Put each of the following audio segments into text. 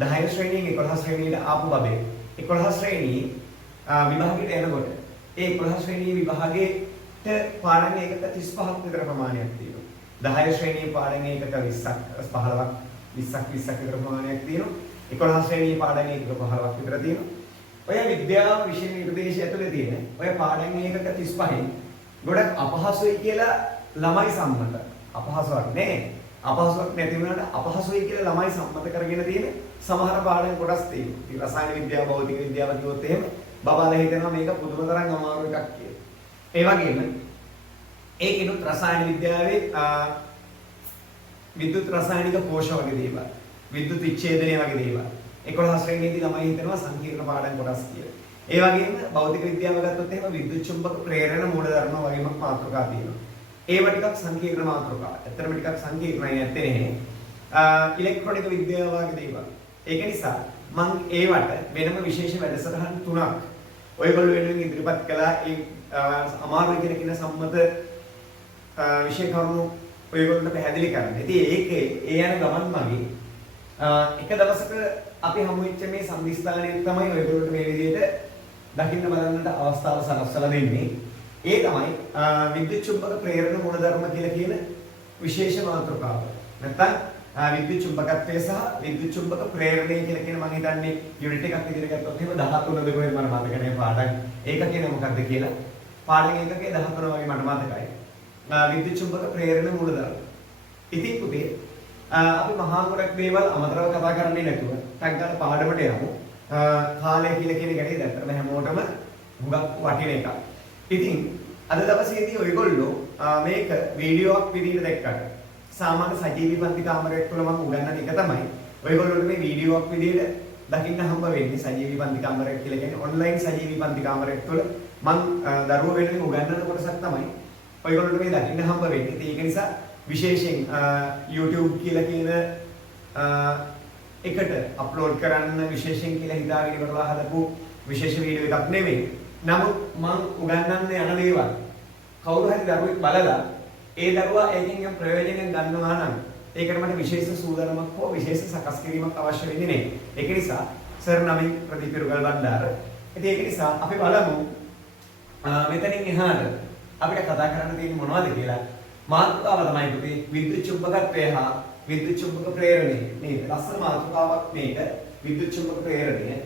10 ශ්‍රේණියෙන් 11 ශ්‍රේණියට ආපු බබේ 11 ශ්‍රේණියේ විභාගයට එනකොට ඒ 11 ශ්‍රේණියේ විභාගයට පාඩම් එකක 35ක් විතර ප්‍රමාණයක් තියෙනවා. 10 ශ්‍රේණියේ පාඩම් එකක 20ක් 15ක් 20ක් විතර ප්‍රමාණයක් තියෙනවා. 11 ශ්‍රේණියේ පාඩම් එකක 15ක් විතර තියෙනවා. ඔය විද්‍යාව විෂය නිර්දේශය ඇතුලේ තියෙන ඔය පාඩම් එකක 35න් ගොඩක් අපහසුයි කියලා ළමයි සම්මත. අපහසුවක් නෑ. අපහසුවක් නැති වුණාට අපහසුයි කියලා ළමයි සම්මත කරගෙන තියෙන සමහර පාඩම් කොටස් තියෙනවා. ඉතින් රසායන විද්‍යාව, භෞතික විද්‍යාව කිව්වොත් එහෙම බබාලා හිතනවා මේක පුදුම තරම් අමාරු එකක් කියලා. ඒ වගේම ඒකිනුත් රසායන විද්‍යාවේ විද්‍යුත් රසායනික කෝෂ වගේ දේවල්, විද්‍යුත් විච්ඡේදනය වගේ දේවල් 11 ශ්‍රේණියේදී ළමයි හිතනවා සංකීර්ණ පාඩම් කොටස් කියලා. ඒ වගේම භෞතික විද්‍යාව ගත්තොත් එහෙම විද්‍යුත් චුම්බක ප්‍රේරණ මූලධර්ම වගේම මාතෘකා තියෙනවා. ඒව ටිකක් සංකීර්ණ මාතෘකා. ඇත්තටම ටිකක් සංකීර්ණයි නැත්තේ නේ. ඉලෙක්ට්‍රොනික විද්‍යාව වගේ දේවල්. ඒක නිසා මම ඒවට වෙනම විශේෂ වැඩසටහන් 3ක් ඔයගොල්ලෝ වෙනුවෙන් ඉදිරිපත් කළා. ඒ අමාරු කියන සම්මත විෂය කරුණු ඔයගොල්ලන්ට පැහැදිලි කරන්න. ඉතින් ඒකේ ඒ යන ගමන් මගේ එක දවසක අපි හමු වෙච්ච මේ සම්දිස්ථානයේ තමයි ඔයගොල්ලන්ට මේ විදිහට දකින්න බලන්නට අවස්ථාව සලස්සලා දෙන්නේ. ඒ තමයි විද්‍යුත් චුම්බක ප්‍රේරණ මූලධර්ම කියලා කියන විශේෂ මාතෘකාව. නැත්තම් විද්‍යුත් චුම්බකත්වය සහ විද්‍යුත් චුම්බක ප්‍රේරණය කියලා කියන මම හිතන්නේ යුනිට් එකක් ඉදිරියට ගත්තොත් එහෙම 13 දෙකේ මම මතක නැහැ පාඩම්. ඒක කියන්නේ මොකක්ද කියලා. පාඩම් එකකේ 13 වගේ මට මතකයි. විද්‍යුත් චුම්බක ප්‍රේරණ මූලධර්ම. ඉතින් පුතේ අපි මහා ගොඩක් දේවල් අමතරව කතා කරන්නේ නැතුව ටක් ගන්න පාඩමට යමු. කාලය කියලා කියන ගැටේ දැක්කම හැමෝටම හුඟක් වටින එකක්. ඉතින් අද දවසේදී ඔයගොල්ලෝ මේක වීඩියෝවක් විදිහට දැක්කට සාමාන්‍ය සජීවී පන්ති කාමරයක් තුළ මම උගන්වන එක තමයි ඔයගොල්ලෝට මේ වීඩියෝවක් විදිහට දකින්න හම්බ වෙන්නේ. සජීවී පන්ති කාමරයක් කියලා කියන්නේ ඔන්ලයින් සජීවී පන්ති කාමරයක් තුළ මම දරුවෝ වෙනුවෙන් උගන්වන කොටසක් තමයි ඔයගොල්ලෝට මේ දකින්න හම්බ වෙන්නේ. ඒක නිසා විශේෂයෙන් YouTube කියලා කියන එකට අප්ලෝඩ් කරන්න විශේෂයෙන් කියලා හිතාගෙන ඉවරලා හදපු විශේෂ වීඩියෝ එකක් නෙමෙයි. නමුත් මම උගන්වන්න යන දේවල් කවුරු හරි දරුවෙක් බලලා ඒ දරුවා ඒකෙන් යම් ප්‍රයෝජනයක් ගන්නවා නම් ඒකට මට විශේෂ සූදානමක් හෝ විශේෂ සකස් කිරීමක් අවශ්‍ය වෙන්නේ නැහැ. ඒක නිසා සර් නමින් ප්‍රදීප රුගල් බණ්ඩාර. ඉතින් ඒක නිසා අපි බලමු මෙතනින් එහාට අපිට කතා කරන්න තියෙන්නේ මොනවද කියලා. මාතෘකාව තමයි පුතේ විද්‍යුත් චුම්බකත්වය හා විද්‍යුත් චුම්බක ප්‍රේරණය. නේද? ලස්සන මාතෘකාවක් මේක විද්‍යුත් චුම්බක ප්‍රේරණය.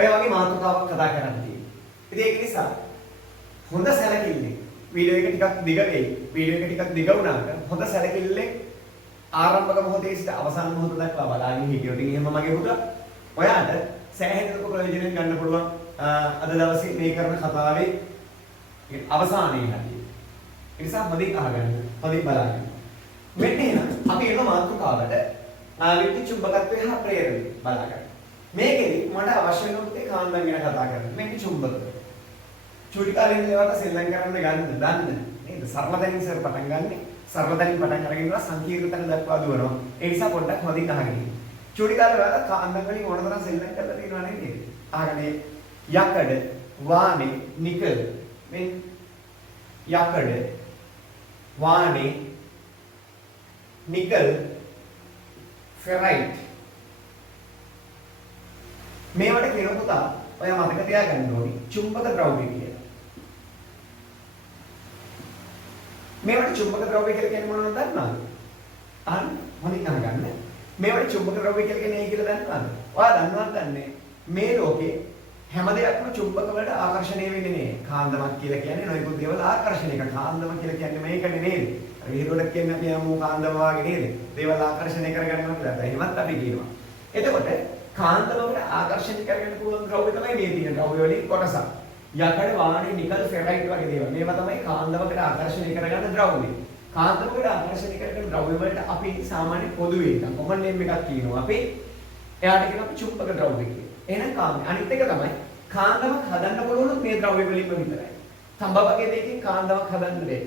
ඔය වගේ මාතෘකාවක් කතා කරන්න තියෙනවා. ඉතින් ඒක නිසා හොඳ සැලකිල්ලෙන් වීඩියෝ එක ටිකක් දිග වෙයි. වීඩියෝ එක ටිකක් දිග වුණාට හොඳ සැලකිල්ලෙන් ආරම්භක මොහොතේ සිට අවසාන මොහොත දක්වා බලාගෙන හිටියොත් එහෙම මගේ පුතා ඔයාට සෑහෙන ප්‍රයෝජනයක් ගන්න පුළුවන් අද දවසේ මේ කරන කතාවේ අවසානයේ හැටි. ඒ නිසා මදින් අහගන්න, මදින් බලන්න. මෙන්න එහෙනම් අපි එන මාතෘකාවට විද්‍යුත් චුම්බකත්වය හා ප්‍රේරණය බලාගන්න. මේකෙදි මට අවශ්‍ය වෙන පුතේ කාන්දම් ගැන කතා කරන්න. මේක චුම්බක. චූටි කාලේ ඉඳලා ඒවට සෙල්ලම් කරන්න දන්න නේද? සරල දැනින් සර් පටන් ගන්නෙ. සරල දැනින් පටන් අරගෙන ඉන්නවා සංකීර්ණ තැන දක්වා දුවනවා. ඒ නිසා පොඩ්ඩක් මදින් අහගෙන ඉන්න. චූටි කාලේ ඔයාලා කාන්දම් වලින් ඕන තරම් සෙල්ලම් කරලා තියෙනවා නේද? අහගෙන යකඩ, වානේ, නිකල්. මේ යකඩ, වානේ, නිකල්, ෆෙරයිට් මේවට කියන පුතා ඔයා මතක තියාගන්න ඕනි චුම්බක ද්‍රව්‍ය කියලා. මේවට චුම්බක ද්‍රව්‍ය කියලා කියන්නේ මොනවද දන්නවද? අහන්න මොනින් අහගන්න. මේවට චුම්බක ද්‍රව්‍ය කියලා කියන්නේ ඒ කියලා දන්නවද? ඔයා දන්නවද දන්නේ මේ ලෝකේ හැම දෙයක්ම චුම්බක වලට ආකර්ෂණය වෙන්නේ නේ. කාන්දමක් කියලා කියන්නේ නොයෙකුත් දේවල් ආකර්ෂණය කරන. කාන්දම කියලා කියන්නේ මේකනේ නේද? අර විහිළුවට කියන්නේ අපි යමු කාන්දම වාගේ නේද? දේවල් ආකර්ෂණය කරගන්නවා කියලා. එහෙමත් අපි කියනවා. එතකොට කාන්දම වලට ආකර්ෂණය කරගන්න පුළුවන් ද්‍රව්‍ය තමයි මේ තියෙන ද්‍රව්‍ය වලින් කොටසක්. යකඩ, වානේ, නිකල්, ෆෙරයිට් වගේ දේවල්. මේවා තමයි කාන්දමකට ආකර්ෂණය කරගන්න ද්‍රව්‍ය. කාන්දමකට ආකර්ෂණය කරගන්න ද්‍රව්‍ය වලට අපි සාමාන්‍ය පොදුවේ නිකන් කොමන් නේම් එකක් කියනවා. අපි එයාට කියනවා අපි චුම්බක ද්‍රව්‍ය කියලා. එහෙනම් අනිත් එක තමයි කාන්දමක් හදන්න පුළුවන් මේ ද්‍රව්‍ය වලින්ම විතරයි. තඹ වගේ දෙයකින් කාන්දමක් හදන්න බැහැ.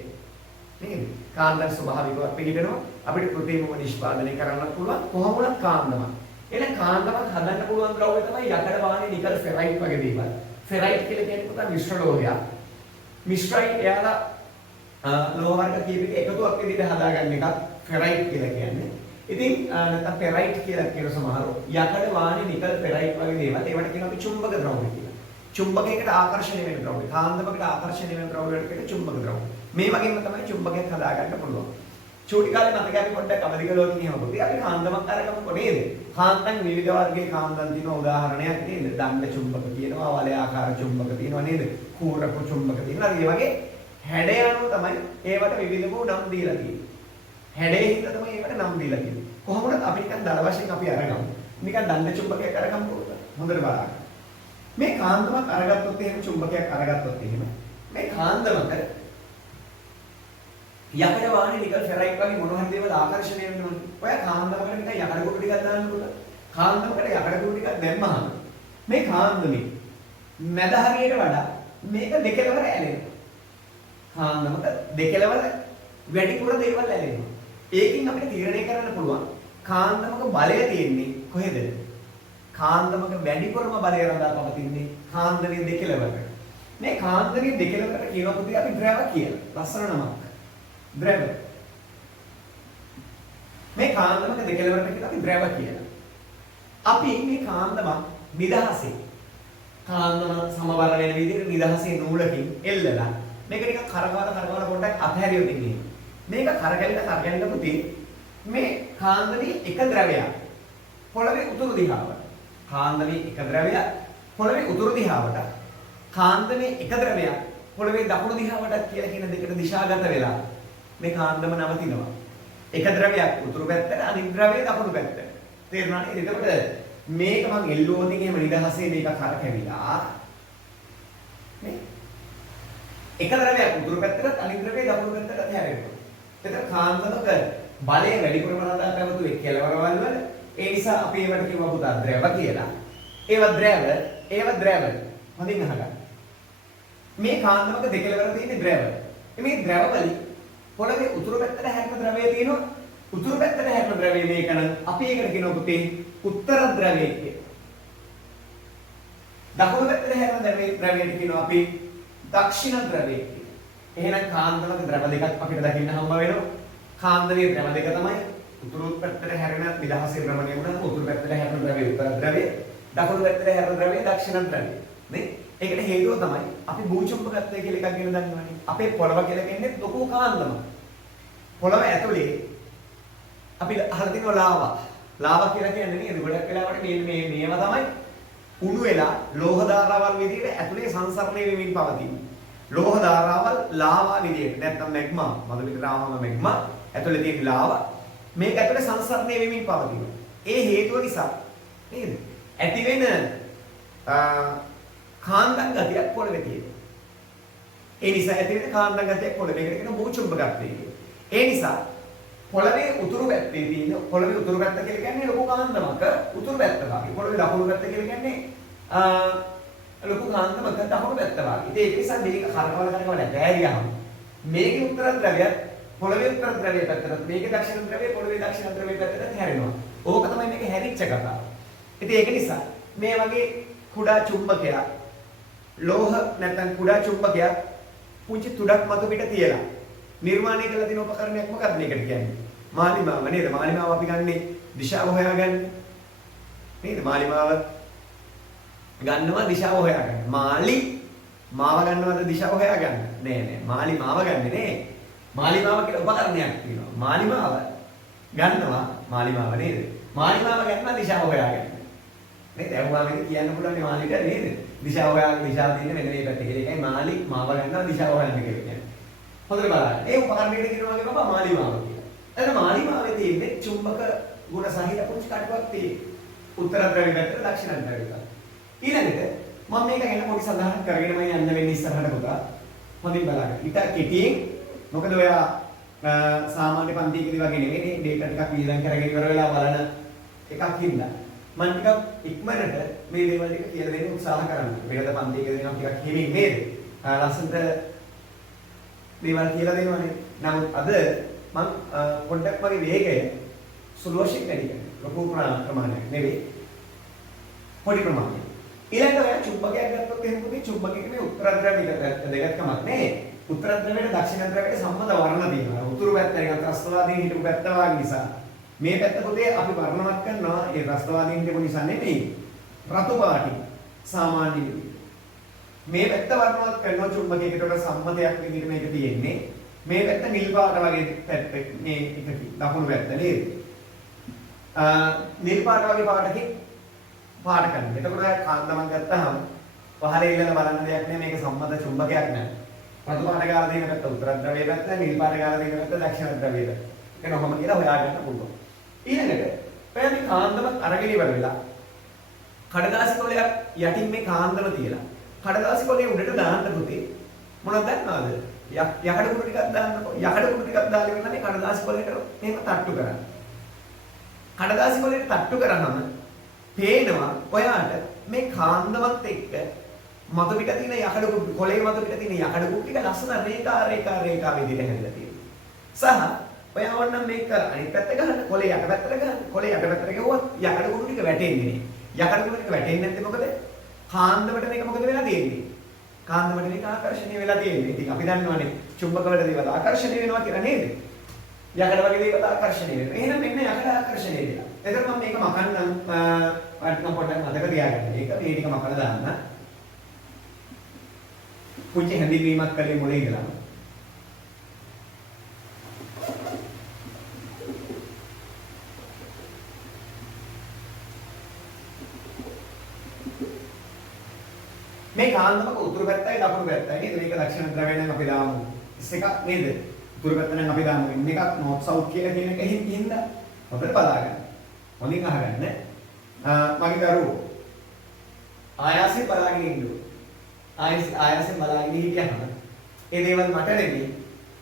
නේද? කාන්දම් ස්වභාවිකව පිළිගනවා අපිට කෘත්‍රිමව නිෂ්පාදනය කරන්න පුළුවන් කොහොමද කාන්දමක්. එහෙනම් කාන්දමක් හදන්න පුළුවන් ද්‍රව්‍ය තමයි යකඩ, වානේ, නිකල්, ෆෙරයිට් වගේ දේවල්. ෆෙරයිට් කියලා කියන්නේ පුතා මිශ්‍ර ලෝහයක්. මිශ්‍රයි එයාලා ලෝහ වර්ග කීපයක එකතුවක් විදිහට හදාගන්න එකක් ෆෙරයිට් කියලා කියන්නේ. ඉතින් නැත්නම් ෆෙරයිට් කියලා කියන සමහරව යකඩ වාණි නිකල් ෆෙරයිට් වගේ දේවල් ඒවට කියනවා අපි චුම්බක ද්‍රව්‍ය කියලා. චුම්බකයකට ආකර්ෂණය වෙන ද්‍රව්‍ය. කාන්දමකට ආකර්ෂණය වෙන ද්‍රව්‍ය වලට කියන චුම්බක ද්‍රව්‍ය. මේ වගේම තමයි චුම්බකයක් හදාගන්න පුළුවන්. චූටි කාලේ මතක අපි පොඩ්ඩක් අවදිකලෝකින් එහෙම පොඩි අපි කාන්දමක් අරගමුකෝ නේද? කාන්දම් විවිධ වර්ගයේ කාන්දම් තියෙන උදාහරණයක් නේද? දණ්ඩ චුම්බක තියෙනවා, වලයාකාර චුම්බක තියෙනවා නේද? කූරක චුම්බක තියෙනවා. ඒ වගේ හැඩය අනුව තමයි ඒවට විවිධ වූ නම් දීලා තියෙන්නේ. හැඩේ හින්දා තමයි ඒවට නම් දීලා තියෙන්නේ. කොහොමද අපි නිකන් දල වශයෙන් අපි අරගමු. නිකන් දණ්ඩ චුම්බකයක් අරගමුකෝ. හොඳට බලන්න. මේ කාන්දමක් අරගත්තොත් එහෙම චුම්බකයක් අරගත්තොත් එහෙම මේ කාන්දමක යකඩ වාණි නිකල් ෆෙරයිට් වගේ මොන හරි දේවල් ආකර්ෂණය වෙනවා. ඔය කාන්දමකට නිකන් යකඩ කුඩු ටිකක් දාන්නකොට කාන්දමකට යකඩ කුඩු ටිකක් දැම්මහම මේ කාන්දමේ මැද හරියට වඩා මේක දෙකලවර ඇලෙනවා. කාන්දමක දෙකලවර වැඩිපුර දේවල් ඇලෙනවා. ඒකින් අපිට තීරණය කරන්න පුළුවන් කාන්දමක බලය තියෙන්නේ කොහෙද? කාන්දමක වැඩිපුරම බලය රඳා පවතින්නේ කාන්දමේ දෙකලවරක. මේ කාන්දමේ දෙකලවරට කියනවා පුතේ අපි ද්‍රව කියලා. ලස්සන නමක්. ද්‍රව. මේ කාන්දමක දෙකලවරට කියනවා අපි ද්‍රව කියලා. අපි මේ කාන්දමක් නිදහසේ කාන්දම සමබර වෙන විදිහට නිදහසේ නූලකින් එල්ලලා මේක නිකන් කරකවල පොඩ්ඩක් අතහැරියොත් ඉන්නේ. මේක කරකැවිලා පුතේ මේ කාන්දමේ එක ද්‍රවයක් පොළවේ උතුරු දිහාවට. කාන්දමේ එක ද්‍රවයක් පොළවේ උතුරු දිහාවට. කාන්දමේ එක ද්‍රවයක් පොළවේ දකුණු දිහාවට කියලා කියන දෙකට දිශාගත වෙලා මේ කාන්දම නවතිනවා. එක ද්‍රවයක් උතුරු පැත්තට අනිත් ද්‍රවය දකුණු පැත්තට. තේරුණානේ? එතකොට මේක මං එල්ලුවොතින් එහෙම නිදහසේ මේක කරකැවිලා මේ එක ද්‍රවයක් උතුරු පැත්තට අනිත් ද්‍රවය දකුණු පැත්තට හැරෙනවා. එතකොට කාන්දමක බලය වැඩිපුරම රඳා පැවතුනේ කෙලවරවල් වල. ඒ නිසා අපි ඒවට කියව පුතා ද්‍රව කියලා. ඒව ද්‍රව. හොඳින් අහගන්න. මේ කාන්දමක දෙකලවර තියෙන ද්‍රව. මේ ද්‍රව වලින් පොළවේ උතුරු පැත්තට හැරෙන ද්‍රවය තියෙනවා. උතුරු පැත්තට හැරෙන ද්‍රවය මේක නම් අපි ඒකට කියනවා පුතේ උත්තර ද්‍රවය කියලා. දකුණු පැත්තට හැරෙන ද්‍රවයට කියනවා අපි දක්ෂිණ ද්‍රවය කියලා. එහෙනම් කාන්දමක ද්‍රව දෙකක් අපිට දකින්න හම්බ වෙනවා. කාන්දමේ ද්‍රව දෙක තමයි උතුරු පැත්තට හැරෙන නිදහසේ භ්‍රමණය වුණාම උතුරු පැත්තට හැරෙන ද්‍රවය උත්තර ද්‍රවය, දකුණු පැත්තට හැරෙන ද්‍රවය දක්ෂිණ ද්‍රවය. නේ? ඒකට හේතුව තමයි අපි භූචුම්බකත්වය කියලා එකක් ගැන දන්නවනේ. අපේ පොළව කියලා කියන්නේ ලොකු කාන්දමක්. පොළව ඇතුලේ අපි අහලා තියෙනවා ලාවා. ලාවා කියලා කියන්නේ නේද? ගොඩක් වෙලාවට මේවා තමයි උණු වෙලා ලෝහ ධාරාවල් විදිහට ඇතුලේ සංසරණය වෙමින් පවතින. ලෝහ ධාරාවල් ලාවා විදිහට නැත්නම් මැග්මා, මද විදිහට ආවම මැග්මා ඇතුලේ තියෙන ලාවා මේක ඇතුලේ සංසරණය වෙමින් පවතිනවා. ඒ හේතුව නිසා නේද? ඇති වෙන කාන්දම් ගතියක් පොළවේ තියෙනවා. ඒ නිසා ඇති වෙන කාන්දම් ගතියක් පොළවේ. මේකට කියන භූචුම්බකත්වය කියලා. ඒ නිසා පොළවේ උතුරු පැත්තේ තියෙන පොළවේ උතුරු පැත්ත කියලා කියන්නේ ලොකු කාන්දමක උතුරු පැත්ත වගේ. පොළවේ දකුණු පැත්ත කියලා කියන්නේ ලොකු කාන්දමක දකුණු පැත්ත වගේ. ඒක නිසා මේක කරකවල බෑරියම මේකේ උත්තර ද්‍රවයත් පොළවේ උත්තර ද්‍රවය පැත්තට මේකේ දක්ෂිණ ද්‍රවය පොළවේ දක්ෂිණ ද්‍රවය පැත්තට හැරෙනවා. ඕක තමයි මේකේ හැරිච්ච කතාව. ඉතින් ඒක නිසා මේ වගේ කුඩා චුම්බකයක් ලෝහ නැත්නම් කුඩා චුම්බකයක් පුංචි තුඩක් මත පිට තියලා නිර්මාණය කළ තියෙන උපකරණයක් මොකක්ද මේකට කියන්නේ? මාලිමාව නේද? මාලිමාව අපි ගන්නේ දිශාව හොයාගන්න. නේද? මාලිමාව ගන්නවා දිශාව හොයාගන්න. මාව ගන්නවද දිශාව හොයාගන්න? නෑ. මාලිමාව ගන්නෙ නේ. මාලිමාව කියලා උපකරණයක් තියෙනවා. මාලිමාව ගන්නවා මාලිමාව නේද? මාලිමාව ගන්නවා දිශාව හොයාගන්න. මේ දැවුවා මේක කියන්න පුළුවන් මාලිට නේද? දිශාව හොයාගෙන දිශාව තියෙන මෙන්න මේ පැත්තේ කියලා. ඒකයි මාව ගන්නවා දිශාව හොයන්න කියලා කියන්නේ. හොඳට බලන්න. ඒ උපකරණයකට කියනවා වගේ බබා මාලිමාව කියලා. එතන මාලිමාවේ තියෙන්නේ චුම්බක ගුණ සහිත පුංචි කටුවක් තියෙන්නේ. උත්තර ද්‍රවය පැත්තට දක්ෂිණ ද්‍රවය පැත්තට. ඊළඟට මම මේක ගැන පොඩි සඳහන් කරගෙනම යන්න වෙන්නේ ඉස්සරහට පුතා. හොඳින් බලන්න. ඊට කෙටියෙන් මොකද ඔයා සාමාන්‍ය පන්තියකදී වගේ නෙවෙයි ඩේටා ටිකක් වියදම් කරගෙන ඉවර වෙලා බලන එකක් හින්දා මම ටිකක් ඉක්මනට මේ දේවල් ටික කියලා දෙන්න උත්සාහ කරනවා. වෙනද පන්තියකදී නම් ටිකක් හිමින් නේද? ලස්සනට දේවල් කියලා දෙනවනේ. නමුත් අද මම පොඩ්ඩක් වගේ වේගය සුළු වශයෙන් වැඩි කරනවා. ලොකු ප්‍රමාණයක් නෙවෙයි. පොඩි ප්‍රමාණයක්. ඊළඟට ඔයා චුම්බකයක් ගත්තොත් එහෙම පුතේ චුම්බකයේ මේ උත්තර ද්‍රව්‍යයට දෙගත්කමක් නේ. උත්තර ද්‍රව්‍යයට දක්ෂිණ ද්‍රව්‍යයට සම්මත වර්ණ තියෙනවා. උතුරු පැත්ත නිකන් ත්‍රස්තවාදීන් හිටපු පැත්ත වාගේ නිසා. මේ පැත්ත පුතේ අපි වර්ණවත් කරනවා ඒ ත්‍රස්තවාදීන් හිටපු නිසා නෙමෙයි. රතු පාටි සාමාන්‍ය විදිහට. මේ පැත්ත වර්ණවත් කරනවා චුම්බකයකට වඩා සම්මතයක් විදිහට මේක තියෙන්නේ. මේ පැත්ත නිල් පාට වගේ පැත්ත මේ එක දකුණු පැත්ත නේද? නිල් පාට වගේ පාටකින් පාට කරනවා. එතකොට කාන්දමක් ගත්තාම පහළ ඉල්ලලා බලන්න දෙයක් නෑ මේක සම්මත චුම්බකයක් නෑ. රතු පාට ගාලා දෙන පැත්ත උත්තර ද්‍රව්‍ය පැත්ත, නිල් පාට ගාලා දෙන පැත්ත දක්ෂිණ ද්‍රව්‍ය පැත්ත. ඒක නොහොම කියලා හොයාගන්න පුළුවන්. ඊළඟට ඔයා මේ කාන්දමක් අරගෙන ඉවර වෙලා කඩදාසි කොලයක් යටින් මේ කාන්දම තියලා කඩදාසි කොලේ උඩට දාන්න පුතේ මොනවද දන්නවද? යකඩ කුඩු ටිකක් දාන්නකො. යකඩ කුඩු ටිකක් දාලා ඉවරනම් මේ කඩදාසි කොලේට එහෙම තට්ටු කරන්න. කඩදාසි කොලේට තට්ටු කරාම පේනවා ඔයාට මේ කාන්දමත් එක්ක මත පිට තියෙන යකඩ කුඩු කොලේ මත පිට තියෙන යකඩ කුඩු ටික ලස්සන රේඛා විදිහට හැදලා තියෙනවා. සහ ඔයා ඕනනම් මේක අනිත් පැත්ත ගහන්න කොලේ යට පැත්තට ගහන්න. කොලේ යට පැත්තට ගහුවොත් යකඩ කුඩු ටික වැටෙන්නේ නෑ. යකඩ කුඩු ටික වැටෙන්නේ නැත්නම් මොකද? කාන්දමට මේක මොකද වෙලා තියෙන්නේ? කාන්දමට මේක ආකර්ෂණය වෙලා තියෙන්නේ. ඉතින් අපි දන්නවනේ චුම්බක වල දේවල් ආකර්ෂණය වෙනවා කියලා නේද? යකඩ වගේ දේවල් ආකර්ෂණය වෙනවා. එහෙනම් මෙන්න යකඩ ආකර්ෂණය වෙනවා. එතකොට මම මේක මකන්නම් වට්ටම් පොඩ්ඩක් මතක තියාගන්න. මේක මේ ටික මකලා දාන්න. පුංචි හැඳින්වීමක් කලේ මුලින් ඉඳලා. මේ කාන්දමක උතුරු පැත්තයි දකුණු පැත්තයි නේද? මේක දක්ෂිණ ද්‍රවය නම් අපි දාමු. එකක් නේද? උතුරු පැත්ත නම් අපි දාමු. ඉන්න එකක් north south කියලා කියන එක හින්දා හොඳට බලාගන්න. හොඳින් අහගන්න. මගේ දරුවෝ ආයාසයෙන් බලාගෙන ඉන්න ඕනේ. ආයාසයෙන් බලාගෙන හිටියහම ඒ දේවල් මට නෙමෙයි.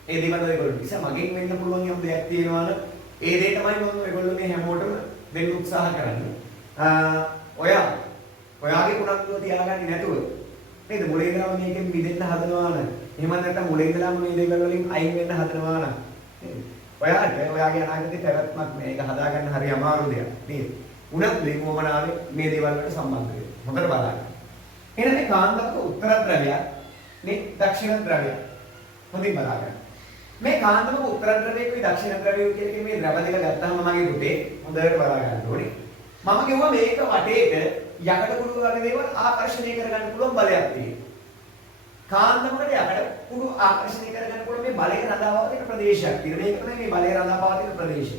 ඒ දේවල් ඔයගොල්ලෝ නිසා මගෙන් වෙන්න පුළුවන් යම් දෙයක් තියෙනවා නම් ඒ දේ තමයි මම ඔයගොල්ලෝ මේ හැමෝටම දෙන්න උත්සාහ කරන්නේ. ඔයාගේ කුණක්කුව තියාගන්නේ නැතුව නේද මුලින් ඉඳලාම මේකෙන් මිදෙන්න හදනවා නම් එහෙම නැත්නම් මුලින් ඉඳලාම මේ දේවල් වලින් අයින් වෙන්න හදනවා නම් නේද ඔයාට ඔයාගේ අනාගතේ පැවැත්මක් මේක හදාගන්න හරි අමාරු දෙයක් නේද උනත් ලේකෝමනාවේ මේ දේවල් වලට සම්බන්ධ වෙනවා හොඳට බලන්න එහෙනම් මේ කාන්දමක උත්තර ද්‍රව්‍යය මේ දක්ෂිණ ද්‍රව්‍යය හොඳින් බලන්න මේ කාන්දමක උත්තර ද්‍රව්‍යයකයි දක්ෂිණ ද්‍රව්‍යයක කියන මේ ද්‍රව දෙක ගත්තාම මගේ පුතේ හොඳට බලා ගන්න ඕනේ මම කිව්වා මේක වටේට යකඩ කුඩු වගේ දේවල් ආකර්ෂණය කරගන්න පුළුවන් බලයක් තියෙනවා. කාන්දමකට යකඩ කුඩු ආකර්ෂණය කරගන්න පුළුවන් මේ බලය රඳාපවතින ප්‍රදේශයක් තියෙනවා. මේක තමයි මේ බලය රඳාපවතින ප්‍රදේශය.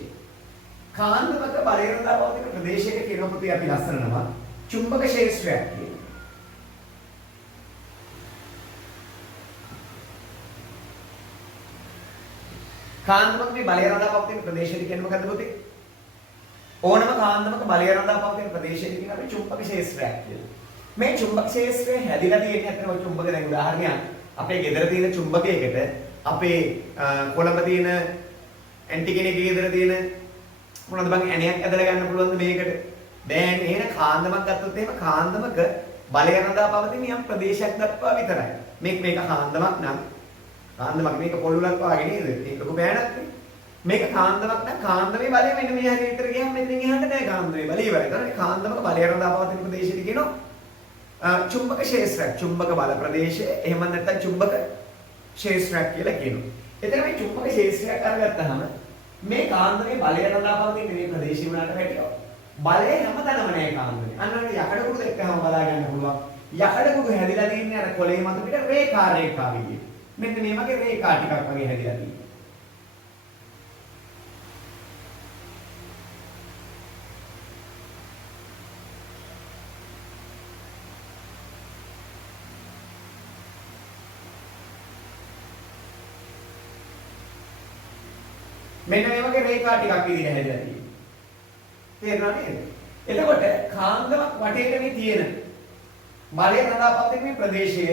කාන්දමක බලය රඳාපවතින ප්‍රදේශයක කියන පුතේ අපි ලස්සන නම චුම්බක ක්ෂේත්‍රයක් කියනවා. කාන්දමක මේ බලය රඳාපවතින ප්‍රදේශය කියන්නේ මොකද්ද පුතේ? ඕනම කාන්දමක බලය රඳාපවතින ප්‍රදේශයක කියන අපි චුම්බක ක්ෂේත්‍රයක් කියලා. මේ චුම්බක ක්ෂේත්‍රය හැදිලා තියෙන්නේ අතන චුම්බක දැන් උදාහරණයක් අපේ ගෙදර තියෙන චුම්බකයකට අපේ කොළඹ තියෙන ඇන්ටි කෙනෙක්ගේ ගෙදර තියෙන මොනවද බං ඇණයක් ඇදලා ගන්න පුළුවන්ද මේකට? බෑනේ. එහෙනම් කාන්දමක් ගත්තොත් එහෙම කාන්දමක බලය රඳාපවතින යම් ප්‍රදේශයක් දක්වා විතරයි. මේක කාන්දමක් නම් කාන්දමක් මේක පොල්ලුලක් වගේ නේද? ඒක ලොකු බෑනක් නේ. මේක කාන්දමක් නම් කාන්දමේ බලය මෙන්න මේ හැටි විතර ගියාම මෙතනින් එහාට නෑ කාන්දමේ බලය ඉවරයි. ඒතකොට කාන්දමක බලය රඳාපවතින ප්‍රදේශෙදි කියනවා චුම්බක ක්ෂේත්‍රයක්. චුම්බක බල ප්‍රදේශය එහෙම නැත්නම් චුම්බක ක්ෂේත්‍රයක් කියලා කියනවා. එතන මේ චුම්බක ක්ෂේත්‍රයක් අරගත්තාම මේ කාන්දමේ බලය රඳාපවතින මේ ප්‍රදේශය වුණාට හැටියෝ බලය හැමතැනම නෑ කාන්දමේ. අන්න යකඩ කුඩු එක්කම බලා ගන්න පුළුවන්. යකඩ කුඩු හැදිලා තින්නේ අර කොළේ මත පිට රේඛා විදියට. මෙන්න මේ වගේ රේඛා ටිකක් වගේ හැදිලා තියෙනවා. මෙන්න මේ වගේ රේඛා ටිකක් විදිහට හැදලා තියෙනවා. තේරුණා නේද? එතකොට කාන්දමක් වටේට මේ තියෙන බලය රඳාපවතින මේ ප්‍රදේශය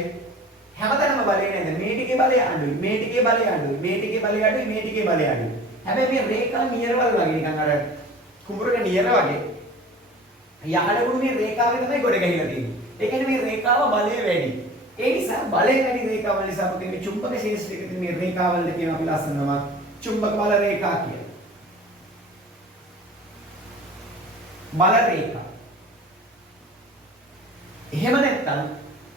හැමතැනම බලය නේද? මේ ටිකේ බලය අඩුයි, මේ ටිකේ බලය අඩුයි, මේ ටිකේ බලය අඩුයි, මේ ටිකේ බලය අඩුයි. හැබැයි මේ රේඛා නියරවල් වගේ නිකන් අර කුඹුරක නියර වගේ යහඩගුරු මේ රේඛාවේ තමයි ගොඩ ගැහිලා තියෙන්නේ. ඒ කියන්නේ මේ රේඛාව බලය වැඩි. ඒ නිසා බලය වැඩි රේඛාවල් නිසා අපිට මේ චුම්බක ක්ෂේත්‍රයේ තියෙන මේ රේඛාවල් කියන අපි ලස්සනම චුම්බක බල රේඛා කියලා. බල රේඛා. එහෙම නැත්නම්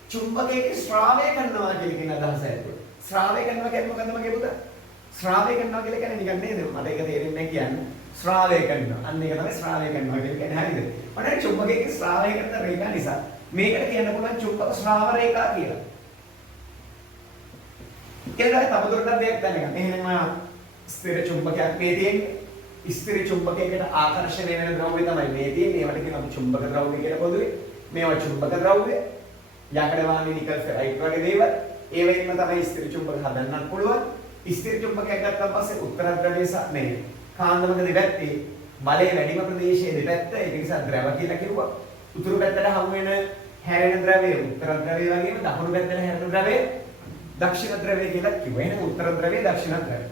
චුම්බකයේ ශ්‍රාවය කරනවා කියලා කියන අදහස ඇතුළේ. ශ්‍රාවය කරනවා කියන්නේ මොකද්ද මගේ පුතා? ශ්‍රාවය කරනවා කියලා කියන්නේ නිකන් නේද? මට ඒක තේරෙන්නේ නැහැ කියන්නේ. ශ්‍රාවය කරනවා. අන්න ඒක තමයි ශ්‍රාවය කරනවා කියලා කියන්නේ. හරිද? මට චුම්බකයේ ශ්‍රාවය කරන රේඛා නිසා මේකට කියන්න පුළුවන් චුම්බක ශ්‍රාව රේඛා කියලා. කියලා තවදුරටත් දෙයක් දැනගන්න. එහෙනම් ස්ථිර චුම්බකයක් මේ තියෙන්නේ. ස්ථිර චුම්බකයකට ආකර්ෂණය වෙන ද්‍රව්‍ය තමයි මේ තියෙන්නේ. ඒවට කියනවා අපි චුම්බක ද්‍රව්‍ය කියලා පොදුවේ. මේවා චුම්බක ද්‍රව්‍ය. යකඩ වාහනේ නිකල් ෆෙරයිට් වගේ දේවල්. ඒ වෙලින්ම තමයි ස්ථිර චුම්බක හදන්නත් පුළුවන්. ස්ථිර චුම්බකයක් ගත්තාන් පස්සේ උත්තර ද්‍රවයේ නේ කාන්දමක දෙපැත්තේ බලය වැඩිම ප්‍රදේශයේ දෙපැත්ත ඒක නිසා ද්‍රව කියලා කිව්වා. උතුරු පැත්තට හමු වෙන හැරෙන ද්‍රවය උත්තර ද්‍රවය වගේම දකුණු පැත්තට හැරෙන ද්‍රවය දක්ෂිණ ද්‍රවය කියලා කිව්වා. එහෙනම් උත්තර ද්‍රවය දක්ෂිණ ද්‍රවය.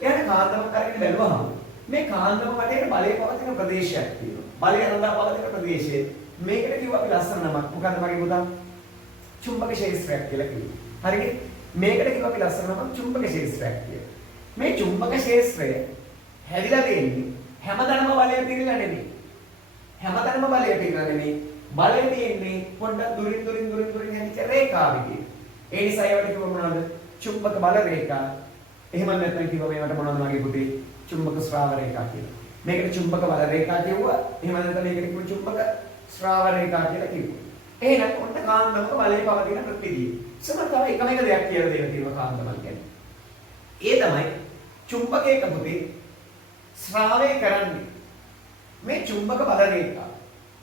එහෙනම් කාන්දමක් අරගෙන බැලුවහම මේ කාන්දම වටේට බලය පවතින ප්‍රදේශයක් තියෙනවා. බලය රඳා පවතින ප්‍රදේශයේ මේකට කිව්වා අපි ලස්සන නමක්. මොකද්ද මගේ පුතා? චුම්බක ක්ෂේත්‍රයක් කියලා කිව්වා. හරිද? මේකට කිව්වා අපි ලස්සන නමක් චුම්බක ක්ෂේත්‍රයක් කියලා. මේ චුම්බක ක්ෂේත්‍රය හැදිලා තියෙන්නේ හැමතැනම බලය පිරিলা නෙමෙයි. හැමතැනම බලය පිරিলা නෙමෙයි. බලය තියෙන්නේ පොඩ්ඩක් දුරින් හැදිච්ච රේඛාවකින්. ඒ නිසා ඒවට කිව්ව මොනවද? චුම්බක බල රේඛා. එහෙම නැත්නම් කිව්ව මේවට මොනවද මගේ පුතේ? චුම්බක ශ්‍රාව රේඛා කියලා. මේකට චුම්බක බල රේඛා කිව්වා. එහෙම නැත්නම් මේකට කිව්ව චුම්බක ශ්‍රාව රේඛා කියලා කිව්වා. එහෙනම් ඔන්න කාන්දමක බලය පවතින ප්‍රතිදී. සමහර තව එකම එක දෙයක් කියලා දෙන්න තියෙනවා කාන්දමක් ගැන. ඒ තමයි චුම්බකයක පුතේ ශ්‍රාවය කරන්නේ මේ චුම්බක බල රේඛා.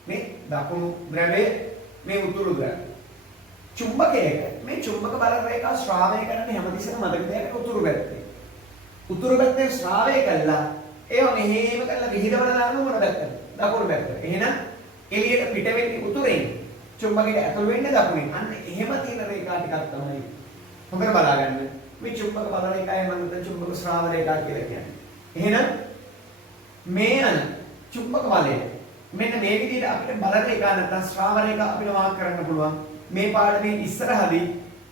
මේ දකුණු ද්‍රවය මේ උතුරු ද්‍රවය. චුම්බකයක මේ චුම්බක බල රේඛා ශ්‍රාවය කරන්නේ හැමතිස්සෙම මතක තියාගන්න උතුරු පැත්තේ. උතුරු පැත්තේ ශ්‍රාවය කළා ඒව මෙහෙම කරලා විහිදවලා දාන්න මොන පැත්තද? දකුණු පැත්තට. එහෙනම් එළියට පිට වෙන්නේ උතුරෙන්. චුම්බකයට ඇතුල් වෙන්නේ දකුණෙන්. අන්න එහෙම තියෙන රේඛා ටිකක් තමයි හොඳට බලාගන්න. මේ චුම්බක බල රේඛාය මම චුම්බක ශ්‍රාව රේඛා කියලා කියන්නේ. එහෙනම් මේ යන චුම්බක බලය මෙන්න මේ විදිහට අපිට බල රේඛා නැත්නම් ශ්‍රාව රේඛා අපිට වාහක කරන්න පුළුවන්. මේ පාඩමේ ඉස්සරහදී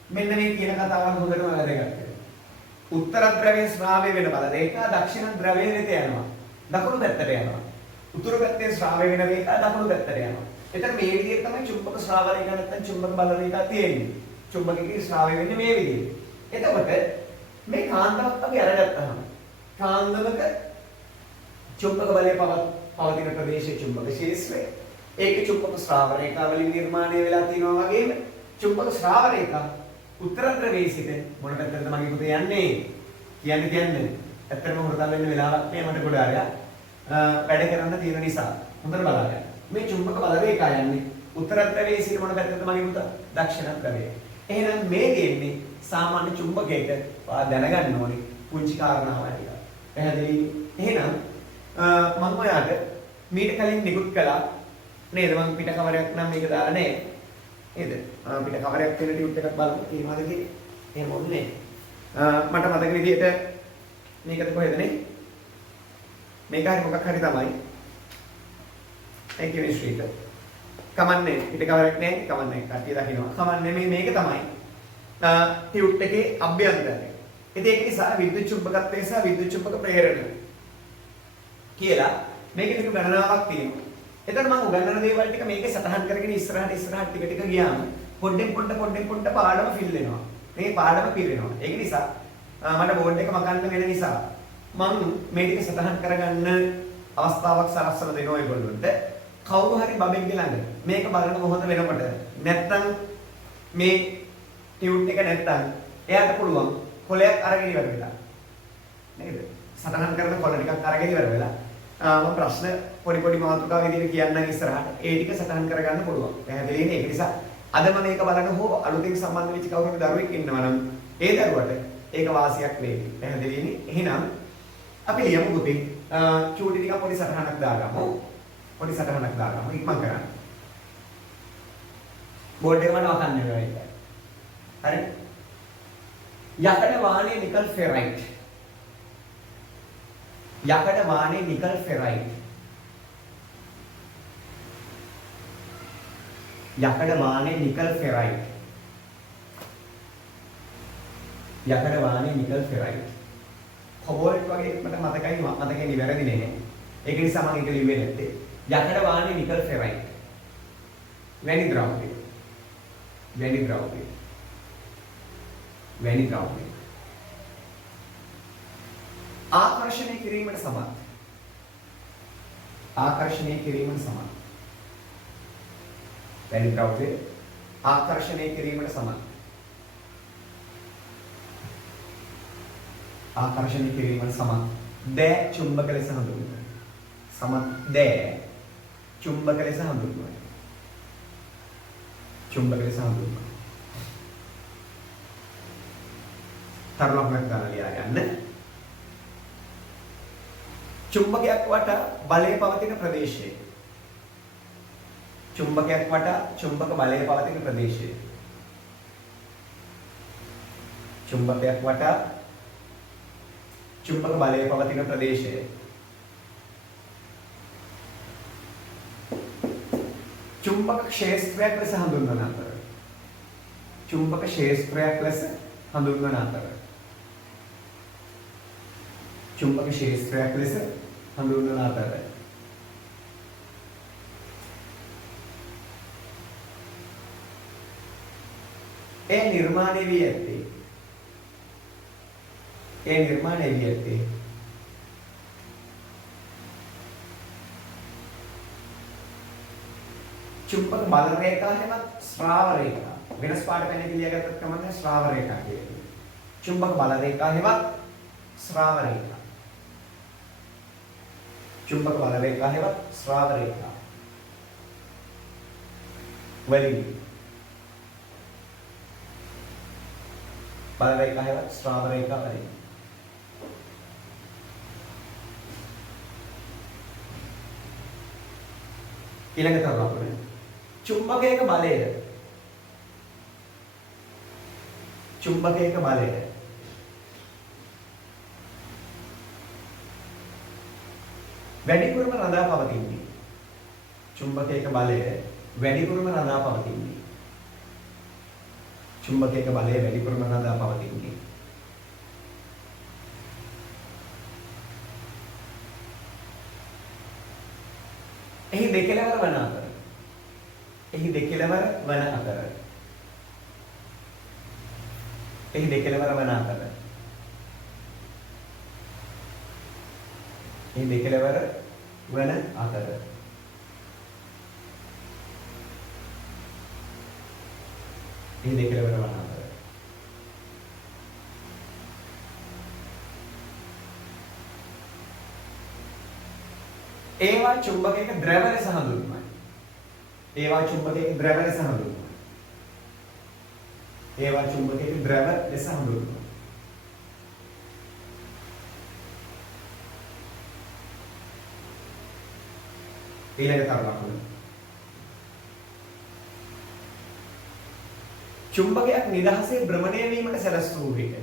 මෙන්න මේ කියන කතාව හොඳටම වැදගත්. උත්තර ද්‍රවයේ ශ්‍රාවය වෙන බල රේඛා දක්ෂිණ ද්‍රවයේ වෙත යනවා. දකුණු පැත්තට යනවා. උතුරු පැත්තේ ශ්‍රාවය වෙන රේඛා දකුණු පැත්තට යනවා. එතන මේ විදිහට තමයි චුම්බක ශ්‍රාව රේඛා නැත්නම් චුම්බක බල රේඛා තියෙන්නේ. චුම්බකයේ ශ්‍රාවය වෙන්නේ මේ විදිහට. එතකොට මේ කාන්දමක් අපි අරගත්තාම කාන්දමක චුම්බක බලය පවතින ප්‍රදේශයේ චුම්බක ක්ෂේත්‍රය ඒකේ චුම්බක ශ්‍රාව රේඛා වලින් නිර්මාණය වෙලා තියෙනවා වගේම චුම්බක ශ්‍රාව රේඛා උත්තර ද්‍රවයේ සිට මොන පැත්තටද මගේ පුතේ යන්නේ කියන්නේ ඇත්තටම හොරතල් වෙන්න වෙලාවක් මේ මට ගොඩ ආරයා වැඩ කරන්න තියෙන නිසා හොඳට බලන්න මේ චුම්බක බල රේඛා යන්නේ උත්තර ද්‍රවයේ සිට මොන පැත්තටද මගේ පුතා දක්ෂිණ ද්‍රවයේ එහෙනම් මේ දෙන්නේ සාමාන්‍ය චුම්බකයක දැනගන්න ඕනේ පුංචි කාරණාවක් ටික පැහැදිලි එහෙනම් මම ඔයාලට මීට කලින් නිකුත් කළා නේද මම පිට කවරයක් නම් මේක දාලා නෑ නේද පිට කවරයක් වෙන ටියුට් එකක් බලමු එහෙමද කියේ එහෙම ඕනේ මට මතක විදිහට මේකද කොහෙද නේ මේක හරි මොකක් හරි තමයි ඒ කියන්නේ ශ්‍රීක කමන්නේ පිට කවරයක් නෑ කමන්නේ කට්ටිය දකින්නවා කමන්නේ මේක තමයි ටියුට් එකේ අභ්‍යන්තරය ඉතින් ඒක නිසා විද්‍යුත් චුම්බකත්වය සහ විද්‍යුත් චුම්බක ප්‍රේරණය කියලා මේකේ ටික ගණනාවක් තියෙනවා. එතන මම උගන්වන දේවල් ටික මේකේ සටහන් කරගෙන ඉස්සරහට ටික ටික ගියාම පොඩ්ඩෙන් පොඩ පාඩම ෆිල් වෙනවා. මේ පාඩම පිරෙනවා. ඒක නිසා මට බෝඩ් එක මකන්න වෙන නිසා මම මේ ටික සටහන් කරගන්න අවස්ථාවක් සලස්සලා දෙනවා ඒගොල්ලන්ට. කවුරු හරි බබෙක්ගේ ළඟ මේක බලන මොහොත වෙනකොට නැත්තම් මේ ටියුට් එක නැත්තම් එයාට පුළුවන් කොලයක් අරගෙන ඉවර වෙලා. නේද? සටහන් කරන කොල ටිකක් අරගෙන ඉවර වෙලා මම ප්‍රශ්න පොඩි මාතෘකා විදිහට කියන්නම් ඉස්සරහට. ඒ ටික සටහන් කරගන්න පුළුවන්. පැහැදිලිනේ? ඒක නිසා අදම මේක බලන හෝ අලුතෙන් සම්බන්ධ වෙච්ච කවුරු හරි දරුවෙක් ඉන්නවා නම් ඒ දරුවට ඒක වාසියක් වේවි. පැහැදිලිනේ? එහෙනම් අපි ලියමු පුතේ. චූටි ටික පොඩි සටහනක් දාගමු. ඉක්මන් කරන්න. බෝඩ් එක මට වකන්න වෙනවා. හරි? යකඩ වාණයේ නිකල් ෆෙරයිට්. යකඩ වාණයේ නිකල් ෆෙරයිට්. යකඩ වාණයේ නිකල් ෆෙරයිට්. යකඩ වාණයේ නිකල් ෆෙරයිට්. කොබෝල්ට් වගේ මට මතකයි නිවැරදි නේ. ඒක නිසා මම ඒක ලිව්වේ නැත්තේ. යකඩ වාණයේ නිකල් ෆෙරයිට්. වැනි ද්‍රව්‍ය. වැනි ද්‍රව්‍ය. වැනි ද්‍රව්‍ය. ආකර්ෂණය කිරීමට සමත්. ආකර්ෂණය කිරීමට සමත්. වැනි ද්‍රව්‍ය ආකර්ෂණය කිරීමට සමත්. ආකර්ෂණය කිරීමට සමත්. දෑ චුම්බක ලෙස හඳුන්වනවා. සමත් දෑ චුම්බක ලෙස හඳුන්වනවා. චුම්බක ලෙස හඳුන්වනවා. තරලක්මක් ගන්න ලියා ගන්න. චුම්බකයක් වටා බලය පවතින ප්‍රදේශය. චුම්බකයක් වටා චුම්බක බලය පවතින ප්‍රදේශය. චුම්බකයක් වටා චුම්බක බලය පවතින ප්‍රදේශය. චුම්බක ක්ෂේත්‍රයක් ලෙස හඳුන්වන අතර. චුම්බක ක්ෂේත්‍රයක් ලෙස හඳුන්වන අතර. චුම්බක ක්ෂේත්‍රයක් ලෙස හඳුන්වන අතර. ඒ නිර්මාණය වී ඇත්තේ. ඒ නිර්මාණය වී ඇත්තේ චුම්බක බල රේඛා හැමත් ශ්‍රාව රේඛා. වෙනස් පාට පැනක ලියාගත්තත් කමන්නේ ශ්‍රාව රේඛා කියන්නේ. චුම්බක බල රේඛා හැමත් ශ්‍රාව රේඛා. චුම්බක බල රේඛා හැමත් ශ්‍රාව රේඛා. වලින් බල රේඛා හැමත් ශ්‍රාව රේඛා වලින්. ඊළඟට අපිට චුම්බකයක බලය. චුම්බකයක බලය. වැඩිපුරම රඳා පවතින්නේ. චුම්බකයක බලය වැඩිපුරම රඳා පවතින්නේ. චුම්බකයක බලය වැඩිපුරම රඳා පවතින්නේ. එහි දෙකලවර වන අතර. එහි දෙකලවර වන අතර. එහි දෙකලවර වන අතර. එහි දෙකලවර වන අතර. එහි දෙකලවර වන අතර. ඒවා චුම්බකයක ද්‍රව ලෙස හඳුන්වනවා. ඒවා චුම්බකයක ද්‍රව ලෙස හඳුන්වනවා. ඒවා චුම්බකයක ද්‍රව ලෙස හඳුන්වනවා. ඊළඟ තරමක්. චුම්බකයක් නිදහසේ භ්‍රමණය වීමට සැලැස්සූ විට.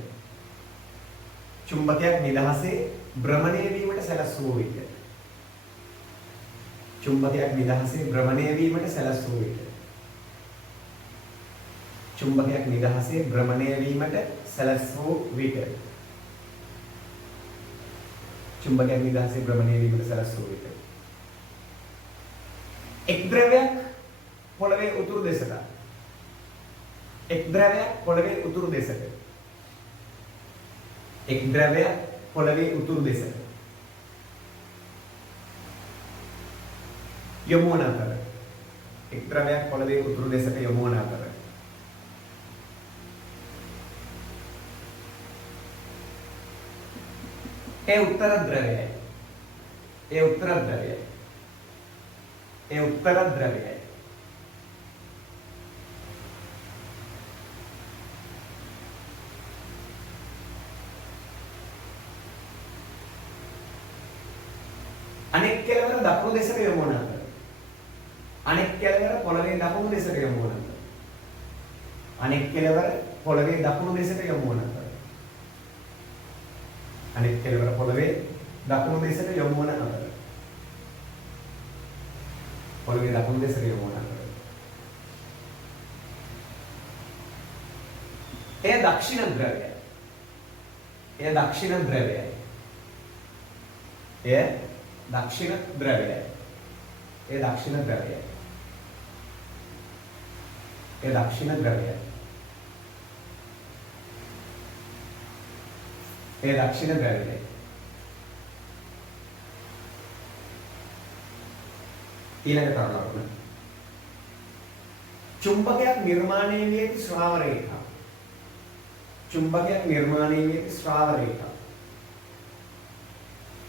චුම්බකයක් නිදහසේ භ්‍රමණය වීමට සැලැස්සූ විට. චුම්බකයක් නිදහසේ භ්‍රමණය වීමට සැලැස්සූ විට. චුම්බකයක් නිදහසේ භ්‍රමණය වීමට සැලැස්සූ විට. චුම්බකයක් නිදහසේ භ්‍රමණය වීමට සැලැස්සූ විට. එක් ද්‍රවයක් පොළවේ උතුරු දෙසට. එක් ද්‍රවයක් පොළවේ උතුරු දෙසට. එක් ද්‍රවයක් පොළවේ උතුරු දෙසට. යොමු වන අතර. එක් ද්‍රවයක් පොළවේ උතුරු දෙසට යොමු වන අතර. ඒ උත්තර ද්‍රවයයි. ඒ උත්තර ද්‍රවයයි. ඒ උත්තර ද්‍රවයයි. අනෙක් කෙළවර දකුණු දෙසට යොමු වන අතර. අනෙක් කෙළවර පොළවේ දකුණු දෙසට යොමු වන අතර. අනෙක් කෙළවර පොළවේ දකුණු දෙසට යොමු වන අතර. අනෙක් කෙළවර පොළවේ දකුණු දෙසට යොමු වන අතර. පොළවේ දකුණු දෙසට යොමු වන අතර. එය දක්ෂිණ ද්‍රවයයි. එය දක්ෂිණ ද්‍රවයයි. එය දක්ෂිණ ද්‍රවයයි. ඒ දක්ෂිණ ද්‍රවයයි. ඒ දක්ෂිණ ද්‍රව්‍යය. ඒ දක්ෂිණ ද්‍රව්‍යය. ඊළඟ තරණය. චුම්බකයක් නිර්මාණය වී ඇති ශ්‍රාව රේඛා. චුම්බකයක් නිර්මාණය වී ඇති ශ්‍රාව රේඛා.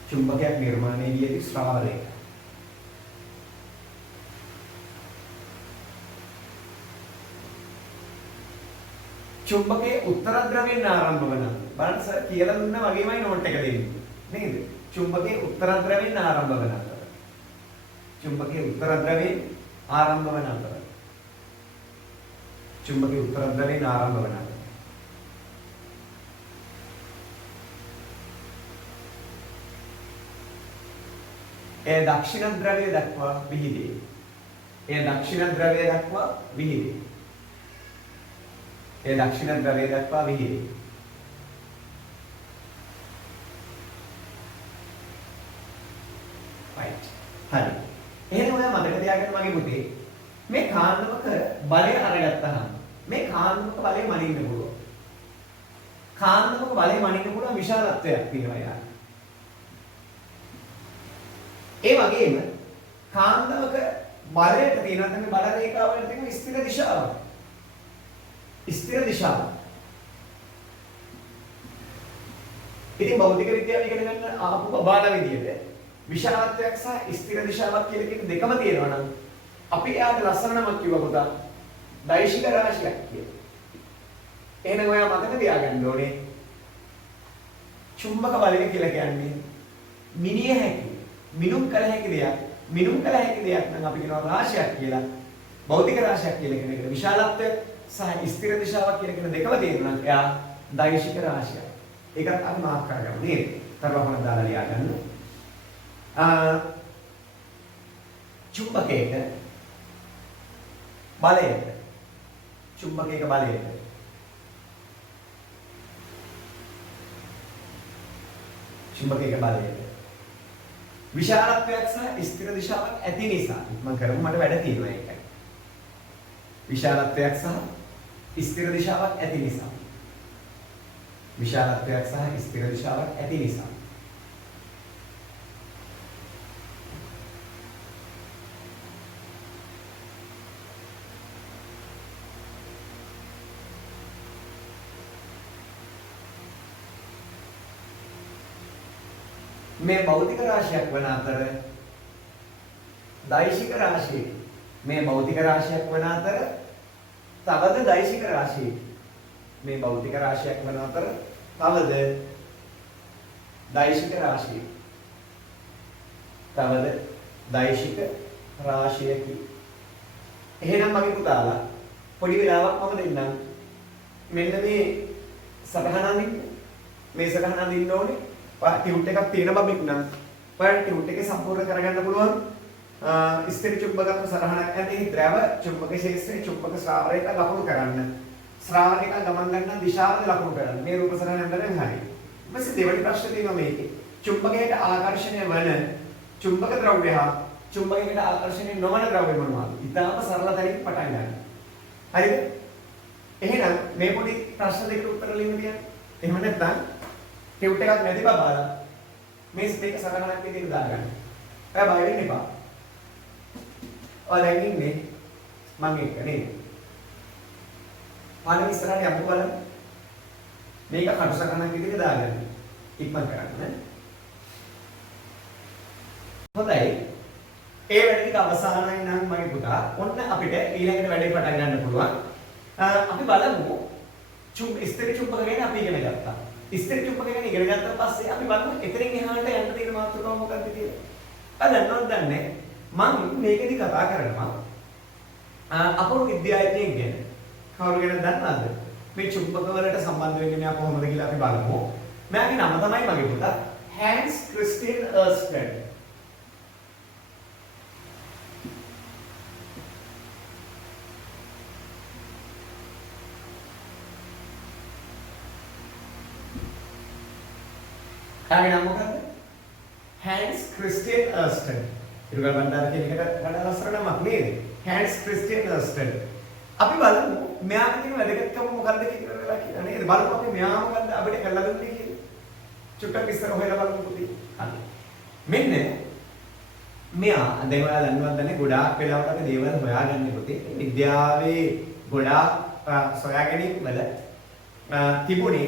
චුම්බකයක් නිර්මාණය වී ඇති ශ්‍රාව රේඛා. චුම්බකයේ උත්තර ද්‍රවයෙන් ආරම්භ වන බලන්න සර් කියලා දුන්නා වගේමයි නෝට් එක දෙන්නේ නේද? චුම්බකයේ උත්තර ද්‍රවයෙන් ආරම්භ වන අතර. චුම්බකයේ උත්තර ද්‍රවයෙන් ආරම්භ වන අතර. චුම්බකයේ උත්තර ද්‍රවයෙන් ආරම්භ වන අතර. ඒ දක්ෂිණ ද්‍රවය දක්වා විහිදේ. ඒ දක්ෂිණ ද්‍රවය දක්වා විහිදේ. ඒ දක්ෂිණ ද්‍රවය දක්වා විහිදේ. right. හරි. එහෙනම් ඔයා මතක තියාගන්න මගේ පුතේ මේ කාන්දමක බලය අරගත්තාම මේ කාන්දමක බලය මනින්න පුළුවන්. කාන්දමක බලය මනින්න පුළුවන් විශාලත්වයක් තියෙනවා යාර. ඒ වගේම කාන්දමක බලයට තියෙනවා තමයි බල රේඛාවල තියෙන ස්ථිර දිශාව. ස්ථිර දිශාව. ඉතින් භෞතික විද්‍යාව ඉගෙන ගන්න ආපු බබාලා විදියට විශාලත්වයක් සහ ස්ථිර දිශාවක් කියලා කියන දෙකම තියෙනවා නම් අපි යාට ලස්සන නමක් කිව්වා පුතා දෛශික රාශියක් කියලා. එහෙනම් ඔයා මතක තියාගන්න ඕනේ චුම්බක බලය කියලා කියන්නේ මිනිය හැකි මිනුම් කළ හැකි දෙයක් නම් අපි කියනවා රාශියක් කියලා. භෞතික රාශියක් කියලා කියන එකට විශාලත්වය සහ ස්ථිර දිශාවක් කියලා කියන දෙකම තියෙනවා නම් එයා දෛශික රාශියක්. ඒකත් අපි මාක් කරගමු නේද? තරවහන දාලා ලියා ගන්න. චුම්බකයක බලයට චුම්බකයක බලයට විශාලත්වයක් සහ ස්ථිර දිශාවක් ඇති නිසා මම කරමු මට වැඩ තියෙනවා ඒකයි. විශාලත්වයක් සහ ස්ථිර දිශාවක් ඇති නිසා. විශාලත්වයක් සහ ස්ථිර දිශාවක් ඇති නිසා. මේ භෞතික රාශියක් වන අතර දෛශික රාශිය මේ භෞතික රාශියක් වන අතර තවද දෛශික රාශිය මේ භෞතික රාශියක් වන අතර තවද දෛශික රාශිය තවද දෛශික රාශියකි. එහෙනම් මගේ පුතාලා පොඩි වෙලාවක් මම දෙන්නම් මෙන්න මේ සටහන අඳින්න මේ සටහන අඳින්න ඕනේ. ටියුට් එකක් තියෙන බබෙක් නම් ඔයාලට ටියුට් එකේ සම්පූර්ණ කරගන්න පුළුවන් ස්ථිර චුම්බකත්ව සරහනක් ඇති ද්‍රව චුම්බක ශේෂ්ත්‍රයේ චුම්බක ශ්‍රාවකයට ලකුණු කරන්න. ශ්‍රාවකයට ගමන් ගන්න දිශාවද ලකුණු කරන්න. මේ රූප සරහන යනදෙන් හරි. ඊපස්සේ දෙවෙනි ප්‍රශ්නේ තියෙනවා මේකේ. චුම්බකයට ආකර්ෂණය වන චුම්බක ද්‍රව්‍ය හා චුම්බකයට ආකර්ෂණය නොවන ද්‍රව්‍ය මොනවාද? ඉතාලම සරල තැනින් පටන් ගන්න. හරිද? එහෙනම් මේ පොඩි ප්‍රශ්න දෙකට උත්තර ලියන්න තියන්න. එහෙම නැත්නම් ටියුට් එකක් නැති බබාලා මේක සරහනක් විදිහට දාගන්න. ඔයා බය වෙන්න එපා. ඔයා දැන් ඉන්නේ මම එක්ක නේද? පාඩම ඉස්සරහට යමු බලන්න. මේක කටු සරහනක් විදිහට දාගන්න. ඉක්මන් කරන්න. හොඳයි. ඒ වැඩ ටික අවසానයි නම් මගේ පුතා. ඔන්න අපිට ඊළඟට වැඩේ පටන් ගන්න පුළුවන්. අපි බලමු ස්ථිර චුම්බක ගැන අපි ඉගෙන ගත්තා. ස්ථිර චුම්බක ගැන ඉගෙන ගත්තා පස්සේ අපි බලමු එතනින් එහාට යන්න තියෙන මාතෘකාව මොකක්ද කියලා. දන්නවද දන්නේ මම මේකෙදි කතා කරනවා අපෝ විද්‍යාඥයෙක් ගැන. කවුරු ගැනද දන්නවද? මේ චුම්බක වලට සම්බන්ධ වෙන්නේ මෙයා කොහොමද කියලා අපි බලමු. මෙයාගේ නම තමයි මගේ පුතා හැන්ස් ක්‍රිස්ටියන් අර්ස්ටඩ්. කාගේ නම මොකද්ද? Hans Christian Oersted. Irugal Bandara කියන එකට වඩා ලස්සන නමක් නේද? Hans Christian Oersted. අපි බලමු මෙයාට තියෙන වැදගත්කම මොකක්ද කියලා කියලා නේද? බලමු අපි මෙයා මොකද්ද අපිට කළා දුන්නේ කියලා. චුට්ටක් ඉස්සර හොයලා බලමු පුතේ. හරි. මෙන්න මෙයා දැන් ඔයාලා දන්නවද නැන්නේ ගොඩාක් වෙලාවට අපි දේවල් හොයාගන්නේ පුතේ. විද්‍යාවේ ගොඩාක් සොයා ගැනීම වල තිබුණේ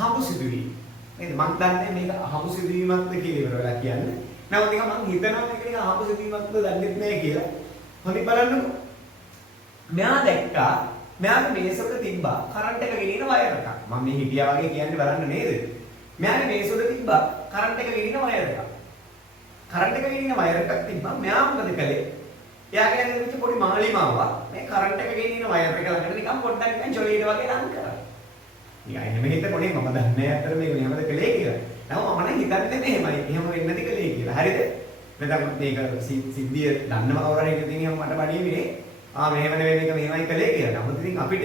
අහඹු සිදුවීම්. නේද? මම දන්නේ මේක අහඹු සිදුවීමක්ද කියලා ඉවරලා කියන්නේ. නමුත් ඒක මම හිතනවා මේක නිකන් අහඹු සිදුවීමක්ද දන්නේ නැහැ කියලා. හොඳින් බලන්නකෝ. මෙයා දැක්කා මෙයාගේ මේසෙක තිබ්බා කරන්ට් එක ගෙනියන වයර් එකක්. මම මේ හිටියා වගේ කියන්නේ බලන්න නේද? මෙයාගේ මේසෙක තිබ්බා කරන්ට් එක ගෙනියන වයර් එකක්. කරන්ට් එක ගෙනියන වයර් එකක් තිබ්බා. මෙයා මොකද කළේ? එයාගේ ඇඟේ තිබ්බ පොඩි මාලිමාවක් මේ කරන්ට් එක ගෙනියන වයර් එක ළඟට නිකන් පොඩ්ඩක් නිකන් ජොලියට වගේ ලං කරා. නිකන් එහෙම හිතකොනේ මම දන්නේ අතර මේක මෙහෙමද කළේ කියලා. නම මම නම් හිතන්නේ මෙහෙමයි. එහෙම වෙන්නේ නැති කළේ කියලා. හරිද? නැත්නම් මේක සිද්ධිය දන්නව කවුරු හරි ඉතින් එහෙම මට බණීවිනේ. මෙහෙම නෙවෙයි මේක මෙහෙමයි කළේ කියලා. නමුත් ඉතින් අපිට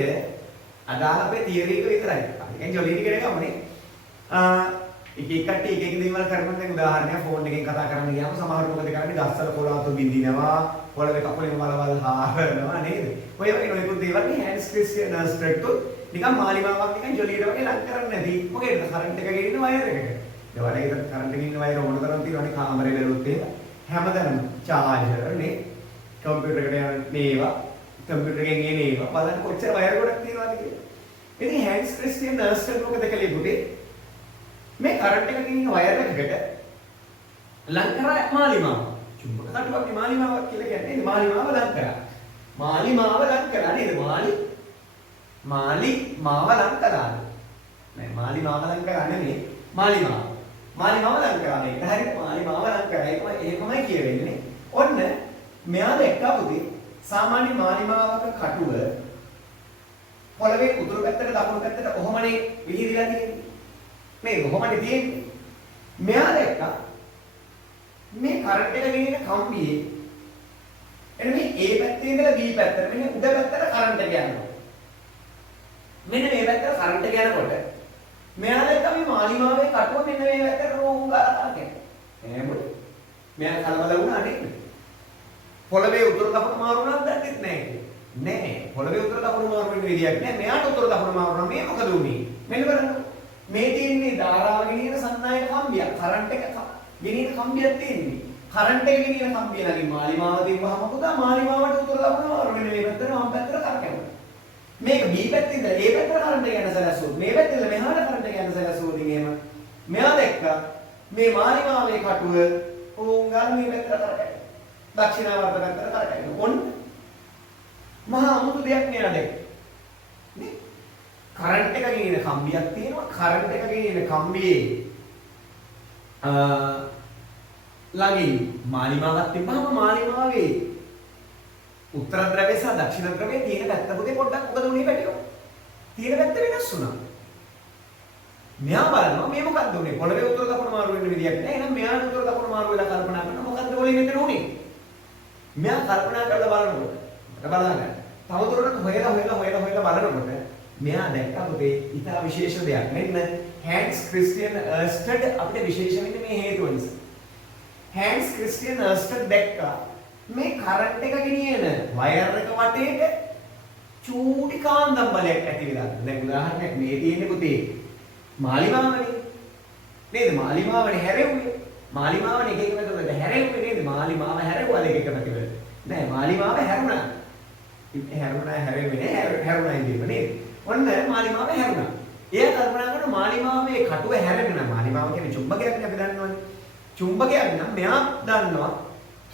අදාළ අපේ තියරි එක විතරයි. අපි කියන්නේ ජොලියට කියන ගමනේ. එක එක කට්ටිය එක එක දේවල් කරනවා. දැන් උදාහරණයක් ෆෝන් එකෙන් කතා කරන්න ගියාම සමහර මොකද කරන්නේ? ගස්සල කොලාතු බින්දිනවා, පොළවේ කකුලෙන් වලවල් හාරනවා නේද? ඔය වගේ නොයෙකුත් දේවල් මේ හෑන්ඩ්ස් ක්‍රිස්ටියන් ස්ට්‍රෙක්ට් නිකන් මාලිමාවක් නිකන් ජොලියට වගේ ලං කරන්නේ නැති. මොකේද? කරන්ට් එක ගෙනින වයර් එකකට. ඒ වගේ ඉතින් කරන්ට් ගෙනින වයර් ඕන තරම් තියෙනවානේ කාමරේ බැලුවොත් එහෙම. හැමදැනම චාර්ජර් නේ කම්පියුටර් එකට යන මේවා කම්පියුටර් එකෙන් එන ඒවා බලන්න කොච්චර වයර් ගොඩක් තියෙනවද කියලා. ඉතින් හෑන්ඩ්ස් ක්‍රිස්ටියන් ස්ට්‍රෙක්ට් මොකද කළේ පුතේ? මේ කරන්ට් එක ගෙනින වයර් එකකට ලං කරා මාලිමාව. චුම්බක කටුවක්නේ මාලිමාවක් කියලා කියන්නේ. මාලිමාව ලං කරා. මාලිමාව ලං කරා නේද? මාලිමාව ලං කරා. නෑ මාලිමාව ලං කරා නෙමෙයි. මාලිමාව ලං කරා මේක. හරි මාලිමාව ලං කරා. ඒකමයි කියවෙන්නේ. ඔන්න මෙයා දැක්කා පුතේ සාමාන්‍ය මාලිමාවක කටුව පොළවේ උතුරු පැත්තට දකුණු පැත්තට කොහොමනේ විහිදිලා තියෙන්නේ. මේ කොහොමද තියෙන්නේ? මෙයා දැක්කා මේ කරන්ට් එක ගෙනියන කම්බියේ එන්න මේ A පැත්තේ ඉඳලා B පැත්තට මෙන්න උඩ පැත්තට කරන්ට් එක යනවා. මෙන්න මේ පැත්තට කරන්ට් එක යනකොට මෙයා දැක්කා මේ මාලිමාවේ කටුව මෙන්න මේ පැත්තට රෝම් ගාලා තියෙනවා. එහෙමද? මෙයා කලබල වුණා නේද? පොළවේ උතුරු දකුණු මාරු වුණාද දන්නේ නැහැ. නෑ. පොළවේ උතුරු දකුණු මාරු වෙන විදියක් නෑ. මෙයාට උතුරු දකුණු මාරු වුණා. මේ මොකද උනේ? මෙන්න බලන්න. මේ තියෙන්නේ ධාරාව ගෙනියන සන්නායක කම්බියක්. කරන්ට් එක ගෙනියන කම්බියක් තියෙන්නේ. කරන්ට් එක ගෙනියන කම්බිය ළඟින් මාලිමාව තිබ්බහම මොකද? මාලිමාවට උතුරු දකුණු මාරු වෙන මේ පැත්තට වම් පැත්තට කරකැවෙනවා. මේක B පැත්තේ ඉඳලා A පැත්තට කරන්ට් එක යන සැලසුවොත් මේ පැත්තේ ඉඳලා මෙහාට කරන්ට් එක යන සැලසුවොත් එහෙම මෙයා දැක්කා මේ මාලිමාවේ කටුව උංගල් මේ පැත්තට කරකැවෙනවා. දක්ෂිනාවර්ත පැත්තට කරකැවෙනවා. ඔන්න මහා අමුතු දෙයක් මෙයා දැක්කේ. නේ? කරන්ට් එක ගෙනියන කම්බියක් තියෙනවා. කරන්ට් එක ගෙනියන කම්බියේ ළඟින් මාලිමාවක් තිබ්බම මාලිමාවේ උත්තර ධ්‍රවය සහ දක්ෂිණ ධ්‍රවය තියෙන පැත්ත පුතේ පොඩ්ඩක් මොකද උනේ පැටියෝ? තියෙන පැත්ත වෙනස් වුණා. මෙයා බලනවා මේ මොකද්ද උනේ? පොළවේ උත්තර දකුණ මාරු වෙන්න විදියක් නැහැ. එහෙනම් මෙයා උත්තර දකුණ මාරු වෙලා කල්පනා කරනවා මොකද්ද පොළවේ මෙතන උනේ? මෙයා කල්පනා කරලා බලනකොට බලන්න. තවදුරටත් හොයලා බලනකොට මෙයා දැක්කා පුතේ ඉතා විශේෂ දෙයක්. මෙන්න හෑන්ඩ්ස් ක්‍රිස්ටියන් අර්ස්ටඩ් අපිට විශේෂ වෙන්නේ මේ හේතුව නිසා. හෑන්ඩ්ස් ක්‍රිස්ටියන් අර්ස්ටඩ් දැක්කා මේ කරන්ට් එක ගෙනියන වයර් එක වටේට චූටි කාන්දම් බලයක් ඇති වෙලා. දැන් උදාහරණයක් මේ තියෙන්නේ පුතේ මාලිමාවනේ. නේද? මාලිමාවනේ හැරෙව්වේ. මාලිමාවනේ එක එක පැත්තකට හැරෙව්වේ නේද? මාලිමාව හැරෙව්වා දෙක එක පැත්තකට. නෑ මාලිමාව හැරුණා. හැරෙන්නේ නෑ හැරුණා ඉඳීම නේද? ඔන්න මාලිමාව හැරුණා. එයා කල්පනා කරන මාලිමාවේ කටුව හැරෙන්න මාලිමාව කියන්නේ චුම්බකයක් නේ අපි දන්නවනේ. චුම්බකයක් නම් මෙයා දන්නවා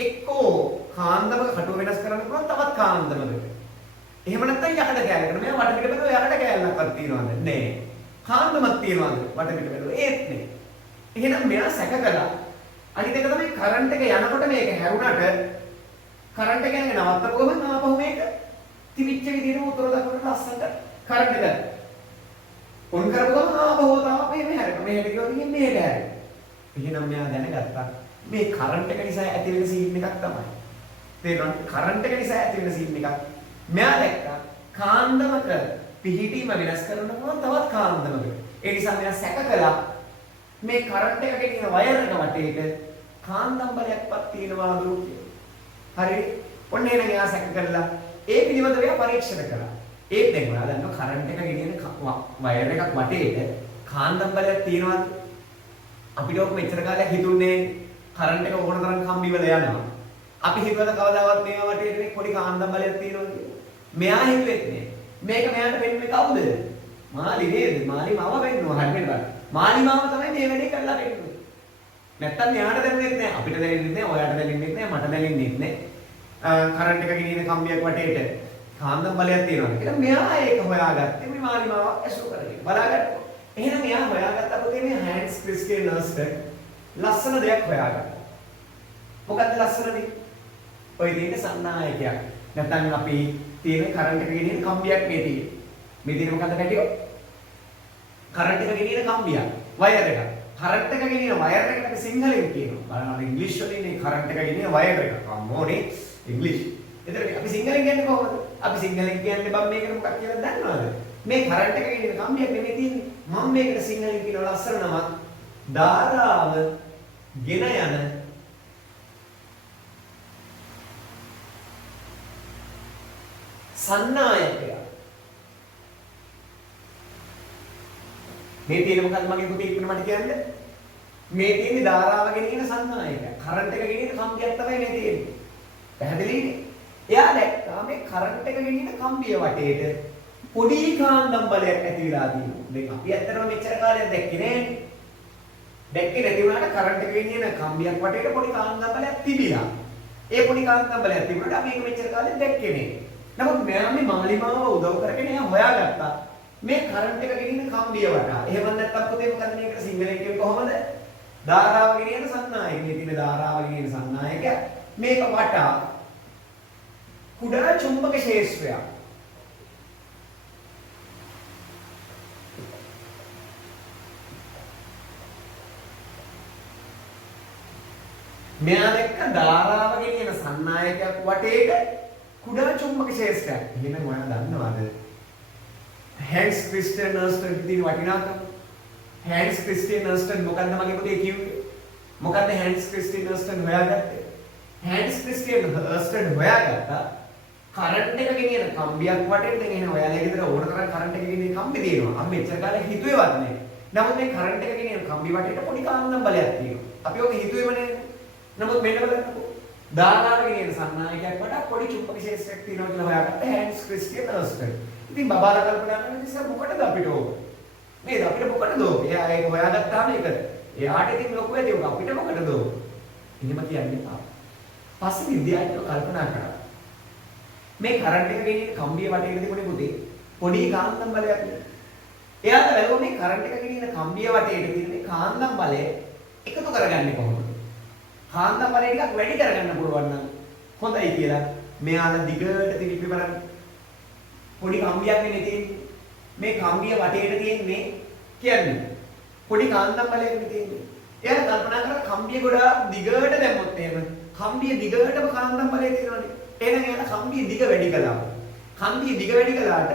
එක්කෝ කාන්දමක කටුව වෙනස් කරන්න පුළුවන් තවත් කාන්දමකට. එහෙම නැත්නම් යකඩ කෑල්ලකට. මෙයා වටපිට බැලුවා යකඩ කෑල්ලක්වත් තියනවද? නෑ. කාන්දමක් තියනවද? වටපිට බැලුවා ඒත් නෑ. එහෙනම් මෙයා සැක කළා. අනිත් එක තමයි කරන්ට් එක යනකොට මේක හැරුණාට කරන්ට් එක යන්නේ නවත්තපුවම ආපහු මේක තිබිච්ච විදිහට උතර දකුණට ලස්සනට කරන්ට් එක ඔන් කරපුවම ආපහු තාම මේ හැරෙනවා. මෙහෙට ගියොත් ඉන්නේ මෙහෙට හැරෙනවා. එහෙනම් මෙයා දැනගත්තා මේ කරන්ට් එක නිසා ඇති වෙන සීන් එකක් තමයි. තේරුණාද? කරන්ට් එක නිසා ඇති වෙන සීන් එකක්. මෙයා දැක්කා කාන්දමක පිහිටීම වෙනස් කරන්න පුළුවන් තවත් කාන්දමකට. ඒ නිසා මෙයා සැක කළා මේ කරන්ට් එක ගෙනියන වයර් එක වටේට කාන්දම් බලයක්වත් තියෙනවාද කියලා. හරි. ඔන්න එහෙනම් එයා සැක කළා ඒ පිළිබඳව එයා පරීක්ෂණ කළා. ඒත් දැන් ඔයාලා දන්නවා කරන්ට් එක ගෙනියන වයර් එකක් වටේට කාන්දම් බලයක් තියෙනවද? අපිට ඔක මෙච්චර කාලයක් හිතුන්නේ කරන්ට් එක ඕන තරම් කම්බි වල යනවා. අපි හිතුවද කවදාවත් මේවා වටේට පොඩි කාන්දම් බලයක් තියෙනවද කියලා? මෙයා හිතුවෙත් නෑ. මේක මෙයාට වෙන්නේ කවුද? මාලි නේද? මාලි මාව වෙන්නවා හරියට. මාලි මාව තමයි මේ වැඩේ කරලා දෙන්නේ. නැත්තම් මෙයාට දැනෙන්නේ නැහැ. අපිට දැනෙන්නේ නැහැ. ඔයාට දැනෙන්නේ නැහැ. මට දැනෙන්නේ නැහැ. කරන්ට් එක ගෙනියන කම්බියක් වටේට කාන්දම් බලයක් තියෙනවා. ඒක මෙයා ඒක හොයාගත්තේ මේ මාලි මාව ඇසුරු කරගෙන. බලාගත්තා. එහෙනම් එයා හොයාගත්ත අපතේ මේ හෑන්ස් ක්‍රිස්ටියන් නර්ස්ටර් ලස්සන දෙයක් හොයාගත්තා. මොකද්ද ලස්සන දේ? ඔය තියෙන සන්නායකයක්. නැත්නම් අපි තියෙන කරන්ට් එක ගෙනියන කම්බියක් මේ තියෙන්නේ. මේ තියෙන මොකද්ද කැටියෝ? කරන්ට් එක ගෙනියන කම්බියක්. වයර් එකක්. කරන්ට් එක ගෙනියන වයර් එකට අපි සිංහලෙන් කියනවා. බලන්න ඉංග්‍රීසි වලින් මේ කරන්ට් එක ගෙනියන වයර් එක. අම්මෝනේ ඉංග්‍රීසි. එතන අපි සිංහලෙන් කියන්නේ කොහොමද? අපි සිංහලෙන් කියන්නේ බම් මේකට මොකක් කියලා දන්නවද? මේ කරන්ට් එක ගෙනියන කම්බියක් නෙමෙයි තියෙන්නේ. මම මේකට සිංහලෙන් කියන ලස්සන නමක් ධාරාව ගෙන යන සන්නායකය. මේ තියෙන මොකක්ද මගේ පුතේ ඉක්මන මට කියන්න? මේ තියෙන්නේ ධාරාව ගෙනියන සන්නායකය. කරන්ට් එක ගෙනියන කම්බියක් තමයි මේ තියෙන්නේ. පැහැදිලිනේ? එයා දැක්කා මේ කරන්ට් එක ගෙනියන කම්බිය වටේට පොඩි කාන්දම් බලයක් ඇති වෙලා තියෙනවා. දැන් අපි ඇත්තටම මෙච්චර කාලයක් දැක්කේ නෑනේ. දැක්කේ නැති වුණාට කරන්ට් එක ගෙනියන කම්බියක් වටේට පොඩි කාන්දම් බලයක් තිබිලා. ඒ පොඩි කාන්දම් බලයක් තිබුණාට අපි ඒක මෙච්චර කාලයක් දැක්කේ නෑ. නමුත් මෙයා මේ මාලිමාව උදව් කරගෙන එයා හොයාගත්තා මේ කරන්ට් එක ගෙනියන කම්බිය වටා. එහෙම නැත්නම් පුතේ මොකද මේකට සිංහලෙන් කියන්නේ කොහොමද? ධාරාව ගෙනියන සන්නායක. මේ තියෙන ධාරාව ගෙනියන සන්නායක මේක වටා කුඩා චුම්බක ක්ෂේත්‍රයක්. මෙයා දැක්ක ධාරාව ගෙනියන සන්නායකයක් වටේට කුඩා චුම්බක ක්ෂේත්‍රයක්. එහෙනම් ඔයාලා දන්නවද? හෑන්ස් ක්‍රිස්ටියන් නර්ස්ටර් තියෙන වටිනාකම? හෑන්ස් ක්‍රිස්ටියන් නර්ස්ටර් මොකද්ද මගේ පුතේ කිව්වේ? මොකද්ද හෑන්ස් ක්‍රිස්ටියන් නර්ස්ටර් හොයාගත්තේ? හෑන්ස් ක්‍රිස්ටියන් නර්ස්ටර් හොයාගත්තා කරන්ට් එක ගෙනියන කම්බියක් වටේට. දැන් එහෙනම් ඔයාලා ගෙදර ඕන තරම් කරන්ට් එක ගෙනියන කම්බි තියෙනවා. අපි මෙච්චර කාලෙක හිතුවේවත් නැහැ. නමුත් මේ කරන්ට් එක ගෙනියන කම්බි වටේට පොඩි කාන්දම් බලයක් තියෙනවා. අපි ඔක හිතුවේම නෑ. නමුත් මෙන්න බලන්නකෝ. ධාරාව ගෙනියන සන්නායකයක් වටා පොඩි චුම්බක ක්ෂේත්‍රයක් තියෙනවා කියලා හොයාගත්ත හෑන්ස් ක්‍රිස්ටියන් නර්ස්ටර්. ඉතින් බබාලා කල්පනා කරන නිසා මොකටද අපිට ඕක? නේද? අපිට මොකටද ඕක? එයා ඒක හොයාගත්තාම ඒකද? එයාට ඉතින් ලොකු වැඩි ඕක. අපිට මොකටද ඕක? එහෙම කියන්නේ තා. පස්සේ විද්‍යාඥයෝ කල්පනා කරා. මේ කරන්ට් එක ගෙනියන කම්බිය වටේට තිබුණේ පුතේ පොඩි කාන්දම් බලයක් නේ. එයාට බැලුවා මේ කරන්ට් එක ගෙනියන කම්බිය වටේට තියෙන කාන්දම් බලය එකතු කරගන්නේ කොහොමද? කාන්දම් බලය ටිකක් වැඩි කරගන්න පුළුවන් නම් හොඳයි කියලා මෙයාලා දිගට තිරිපි බලන්න. පොඩි කම්බියක් නේ තියෙන්නේ. මේ කම්බිය වටේට තියෙන්නේ කියන්නේ පොඩි කාන්දම් බලයක් නේ තියෙන්නේ. එයාලා කල්පනා කරලා කම්බිය ගොඩාක් දිගට දැම්මොත් එහෙම කම්බිය දිගටම කාන්දම් බලය තියෙනවනේ. එහෙනම් එයාලා කම්බිය දිග වැඩි කළා. කම්බිය දිග වැඩි කළාට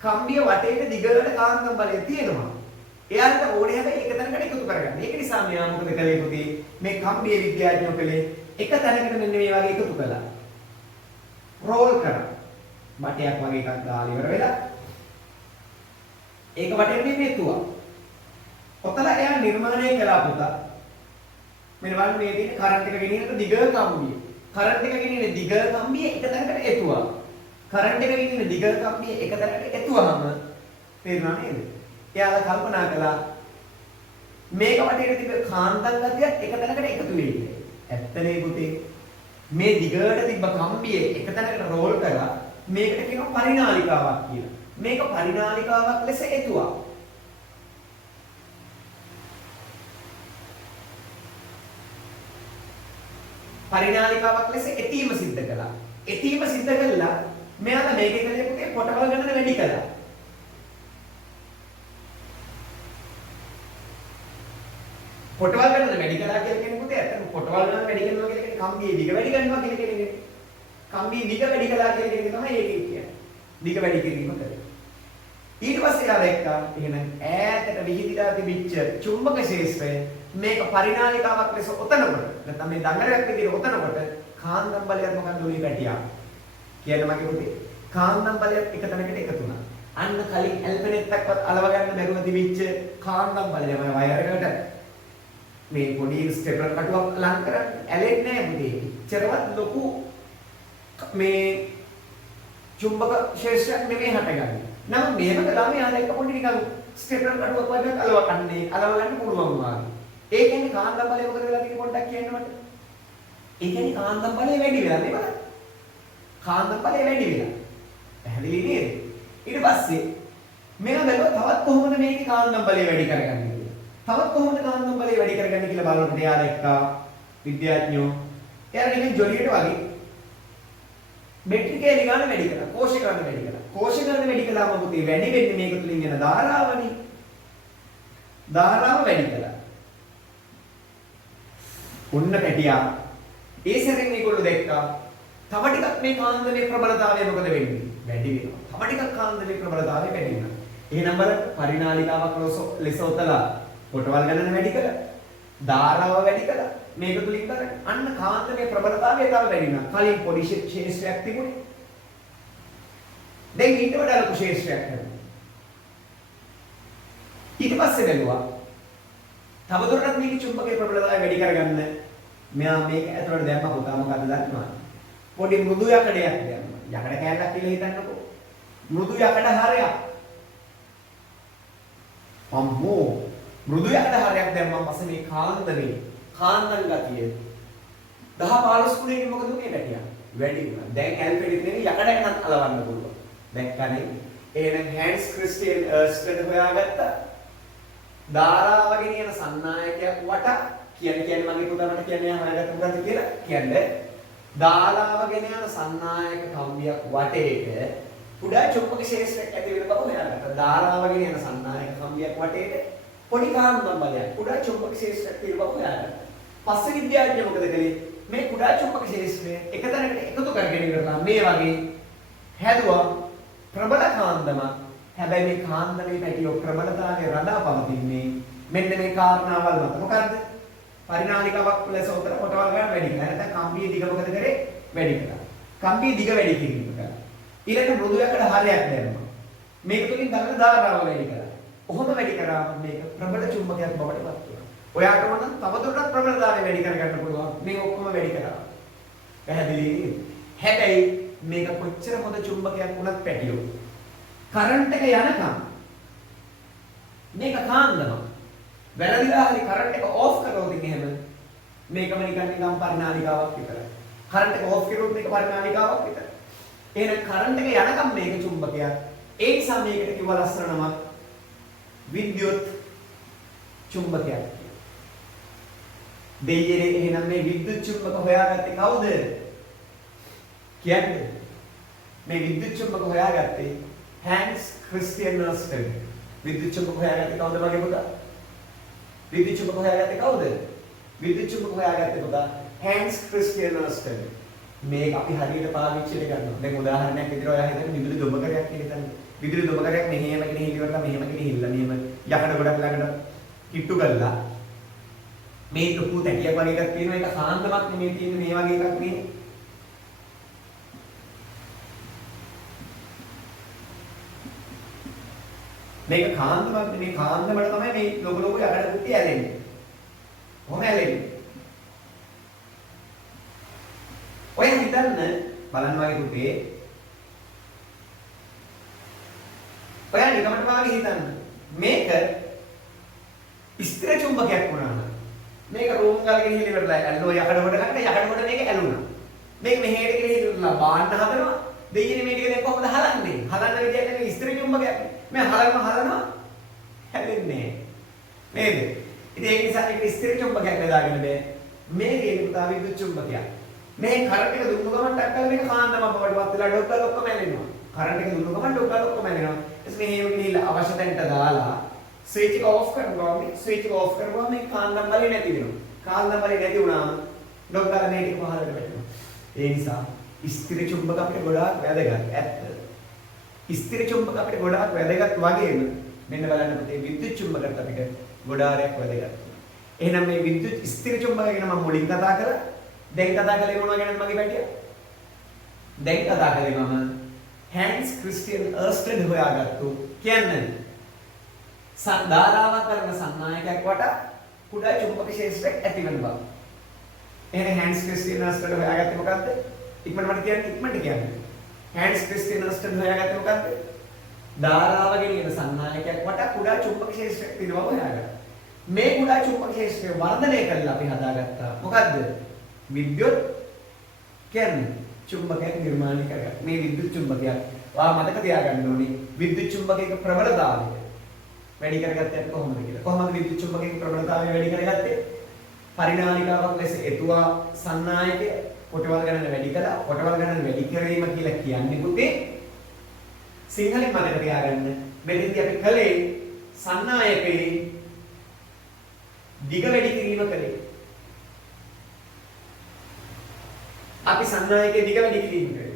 කම්බිය වටේට දිගට කාන්දම් බලය තියෙනවා. එයාට ඕනේ හැබැයි එක තැනකට එකතු කරගන්න. ඒක නිසා මෙයා මොකද කළේ පුතේ? මේ කම්බිය විද්‍යාඥයෝ කළේ එක තැනකට මෙන්න මේ වගේ එකතු කළා. රෝල් කරා. බටයක් වගේ එකක් දාලා ඉවර වෙලා ඒක වටේට මේතුවා. ඔතන එයා නිර්මාණය කළා පුතා. මෙන්න බලන්න මේ තියෙන කරන්ට් එක ගෙනියන දිග කම්බිය. කරන්ට් එක ගෙනියන දිග කම්බිය එක තැනකට එතුවා. කරන්ට් එක ගෙනියන දිග කම්බිය එක තැනකට එතුවාම තේරුණා නේද? එයාලා කල්පනා කළා මේක වටේට තිබ්බ කාන්දම් ගතියක් එක තැනකට එකතු වෙයි කියලා. ඇත්තනේ පුතේ. මේ දිගට තිබ්බ කම්බිය එක තැනකට රෝල් කරලා මේකට කියනවා පරිණාලිකාවක් කියලා. මේක පරිණාලිකාවක් ලෙස එතුවා. පරිණාලිකාවක් ලෙස එතීම සිද්ධ කළා. එතීම සිද්ධ කළා මෙයාලා මේකේ කලේ පුතේ පොටවල් ගණන වැඩි කළා. පොටවල් ගණන වැඩි කළා කියලා කියන්නේ පුතේ ඇත්තටම පොටවල් ගණන වැඩි කරනවා කියලා කියන්නේ කම්බියේ දිග වැඩි කරනවා කියලා කියන්නේ. කම්බියේ දිග වැඩි කළා කියලා කියන්නේ තමයි ඒකේ කියන්නේ. දිග වැඩි කිරීම කරේ. ඊට පස්සේ ආ දැක්කා එහෙනම් ඈතට විහිදිලා තිබිච්ච චුම්බක ක්ෂේත්‍රය මේක පරිණාලිකාවක් ලෙස ඔතනකොට නැත්නම් මේ දඟලයක් විදිහට ඔතනකොට කාන්දම් බලයක් මොකක්ද උනේ පැටියා. කියන්නේ මගේ පුතේ කාන්දම් බලයක් එක තැනකට එකතු වුණා. අන්න කලින් ඇල්පෙනෙත්තක්වත් අලව ගන්න බැරුව තිබිච්ච කාන්දම් බලය මම වයර් එකට මේ පොඩි ස්ටෙප්ලර් කටුවක් ලං කරන්නේ ඇලෙන්නේ නැහැ පුතේ. ඉච්චරවත් ලොකු මේ චුම්බක ශේෂයක් නෙමෙයි හටගන්නේ. නම් මේක ළමයි ආර එක පොඩි නිකන් ස්ටෙප්ලර් කටුවක් වගේ අලව ගන්න පුළුවන් වුණා. ඒ කියන්නේ කාන්දම් බලය මොකද වෙලා තියෙන්නේ පොඩ්ඩක් කියන්න මට. ඒ කියන්නේ කාන්දම් බලය වැඩි වෙලා නේ බලන්න. කාන්දම් බලය වැඩි වෙලා. පැහැදිලි නේද? ඊට පස්සේ මෙන්න බැලුවා තවත් කොහොමද මේකේ කාන්දම් බලය වැඩි කරගන්නේ කියලා. තවත් කොහොමද කාන්දම් බලය වැඩි කරගන්නේ කියලා බලනකොට එයාලා එක්ක විද්‍යාඥයෝ එයාලා නිකන් ජොලියට වගේ බැටරි කෑලි ගන්න වැඩි කරා. කෝෂ ගන්න වැඩි කරා. කෝෂ ගන්න වැඩි කළාම පුතේ වැඩි වෙන්නේ මේක තුලින් එන ධාරාවනේ. ධාරාව වැඩි කළා. ඔන්න පැටියා ඒ සැරෙන් මේගොල්ලෝ දැක්කා තව ටිකක් මේ කාන්දමේ ප්‍රබලතාවය මොකද වෙන්නේ? වැඩි වෙනවා. තව ටිකක් කාන්දමේ ප්‍රබලතාවය වැඩි වෙනවා. එහෙනම් බලන්න පරිනාලිකාවක් ලෙස ඔතලා කොටවල් ගණන වැඩි කළා. ධාරාව වැඩි කළා. මේක තුලින් කරන්නේ අන්න කාන්දමේ ප්‍රබලතාවය තව වැඩි වෙනවා. කලින් පොඩි ශේෂ්ත්‍රයක් තිබුණේ. දැන් ඊට වඩා ලොකු ශේෂ්ත්‍රයක් හදනවා. ඊට පස්සේ බැලුවා තවදුරටත් මේකේ චුම්බකයේ ප්‍රබලතාවය වැඩි කරගන්න මෙයා මේක ඇතුළට දැම්ම පුතා මොකද දන්නවද? පොඩි මෘදු යකඩයක් දැම්මා. යකඩ කෑල්ලක් කියලා හිතන්නකෝ. මෘදු යකඩ හරයක්. අම්මෝ මෘදු යකඩ හරයක් දැම්මම පස්සේ මේ කාන්දම් ගතිය 10-15 ගුණයකින් මොකද උනේ පැටියා? වැඩි වුණා. දැන් ඇල්පෙඩිත් නෙවෙයි යකඩකටත් අලවන්න පුළුවන්. දැක්කනේ? එහෙනම් හැන්ස් ක්‍රිස්ටියන් අර්ස්ටන් හොයාගත්තා. ධාරාව ගෙනියන සන්නායකයක් වට කියන්නේ මගේ පුතා මට කියන්නේ හොයාගත්ත මොකද්ද කියලා කියන්නේ ධාරාව ගෙන යන සන්නායක කම්බියක් වටේට කුඩා චුම්බක ශේෂ්ත්‍රයක් ඇති වෙන බව හොයාගත්තා. ධාරාව ගෙන යන සන්නායක කම්බියක් වටේට පොඩි කාන්දම් බලයක් කුඩා චුම්බක ශේෂ්ත්‍රයක් තියෙන බව හොයාගත්තා. පස්සේ විද්‍යාඥයෝ මොකද කළේ? මේ කුඩා චුම්බක ශේෂ්ත්‍රය එක තැනකට එකතු කරගෙන ඉවරලා මේ වගේ හැදුවා ප්‍රබල කාන්දමක්. හැබැයි මේ කාන්දමේ පැටියෝ ප්‍රබලතාවයේ රඳා පවතින්නේ මෙන්න මේ කාරණාවල් මත. මොකද්ද? පරිනාලිකාවක් ලෙස උතර කොටවල් ගන්න වැඩි කළා. නැත්නම් කම්බියේ දිග මොකද කරේ? වැඩි කළා. කම්බියේ දිග වැඩි කිරීම කළා. ඊළඟ මෘදු යකඩ හරයක් දැම්මා. මේක තුලින් ගන්න ධාරාව වැඩි කළා. කොහොම වැඩි කරාම මේක ප්‍රබල චුම්බකයක් බවට පත් වෙනවා. ඔයාට ඕන නම් තවදුරටත් ප්‍රබලතාවය වැඩි කරගන්න පුළුවන්. මේ ඔක්කොම වැඩි කරා. පැහැදිලි නේද? හැබැයි මේක කොච්චර හොඳ චුම්බකයක් වුණත් පැටියෝ කරන්ට් එක යනකම් මේක කාන්දමක්. වැරදිලා හරි කරන්ට් එක ඕෆ් කරනොත් එහෙම මේකම නිකන් පරිනාලිකාවක් විතරයි. කරන්ට් එක ඕෆ් කරොත් මේක පරිනාලිකාවක් විතරයි. එහෙනම් කරන්ට් එක යනකම් මේක චුම්බකයක්. ඒ නිසා මේකට කිව්ව ලස්සන නමක් විද්‍යුත් චුම්බකයක් කියලා. දෙයියනේ එහෙනම් මේ විද්‍යුත් චුම්බක හොයාගත්තේ කවුද? කියන්නේ මේ විද්‍යුත් චුම්බක හොයාගත්තේ හැන්ස් ක්‍රිස්ටියන් අර්ස්ටන්. විද්‍යුත් චුම්බක හොයාගත්තේ කවුද මගේ පුතා? විද්‍යුත් චුම්බක හොයාගත්තේ කවුද? විද්‍යුත් චුම්බක හොයාගත්තේ පුතා හැන්ස් ක්‍රිස්ටියන් අර්ස්ටන්. මේක අපි හරියට පාවිච්චියට ගන්නවා. දැන් උදාහරණයක් විදිහට ඔයා හිතන්න විදුලි දොඹකරයක් කියලා හිතන්න. විදුලි දොඹකරයක් මෙහෙම ගෙනහිල්ලවලා මෙහෙම ගෙනහිල්ලා මෙහෙම යකඩ ගොඩක් ළඟට කිට්ටු කරලා මේ ලොකු තැටියක් වගේ එකක් තියෙනවා. ඒක කාන්දමක් නෙමෙයි තියෙන්නේ මේ වගේ එකක් නේ. මේක කාන්දමක් නෙමෙයි කාන්දමට තමයි මේ ලොකු ලොකු යකඩ කුට්ටි ඇලෙන්නේ. කොහොම ඇලෙන්නේ? ඔය හිතන්න බලන්න වගේ පුතේ. ඔයා නිකමට වාගේ හිතන්න. මේක ස්ථිර චුම්බකයක් වුණා නම් මේක රූම් ගාලගෙන ඉහිලිවලා ඇල්ලුවා යකඩ කොට ගන්න යකඩ කොට මේක ඇලුනා. මේක මෙහෙට ගෙනහිල්ලා බාන්න හදනවා. දෙයියනේ මේ ටික දැන් කොහොමද හලන්නේ? හලන්න විදියක් නෙමෙයි ස්ථිර චුම්බකයක්. මේ හලනවා හැදෙන්නේ නේද? ඉතින් ඒක නිසා මේක ස්ථිර චුම්බකයක් බෙදාගෙන බෑ. මේ කියන්නේ පුතා විද්‍යුත් චුම්බකයක්. මේ කරන්ට් එක දුන්නු ගමන් ටක්කල් මේක කාන්දම බවට පත් වෙලා ඩොක්කල් ඔක්කොම ඇලෙනවා. කරන්ට් එක දුන්නු ගමන් ඩොක්කල් ඔක්කොම ඇලෙනවා. එස් මෙහෙම ගිහිල්ලා අවශ්‍ය තැනට දාලා ස්විච් එක ඕෆ් කරනවා. මේ ස්විච් එක ඕෆ් කරනවා මේ කාන්දම් බලය නැති වෙනවා. කාන්දම් බලය නැති වුණාම ඩොක්කල් මේ ටික පහළට වැටෙනවා. ඒ නිසා ස්ථිර චුම්බක අපිට ගොඩාක් වැදගත්. ඇත්ත. ස්ථිර චුම්බක අපිට ගොඩාක් වැදගත් වගේම මෙන්න බලන්න පුතේ විද්‍යුත් චුම්බකත් අපිට ගොඩාරයක් වැදගත්. එහෙනම් මේ විද්‍යුත් ස්ථිර චුම්බකය ගැන මම මුලින් කතා කරා. දැන් කතා කළේ මොනවා ගැනද මගේ පැටියා? දැන් කතා කළේ මම හැන්ස් ක්‍රිස්ටියන් අර්ස්ටඩ් හොයාගත්තු කියන්නේ ධාරාවක් කරන සන්නායකයක් වටා කුඩා චුම්බක ක්ෂේත්‍රයක් ඇතිවන බව. එහෙනම් හැන්ස් ක්‍රිස්ටියන් අර්ස්ටඩ් හොයාගත්තේ මොකද්ද? ඉක්මනට කියන්නේ. හැන්ස් ක්‍රිස්ටියන් අර්ස්ටඩ් හොයාගත්තේ මොකද්ද? ධාරාව ගෙනියන සන්නායකයක් වටා කුඩා චුම්බක ක්ෂේත්‍රයක් තියෙනවා හොයාගත්තා. මේ කුඩා චුම්බක ක්ෂේත්‍රය වර්ධනය කරලා අපි හදාගත්තා. මොකද්ද? විද්‍යුත් කියන්නේ චුම්බකයක් නිර්මාණය කරගන්න. මේ විද්‍යුත් චුම්බකයක් ඔයා මතක තියාගන්න ඕනේ. විද්‍යුත් චුම්බකයක ප්‍රබලතාවය වැඩි කරගත්තේ කොහොමද කියලා. කොහොමද විද්‍යුත් චුම්බකයක ප්‍රබලතාවය වැඩි කරගත්තේ? පරිනාලිකාවක් ලෙස එතුවා සන්නායකය කොටවල් ගණන වැඩි කළා. කොටවල් ගණන වැඩි කිරීම කියලා කියන්නේ පුතේ සිංහලෙන් මතක තියාගන්න. මෙතෙන්දී අපි කලේ සන්නායකයේ දිග වැඩි කිරීම කලේ. අපි සන්නායකයේ දිග වැඩි කිරීම කරේ.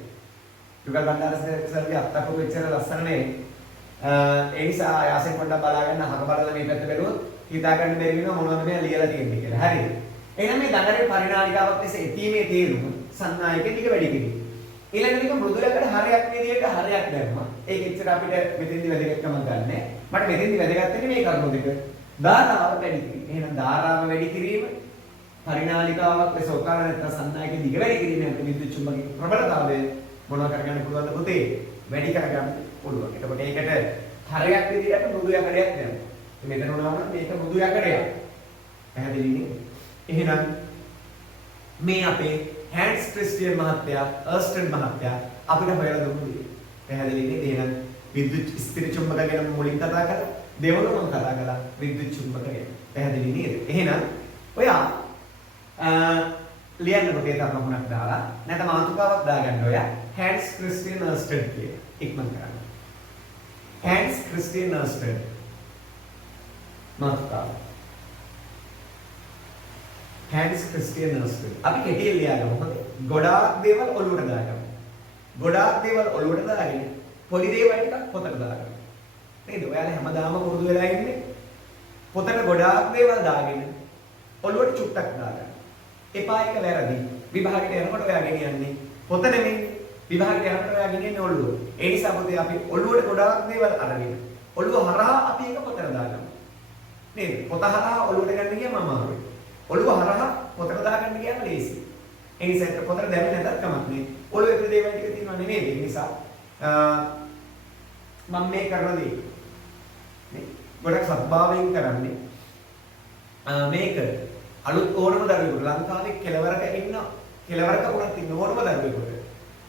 දුගල් බණ්ඩාර සර්ගේ අත්තකෝ වෙච්චර ලස්සන නේ. ඒ නිසා ආයසෙන් පොඩ්ඩක් බලාගන්න අහක බලලා මේ පැත්ත බැලුවොත් හිතා ගන්න බැරි වෙනවා මොනවද මේ ලියලා තියෙන්නේ කියලා. හරිද? එහෙනම් මේ දඟලේ පරිණාමිකාවක් ලෙස එතීමේ තේරුම සන්නායකයේ දිග වැඩි කිරීම. ඊළඟට මෘදුලකට හරයක් විදියට හරයක් දැම්මා. ඒක එච්චර අපිට මෙතෙන්දි වැදගත්කමක් ගන්නෑ. මට මෙතෙන්දි වැදගත් වෙන්නේ මේ කරුණු දෙක. ධාරාව වැඩි කිරීම. එහෙනම් ධාරාව වැඩි කිරීම පරිණාලිකාවක් ලෙස ඔකාල නැත්නම් සන්නායකයේ දිග වැඩි කිරීම විද්‍යුත් චුම්බකයේ ප්‍රබලතාවය මොනවා කරගන්න පුළුවන්ද පුතේ? වැඩි කරගන්න පුළුවන්. එතකොට ඒකට හරයක් විදියට මෘදු යකඩයක් දැම්මා. මෙතන උනා වුණා මේක මෘදු යකඩයක්. පැහැදිලි නේද? එහෙනම් මේ අපේ හැන්ස් ක්‍රිස්ටියන් මහත්තයා අර්ස්ටඩ් මහත්තයා අපිට හොයලා දුන්නු දේ. පැහැදිලි නේද? එහෙනම් විද්‍යුත් ස්ථිර චුම්බක ගැන මුලින් කතා කරා. දෙවොලම කතා කළා විද්‍යුත් චුම්බක ගැන. පැහැදිලි නේද? එහෙනම් ඔයා ලියන්න පුතේ තර්කණක් දාලා නැත්නම් මාතෘකාවක් දාගන්න ඔයා හැන්ස් ක්‍රිස්ටියන් අර්ස්ටඩ් කියලා. ඉක්මන් කරන්න. හැන්ස් ක්‍රිස්ටියන් අර්ස්ටඩ් මාතෘකාව. Hans Christian Oersted. අපි කෙටියෙන් ලියාගමු. මොකද ගොඩාක් දේවල් ඔළුවට දාගමු. ගොඩාක් දේවල් ඔළුවට දාගෙන පොඩි දේවල් ටිකක් පොතට දාගමු. නේද? ඔයාලා හැමදාම පුරුදු වෙලා ඉන්නේ පොතට ගොඩාක් දේවල් දාගෙන ඔළුවට චුට්ටක් දාගන්න. එපා එක වැරදි. විභාගයට යනකොට ඔයා ගෙනියන්නේ පොත නෙමෙයි. විභාගයට යනකොට ඔයා ගෙනියන්නේ ඔළුව. ඒ නිසා පුතේ අපි ඔළුවට ගොඩාක් දේවල් අරගෙන ඔළුව හරහා අපි එක පොතට දාගමු. නේද? පොත හරහා ඔළුවට ගන්න ගියම අමාරුයි. ඔළුව හරහා පොතට දාගන්න ගියාම ලේසියි. ඒ නිසා පොතට දැම්මේ නැතත් කමක් නෑ. ඔළුවේ තියෙන දේවල් ටික තියෙනවනේ නේද? ඒ නිසා මම මේ කරන දේ ගොඩක් සත්භාවයෙන් කරන්නේ මේක අලුත් ඕනම දරුවෙකුට ලංකාවේ කෙලවරක වුණත් ඉන්න ඕනම දරුවෙකුට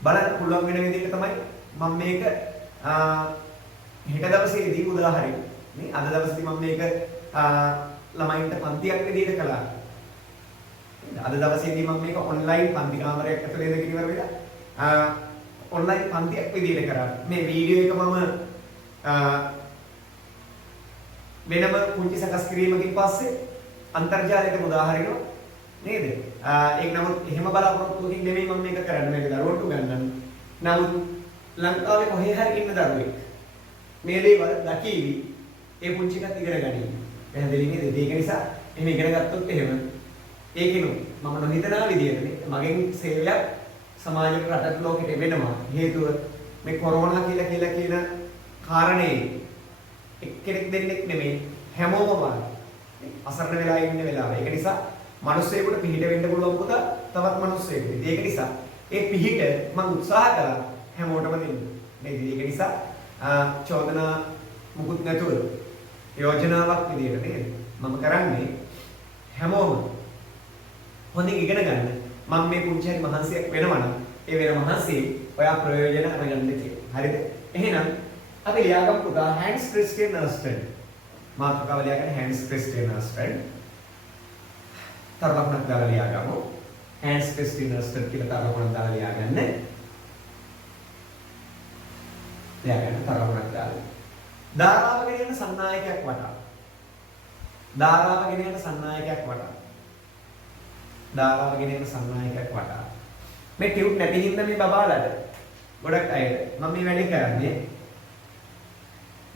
බලන්න පුළුවන් වෙන විදිහට තමයි මම මේක හෙට දවසේදී උදාහරණයක් නේ අද දවසේදී මම මේක ළමයින්ට පන්තියක් විදිහට කළා. අද දවසේදී මම මේක ඔන්ලයින් පන්ති කාමරයක් ඇතුලේ ඉඳගෙන ඉවර වෙලා ඔන්ලයින් පන්තියක් විදිහට කරා. මේ වීඩියෝ එක මම වෙනම පුංචි සකස් කිරීමකින් පස්සේ අන්තර්ජාලයට උදාහරණයක් නේද? ඒක නමුත් එහෙම බලාපොරොත්තුකින් නෙමෙයි මම මේක කරන්නේ. මේක දරුවන්ට උගන්වන්න. නමුත් ලංකාවේ කොහේ හරි ඉන්න දරුවෙක් මේ දේවල් දකීවි ඒ පුංචි එකත් ඉගෙන ගනියි. පැහැදිලි නේද? ඒක නිසා එහෙම ඉගෙන ගත්තොත් එහෙම ඒකිනු මම නොහිතනා විදියට මගෙන් සේවයක් සමාජයට රටට ලෝකෙට වෙනවා. හේතුව මේ කොරෝනා කියලා කියන කාරණේ එක්කෙනෙක් දෙන්නෙක් නෙමෙයි හැමෝම වගේ අසරණ වෙලා ඉන්න වෙලාව. ඒක නිසා මිනිස්සෙකුට පිහිට වෙන්න පුළුවන් පුතා තවත් මිනිස්සෙකුට. ඒක නිසා ඒ පිහිට මම උත්සාහ කළා හැමෝටම දෙන්න. නේද? ඒක නිසා චෝදනා මුකුත් නැතුව යෝජනාවක් විදියට නේද? මම කරන්නේ හැමෝම හොඳින් ඉගෙන ගන්න. මම මේ පුංචි හරි මහන්සියක් වෙනවා නම් ඒ වෙන මහන්සිය ඔයා ප්‍රයෝජන අරගන්න කියලා. හරිද? එහෙනම් අපි ලියාගමු පුතා හැන්ස් ක්‍රිස්ටියන් අර්ස්ටඩ්. මාතෘකාව ලියාගන්න හැන්ස් ක්‍රිස්ටියන් අර්ස්ටඩ්. තර්කණක් දාලා ලියාගමු. හැන්ස් ක්‍රිස්ටියන් අර්ස්ටඩ් කියලා තර්කණක් දාලා ලියාගන්න. තර්කණක් දාලා. ධාරාව ගෙන යන සන්නායකයක් වටා. ධාරාව ගෙන යන සන්නායකයක් වටා. ධාරාව ගෙන යන සන්නායකයක් වටා. මේ ටියුබ් නැති හින්දා මේ බබාලට ගොඩක් අයට මම මේ වැඩේ කරන්නේ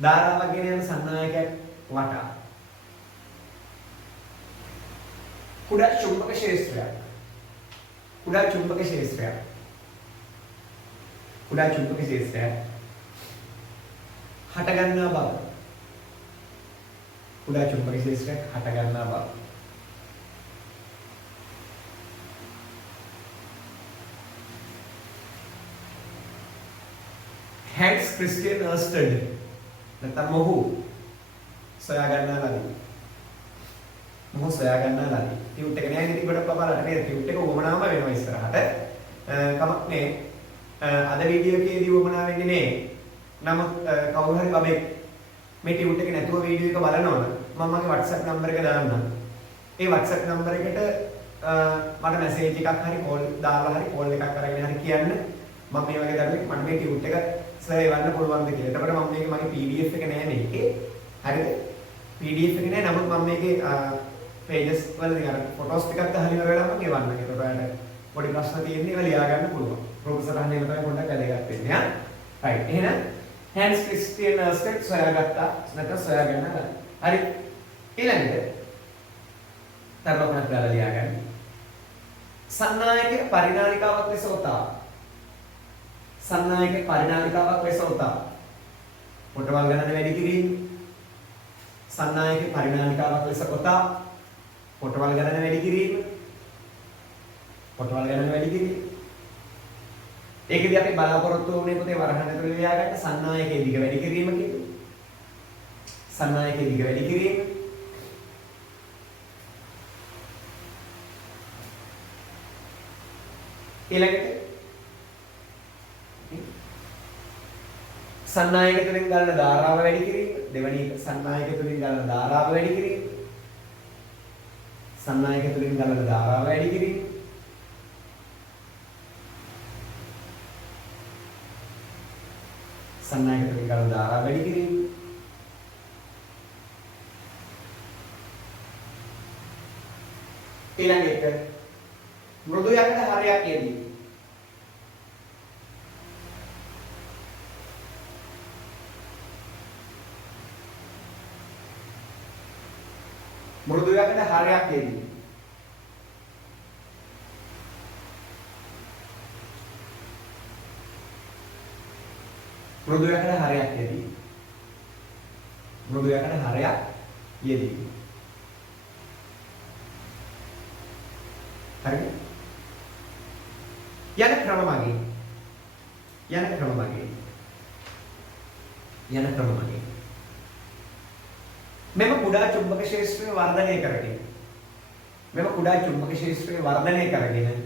ධාරාව ගෙන යන සන්නායකයක් වටා. කුඩා චුම්බක ක්ෂේත්‍රයක්. කුඩා චුම්බක ක්ෂේත්‍රයක්. කුඩා චුම්බක ක්ෂේත්‍රය හට ගන්නා බව. කුඩා චුම්බක ක්ෂේත්‍රයක් හට ගන්නා බව. Hans Christian Ørsted නැත්නම් මොහු සොයා ගන්නා ලදී. මොහු සොයා ගන්නා ලදී. ටියුට් එක නෑ ඉතින් ගොඩක් බලන්න නේද? ටියුට් එක වමනාම වෙනවා ඉස්සරහට. කමක් නෑ. අද වීඩියෝ එකේදී වමනා වෙන්නේ නෑ. නමුත් කවුරු හරි බබෙක් මේ ටියුට් එක නැතුව වීඩියෝ එක බලනවනම් මම මගේ WhatsApp නම්බර එක දාන්නම්. ඒ WhatsApp නම්බර එකට මට මැසේජ් එකක් හරි කෝල් දාලා හරි කෝල් එකක් අරගෙන හරි කියන්න මම මේ වගේ දරුවෙක් මට මේ ටියුට් එක සර් එවන්න පුළුවන්ද කියලා. එතකොට මම මේක මගේ PDF එක නෑ මේකේ. හරිද? PDF එක නෑ. නමුත් මම මේකේ pages වල අර ෆොටෝස් ටිකක් දාලා ඉවර වෙලා මම එවන්න. ඒකට ඔයාලට පොඩි ප්‍රශ්න තියෙන්නේ ඒවා ලියා ගන්න පුළුවන්. ප්‍රොෆෙසර් අහන්නේ මම තමයි පොඩ්ඩක් වැදගත් වෙන්නේ. හා? රයිට්. එහෙනම් Hans Christian Ørsted සොයාගත්තා. නැත්නම් සොයාගන්න. හරි. ඊළඟට තරලොකනක් දාලා ලියා ගන්න. සන්නායක පරිණාලිකාවක් ලෙස ඔතා. සන්නායක පරිණාලිකාවක් ලෙස ඔතා. පොටවල් ගණන වැඩි කිරීම. සන්නායක පරිණාලිකාවක් ලෙස ඔතා. පොටවල් ගණන වැඩි කිරීම. පොටවල් ගණන වැඩි කිරීම. ඒකෙදි අපි බලාපොරොත්තු වුණේ පුතේ වරහන් ඇතුළේ ලියා ගන්න සන්නායකයේ දිග වැඩි කිරීම කියන්නේ. සන්නායකයේ දිග වැඩි කිරීම. ඊළඟට සන්නායක තුලින් ගන්න ධාරාව වැඩි කිරීම. දෙවැනි එක සන්නායක තුලින් ගන්න ධාරාව වැඩි කිරීම. සන්නායක තුලින් ගන්න ධාරාව වැඩි කිරීම. සන්නායක තුලින් ගන්න ධාරාව වැඩි කිරීම. ඊළඟ එක මෘදු යකඩ හරයක් යෙදී. මෘදු යකඩ හරයක් යෙදී. මෘදු යකඩ හරයක් යෙදී. මෘදු යකඩ හරයක් යෙදී. හරිද? යන ක්‍රම මගේ. යන ක්‍රම මගේ. යන ක්‍රම මගේ. මෙම කුඩා චුම්බක ක්ෂේත්‍රය වර්ධනය කරගෙන. මෙම කුඩා චුම්බක ක්ෂේත්‍රය වර්ධනය කරගෙන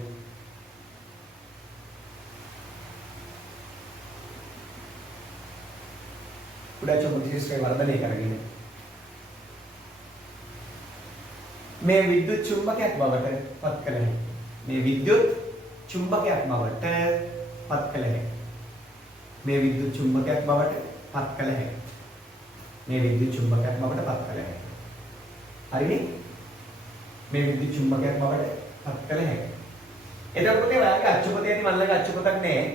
කුඩා චුම්බක ක්ෂේත්‍රය වර්ධනය කරගෙන මේ විද්‍යුත් චුම්බකයක් බවට පත් කළ හැකියි. මේ විද්‍යුත් චුම්බකයක් බවට පත් කළ හැකියි. මේ විද්‍යුත් චුම්බකයක් බවට පත් කළ හැකියි. මේ විද්‍යුත් චුම්බකයක් බවට පත් කළ හැකියි. හරිනේ? මේ විද්‍යුත් චුම්බකයක් බවට පත් කළ හැකියි. එතකොට පුතේ ඔයාලගේ අච්චුපතේදී මම ළඟ අච්චුපතක් නැහැ.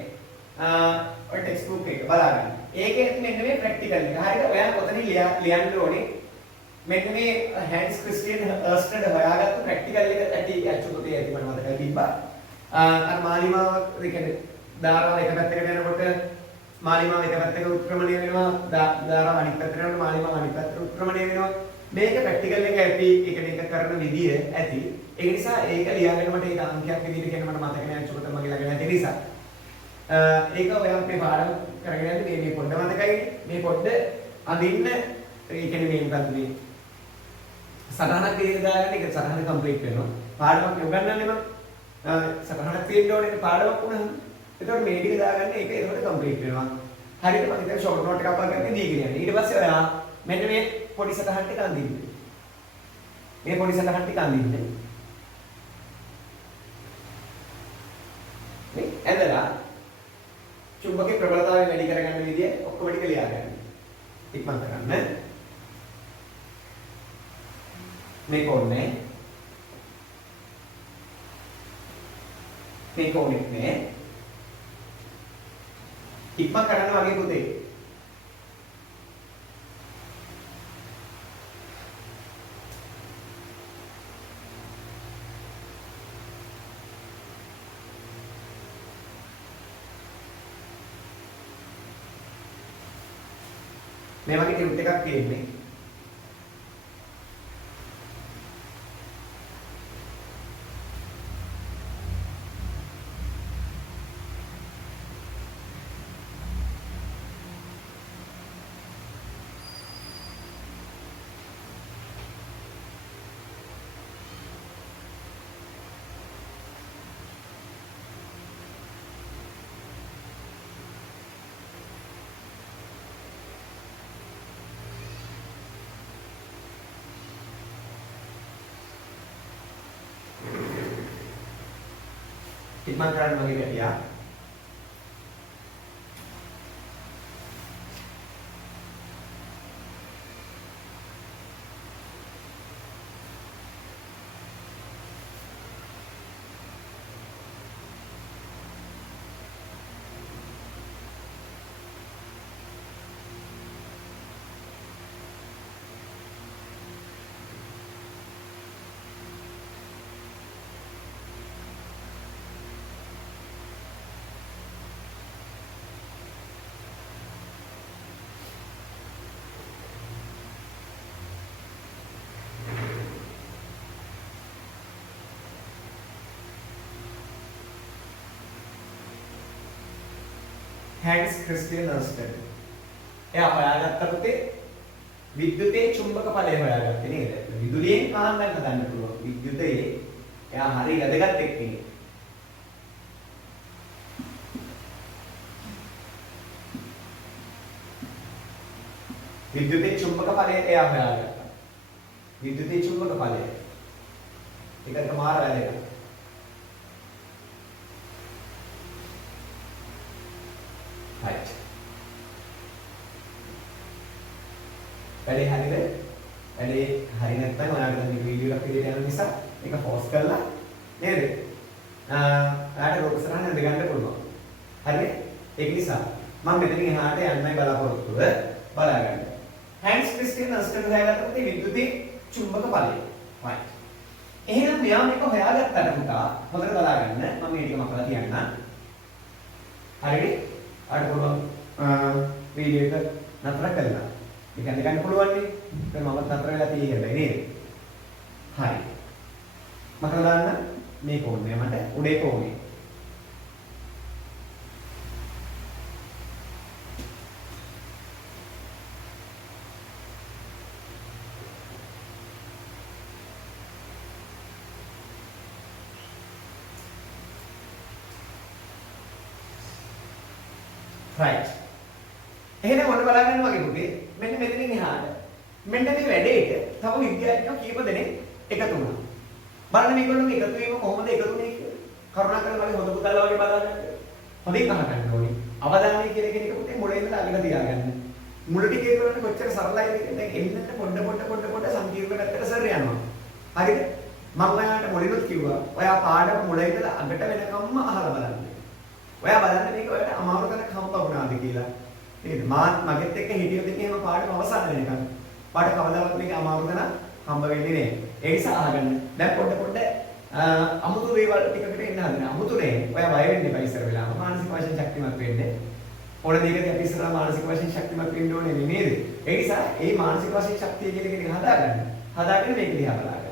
ඔය ටෙක්ස්ට් බුක් එක බලන්න. ඒකේ මෙන්න මේ ප්‍රැක්ටිකල් එක. හරිද? ඔයා කොතනින් ලියන්න ඕනේ? මෙන්න මේ Hans Christian Ørsted හොයාගත්තු ප්‍රැක්ටිකල් එක ඇටි අච්චුපතේ ඇති මම මතකයි තිබ්බා. අර මාලිමාව කියන්නේ ධාරාව එක පැත්තකට යනකොට මාලිමාව එක පැත්තක උත්ක්‍රමණය වෙනවා ධාරාව අනිත් පැත්තට යනකොට මාලිමාව අනිත් පැත්තට උත්ක්‍රමණය වෙනවා. මේක ප්‍රැක්ටිකල් එක ඇති ඒක මේක කරන විදිය ඇති. ඒ නිසා ඒක ලියාගෙන මට ඒක අංකයක් විදිහට කියන මට මතක නෑ අච්චුපත මගේ ළඟ නැති නිසා. ඒක ඔයා මේ පාඩම් කරගෙන යද්දි මේ පොඩ්ඩ මතකයි මේ පොඩ්ඩ අඳින්න ඒ කියන්නේ මේ මොකක්ද මේ සටහනක් දෙන්න දාගන්න ඒක සටහන කම්ප්ලීට් වෙනවා පාඩමක් යොගන්නන්නේ මම සටහනක් තියෙන්න ඕනේ පාඩමක් වුණාම එතකොට මේ ටික දාගන්න ඒක ඒකට කම්ප්ලීට් වෙනවා හරියට මම ඉතින් ෂෝට් නෝට් එකක් අරගෙන දීගෙන යන්නේ ඊට පස්සේ ඔයා මෙන්න මේ පොඩි සටහන් ටික අඳින්න මේ පොඩි සටහන් ටික අඳින්න මේ ඇඳලා චුම්බකේ ප්‍රබලතාවය වැඩි කරගන්න විදිය ඔක්කොම ටික ලියා ගන්න. ඉක්මන් කරන්න. මේක ඕනේ. මේක ඕනේ නෑ. ඉක්මන් කරන්න වගේ පුතේ. මේ වගේ ටියුට් එකක් තියෙන්නේ. ඉක්මන් කරන්න මගේ ගැටියා. Hans Christian Ørsted. එයා හොයාගත්ත පුතේ විද්‍යුතේ චුම්බක ඵලය හොයාගත්තේ නේද? විදුලියෙන් කාන්දම් හදන්න පුළුවන්. විද්‍යුතයේ එයා හරිය වැදගත් එක්කෙනෙක්. විද්‍යුතේ චුම්බක ඵලය එයා හොයාගත්තා. විද්‍යුතේ චුම්බක ඵලය. ඒකට මාර වැදගත්. Right. වැඩේ හරියද? වැඩේ හරිය නැත්නම් ඔයාලට මේ වීඩියෝ එකක් විදිහට යන නිසා මේක පෝස් කරලා නේද? ඔයාලට රෝග සරහන දෙගන්න පුළුවන්. හරිද? ඒක නිසා මම මෙතනින් එහාට යන්නයි බලාපොරොත්තු බලාගන්න. Hans Christian Ørsted හොයාගත්තොත් විද්‍යුතේ චුම්බක ඵලය. right. එහෙනම් මෙයා මේක හොයාගත්තට පුතා හොඳට බලාගන්න. මම මේ ටික මතක තියන්නම්. හරිද? අර පුළුවන් වීඩියෝ එක නතර කළා. මේක දෙකන්න පුළුවන් නේ. ඒක මම නතර වෙලා තියෙන්නේ නේද? හරි. මම දාන්න මේ කෝණය මට උඩේ කෝණය. right. එහෙනම් ඔන්න බලන්න වගේ පුතේ මෙන්න මෙතනින් එහාට මෙන්න මේ වැඩේට තව විද්‍යාඥයෝ කීප දෙනෙක් එකතු වුණා. බලන්න මේගොල්ලෝගේ එකතු වීම කොහොමද එකතු වෙන්නේ කියලා. කරුණාකරලා වගේ හොඳ පුතාලා වගේ බලන්න. හොඳින් අහගන්න ඕනේ. අවධානය කියන කෙනෙක් පුතේ මුලින් ඉඳලා අගට තියාගන්න. මුල ටිකේ කරන්නේ කොච්චර සරලයිද කියලා දැන් එන්නට පොඩ සංකීර්ණ පැත්තට සර යනවා. හරිද? මම ඔයාලට මුලින්ම කිව්වා ඔයා පාඩම මුල ඉඳලා අගට වෙනකම්ම අහලා බලන්න. ඔයා බලන්න මේක ඔයාලට අමාරු තැනක හම්බ වුණාද කියලා. නේද? මගෙත් එක්ක හිටියොත් එහෙම පාඩම අවසන් වෙනකන්. පාඩම කවදාවත් මේක අමාරු තැනක් හම්බ වෙන්නේ නෑ. ඒ නිසා අහගන්න. දැන් පොඩ අමුතු දේවල් ටිකකට එන්න හදන. අමුතුනේ ඔයා බය වෙන්න එපා ඉස්සර වෙලාම. මානසික වශයෙන් ශක්තිමත් වෙන්න. ඕන දෙයකදී අපි ඉස්සරහා මානසික වශයෙන් ශක්තිමත් වෙන්න ඕනේ නේද? ඒ නිසා මේ මානසික වශයෙන් ශක්තිය කියන එක හදාගන්න. හදාගෙන මේක දිහා බලන්න.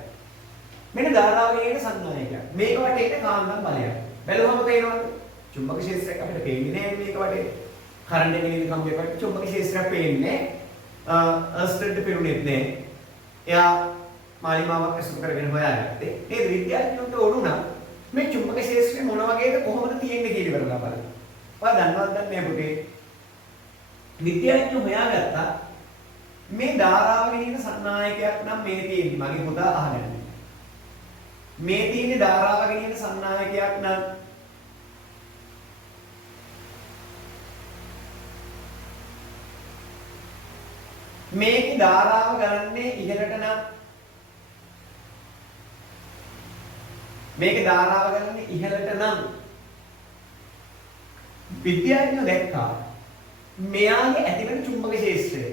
මෙන්න ධාරාවගේ සංඥායක. මේක වටේට කාන්දම් බලයක්. බැලුවම පේනවද? චුම්බක ක්ෂේත්‍රයක් අපිට පේන්නේ නැහැ මේක වටේ. කරන්ට් එකේ ඉන්න කම්පියුටර් චුම්බක ක්ෂේත්‍රයක් පේන්නේ අර්ස්ටඩ් පෙරුණෙත් නැහැ. එයා මාලිමාවක් ඇසුරු කරගෙන හොයාගත්තේ. නේද? විද්‍යාඥයන්ට ඕනුණා මේ චුම්බක ක්ෂේත්‍රය මොන වගේද කොහොමද තියෙන්නේ කියලා බලලා බලන්න. ඔයා දන්නවද මේ පුතේ? විද්‍යාඥයෝ හොයාගත්තා මේ ධාරාවක ඉන්න සන්නායකයක් නම් මේ තියෙන්නේ. මගේ පුතා අහගන්න. මේ තියෙන්නේ ධාරාවක ඉන්න සන්නායකයක් නම් මේකේ ධාරාව ගන්නේ ඉහළට නම් මේකේ ධාරාව ගන්නේ ඉහළට නම් විද්‍යාඥයෝ දැක්කා මෙයාගේ ඇතිවෙන චුම්බක ක්ෂේත්‍රය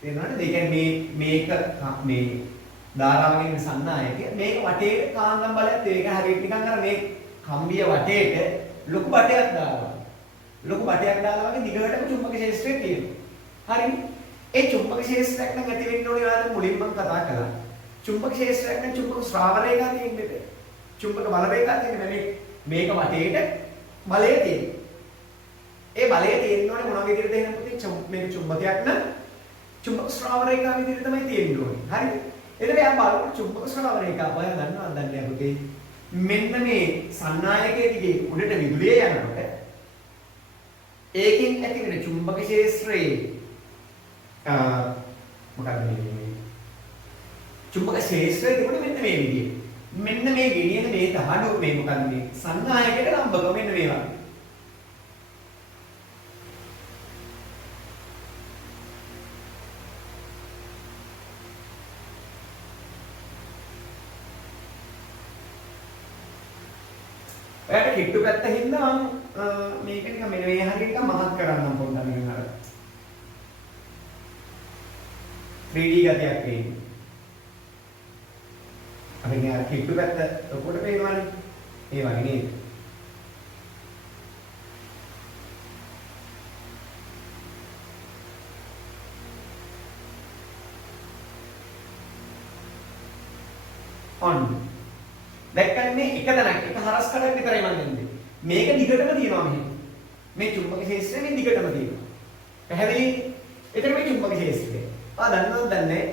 තේරෙනවද? ඒ කියන්නේ මේක මේ ධාරාවකින් ඉන්න සන්නායකය මේක වටේට කාන්දම් බලයක් ඒක හරියට නිකන් අර මේ කම්බිය වටේට ලොකු බටයක් දානවා. ලොකු බටයක් දාලා වගේ දිගටම චුම්බක ක්ෂේත්‍රය තියෙනවා. හරිනේ? ඒ චුම්බක චුම්බක ක්ෂේත්‍රයක් නම් ඇති වෙන්න ඕනේ ඔයාලා මුලින්ම කතා කළා. චුම්බක ක්ෂේත්‍රයක් නම් චුම්බක ශ්‍රාව රේඛා තියෙන්නේ. චුම්බක බල රේඛා තියෙන්නේ මේක වටේට බලය තියෙන්නේ. ඒ බලය තියෙන්න ඕනේ මොන විදිහටද එහෙනම් පුතේ මේක චුම්බකයක් නම් චුම්බක ශ්‍රාව රේඛා විදිහට තමයි තියෙන්න ඕනේ. හරිද? එතකොට යා බලන්න චුම්බක ශ්‍රාව රේඛා ඔයා දන්නවද දන්නේ නැහැ පුතේ. මෙන්න මේ සන්නායකයේ දිගේ උඩට විදුලිය යනකොට ඒකෙන් ඇති වෙන චුම්බක ක්ෂේත්‍රයේ මොකක්ද මේ චුම්බක ක්ෂේත්‍රය තිබුණේ මෙන්න මේ විදිහේ. මෙන්න මේ ගෙනියන මේ දහඩුව මේ මොකක්ද මේ සන්නායකයට ලම්බක මෙන්න මේ වගේ. ඔයාලට කිට්ටු පැත්ත හින්දා මම මේක නිකන් මෙන්න මේ හරියට මහත් කරන්නම් පොඩ්ඩක් නිකන් අර 3D ගතියක් එන්නේ. අපි මේ අර කිට්ටු පැත්ත ඔකට පේනවනේ. ඒ වගේ නේද? on දැක්කනේ මේ එක තැනක් එක හරස් කඩක් විතරයි මම දෙන්නේ. මේක දිගටම තියෙනවා මෙහෙම. මේ චුම්බක ක්ෂේත්‍රය මේ දිගටම තියෙනවා. පැහැදිලි? එතන මේ චුම්බක ක්ෂේත්‍රය. දන්නවද දන්නේ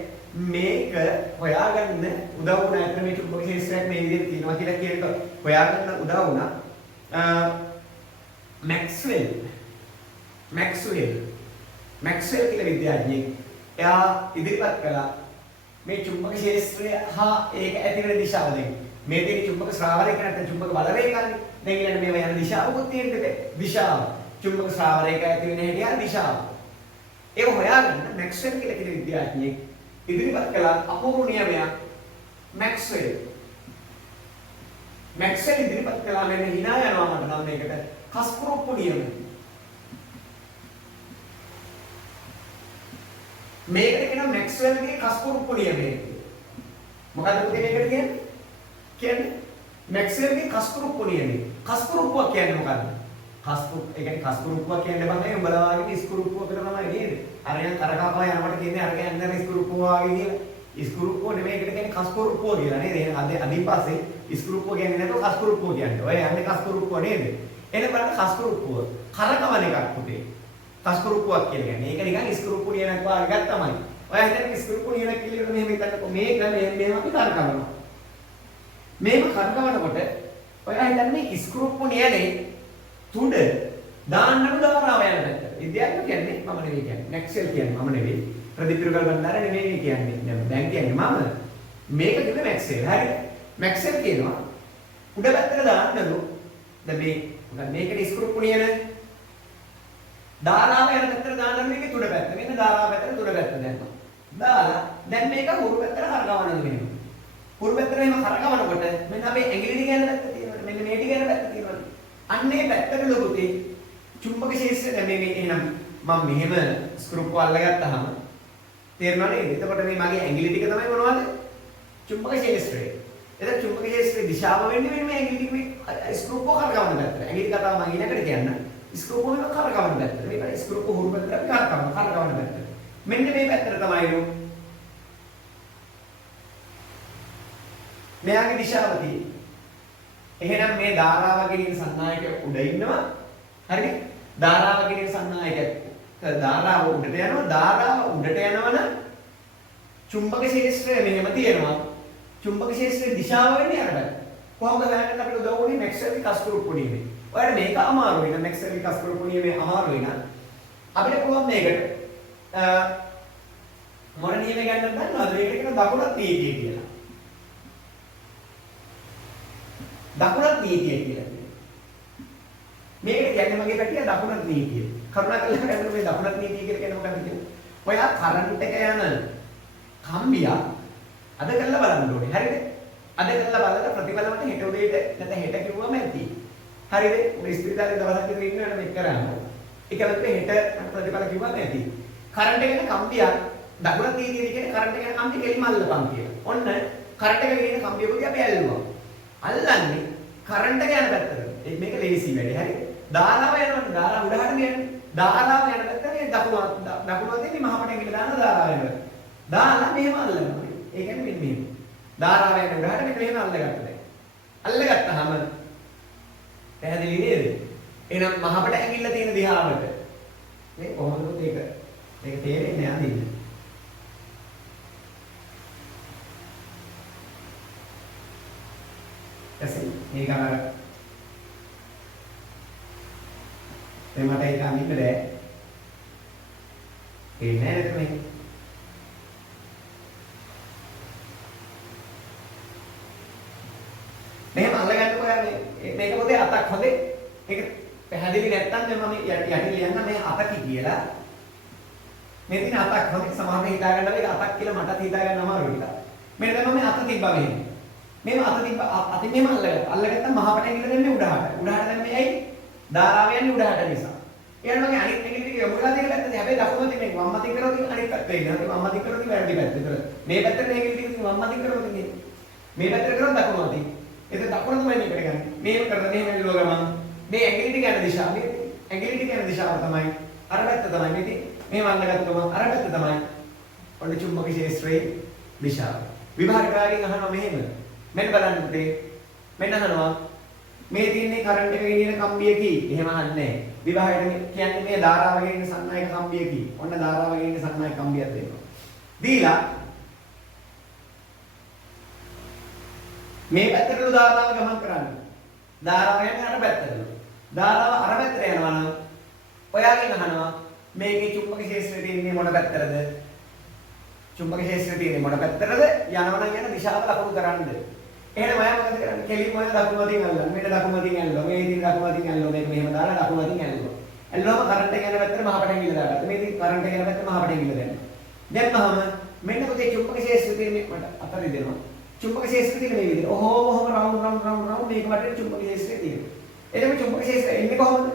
මේක හොයාගන්න උදව් වුණා. එතන මේ චුම්බක ක්ෂේත්‍රයක් මේ විදිහට තියෙනවා කියලා කියන එක හොයාගන්න උදව් වුණා. මැක්ස්වෙල් කියලා විද්‍යාඥයෙක් එයා ඉදිරිපත් කළා මේ චුම්බක ක්ෂේත්‍රය හා ඒක ඇති වෙන දිශාව දෙක. මේ තියෙන චුම්බක ශ්‍රාව රේඛා නැත්නම් චුම්බක බල රේඛානේ. දැන් ඊළඟ මේවා යන දිශාවකුත් තියෙන්නේ. දිශාව. චුම්බක ශ්‍රාව රේඛා ඇති වෙන හැටි දිශාව. ඒක හොයාගන්න මැක්ස්වෙල් කියලා කියන විද්‍යාඥයෙක් ඉදිරිපත් කළා අපූර්ව නියමයක් මැක්ස්වෙල් ඉදිරිපත් කළා මෙන්න hina යනවා මට නම් මේකට කස්පරොප්පු නියමය. මේකට කියන මැක්ස්වෙල්ගේ කස්පරොප්පු නියමය. මොකද්ද පුතේ මේකට කියන්නේ මැක්ස්වෙල්ගේ කස්පරොප්පු නියමය. කස්පරොප්පුව කියන්නේ මොකද්ද? ඒ කියන්නේ කස්පරොප්පුව කියන්නේ බං උඹලා වගේ ඉස්කුරුප්පුව කියලා තමයි නේද? අරයන් කරකාපා යනකොට කියන්නේ අරක යන්න ඉස්කුරුප්පුව වගේ කියලා. ඉස්කුරුප්පුව නෙමෙයි ඒකට කියන්නේ කස්පරොප්පුව කියලා නේද? එහෙනම් අදින් පස්සේ ඉස්කුරුප්පුව කියන්නේ නැතුව කස්පරොප්පුව කියන්නේ. ඔය යන්නේ කස්පරොප්පුව නේද? එහෙනම් බලන්න කස්පරොප්පුව කරකවන එකක් පුතේ. කස්පරොප්පුවක් කියලා කියන්නේ. ඒක නිකන් ඉස්කුරුප්පුව නියනක් වගේ එකක් තමයි. ඔය හිතන්නේ ඉස්කුරුප්පුව නියනක් කියලා මෙහෙම හිතන්නකො මේක මෙහෙම අපි කරකවනවා. මේක කරකවනකොට ඔය හිතන්නේ ඉස්කුරුප්පුව නියනේ තුඩ දාන්නම ධාරාව යන පැත්ත. විද්‍යාඥයෝ කියන්නේ මම නෙවෙයි කියන්නේ. මැක්ස්වෙල් කියන්නේ මම නෙවෙයි. ප්‍රතිපිරුකල් බණ්ඩාර නෙවෙයි කියන්නේ. දැන් කියන්නේ මම මේක කිව්වේ මැක්ස්වෙල්. හරිද? මැක්ස්වෙල් කියනවා උඩ පැත්තට දාන්නලු. දැන් මේකට ඉස්කුරුප්පු නියන ධාරාව යන පැත්තට දාන්නලු මේකේ තුඩ පැත්ත. මෙන්න ධාරාව පැත්තට තුඩ පැත්ත දැම්මා. දාලා දැන් මේක හුරු පැත්තට හරගවන්නලු මෙන්න. හුරු පැත්තට එහෙම හරගවනකොට මෙන්න අපේ ඇඟිලි ගෑන පැත්ත තියෙනවා. මෙන්න මේටි ගෑන පැත්ත තියෙනවා. අන්නේ පැත්තට ලොකුතේ චුම්බක ක්ෂේත්‍රය මේ එහෙනම් මම මෙහෙම ස්ක්‍රූප් අල්ලගත්තාම තේරෙනව නේද? එතකොට මේ මගේ ඇඟිලි ටික තමයි මොනවද? චුම්බක ක්ෂේත්‍රය. එතන චුම්බක ක්ෂේත්‍රයේ දිශාව වෙන්නේ මෙන්න මේ ඇඟිලි ටික මේ ස්ක්‍රූප් එක කරකවන පැත්තට. ඇඟිලි කතාව මම ඊළඟට කියන්න. ස්ක්‍රූප් එක කරකවන පැත්තට. මේක ස්ක්‍රූප් එක හුරු පැත්තට කරකවන පැත්තට. මෙන්න මේ පැත්තට තමයි මෙයාගේ දිශාව තියෙන්නේ. එහෙනම් මේ ධාරාව ගෙනියන සන්නායක උඩ ඉන්නවා. හරිද? ධාරාව ගෙනියන සන්නායක ධාරාව උඩට යනවා. ධාරාව උඩට යනවනම් චුම්බක ක්ෂේත්‍රය මෙහෙම තියෙනවා. චුම්බක ක්ෂේත්‍රයේ දිශාව වෙන්නේ අරකට. කොහොමද හොයන්න අපිට උදව් වුනේ මැක්ස්වෙල් කස්පරොප්පු නියමය. ඔයාලට මේක අමාරු වෙන මැක්ස්වෙල් කස්පරොප්පු නියමය අමාරු වෙන අපිට පුළුවන් මේකට මොන නියමය ගන්නද දන්නවද? මේකට කියන දකුණත් නීතිය කියලා. දකුණත් නීතිය කියලා කියනවා. මේකට කියන්නේ මගේ පැටිය දකුණත් නීතිය. කරුණාකරලා හිතන්න මේ දකුණත් නීතිය කියලා කියන්නේ මොකක්ද කියන්නේ? ඔයා කරන්ට් එක යන කම්බිය අද කරලා බලන්න ඕනේ. හරිද? අද කරලා බලලා ප්‍රතිඵලවට හෙට උදේට නැත්නම් හෙට කිව්වම ඇති. හරිද? ඔය ස්පීතාලේ දවසක් විතර ඉන්නවනේ මේක කරන්න. ඒකලත් හෙට ප්‍රතිඵල කිව්වම ඇති. කරන්ට් එක යන කම්බිය දකුණත් නීතිය කියන්නේ කරන්ට් එක යන කම්බිය කෙලිම අල්ලපන් කියලා. ඔන්න කරන්ට් එක යන කම්බියකදී අපි ඇල්ලුවා. අල්ලන්නේ කරන්ට් එක යන පැත්තට. මේක ලේසි වැඩේ. හරි. ධාරාව යනවනේ. ධාරාව උඩහට යන්නේ. ධාරාව යන පැත්ත මේ දකුණු අතේ මේ මහපට ඇඟිල්ල දාන ධාරාව යන. දාලා මෙහෙම අල්ලනවා. ඒ කියන්නේ මෙන්න මෙහෙම. ධාරාව යන උඩහට මෙන්න මෙහෙම අල්ලගත්තා දැන්. අල්ලගත්තාම පැහැදිලි නේද? එහෙනම් මහපට ඇඟිල්ල තියෙන දිහාවට මේ කොහොමද මේක තේරෙන්නේ නැද්ද? ඇසෙයි මේක අර මට ඒක අනිත් බෑ. පේන්නේ නැහැ නේද මේ? මෙහෙම අල්ලගන්නකො මේක පොතේ අතක් හොඳේ. ඒක පැහැදිලි නැත්තම් මම යටි ලියන්න මේ අතක කියලා. මේ තියෙන අතක් හොඳේ සමහරව හිතා ගන්නවා ඒක අතක් කියලා මටත් හිතා ගන්න අමාරුයි කියලා. මෙන්න දැන් මම මේ අත තිබ්බා මෙහෙම. මෙහෙම අත තිබ්බා අතින් මෙහෙම අල්ලගත්තා. අල්ලගත්තා මහපට ඇඟිල්ල දෙන්නේ උඩහට. උඩහට දැන් මේ ඇයි? ධාරාව යන්නේ උඩහට නිසා. ඊළඟ මගේ අනිත් ඇඟිලි ටික යොමුලා තියෙන පැත්තදී හැබැයි දකුණු අතින් මේ වම් අතින් කරොත් අනිත් පැත්තේ ඉන්නවා. වම් අතින් කරොත් වැරදි පැත්තේ. මේ පැත්තට ඇඟිලි ටික වම් අතින් කරොත් ඉන්නේ. මේ පැත්තට කරොත් දකුණු අතින්. ඒක දකුණ තමයි මේකට ගන්න. මේක කරලා මෙහෙම එල්ලුව ගමන් මේ ඇඟිලි ටික යන දිශාව මේ ඇඟිලි ටික යන දිශාව තමයි අර පැත්ත තමයි මේ මේ වන්නගත්තම අර පැත්ත තමයි ඔන්න චුම්බක ක්ෂේත්‍රයේ දිශාව. විභාගකාරයෙන් අහනවා මෙහෙම. මෙන්න බලන්න පුතේ. මෙන්න අහනවා මේ තියෙන්නේ කරන්ට් එක ගෙනියන කම්බියකි. එහෙම අහන්නේ නැහැ. විභාගයට කියන්නේ මේ ධාරාව ගෙනියන සන්නායක කම්බියකි. ඔන්න ධාරාව ගෙනියන සන්නායක කම්බියක් දෙනවා. දීලා මේ පැත්තටලු ධාරාව ගමන් කරන්න. ධාරාව යන්නේ අර පැත්තටලු. ධාරාව අර පැත්තට යනවා නම් ඔයාගෙන් අහනවා මේකේ චුම්බක ක්ෂේත්‍රය තියෙන්නේ මොන පැත්තටද? චුම්බක ක්ෂේත්‍රය තියෙන්නේ මොන පැත්තටද? යනවා නම් යන දිශාව ලකුණු කරන්න. එහෙනම් ඔයා මොකද කරන්නේ? කෙලින්ම ඔයා දකුණු අතින් අල්ලන්න. මෙන්න දකුණු අතින් ඇල්ලුවා. මේ ඉතින් දකුණු අතින් ඇල්ලුවා. මේක මෙහෙම දාලා දකුණු අතින් ඇල්ලුවා. ඇල්ලුවම කරන්ට් එක යන පැත්තට මහපට ඇඟිල්ල දාගත්තා. මේ ඉතින් කරන්ට් එක යන පැත්තට මහපට ඇඟිල්ල දැම්මා. දැම්මම මෙන්න පුතේ චුම්බක ක්ෂේත්‍රය තියෙන්නේ මට අතට දෙනවා. චුම්බක ක්ෂේත්‍රය තියෙන මේ විදිහට. ඔහොම රවුන්ඩ් මේක වටේ චුම්බක ක්ෂේත්‍රය තියෙනවා. එතකොට චුම්බක ක්ෂේත්‍රය එන්නේ කොහොමද?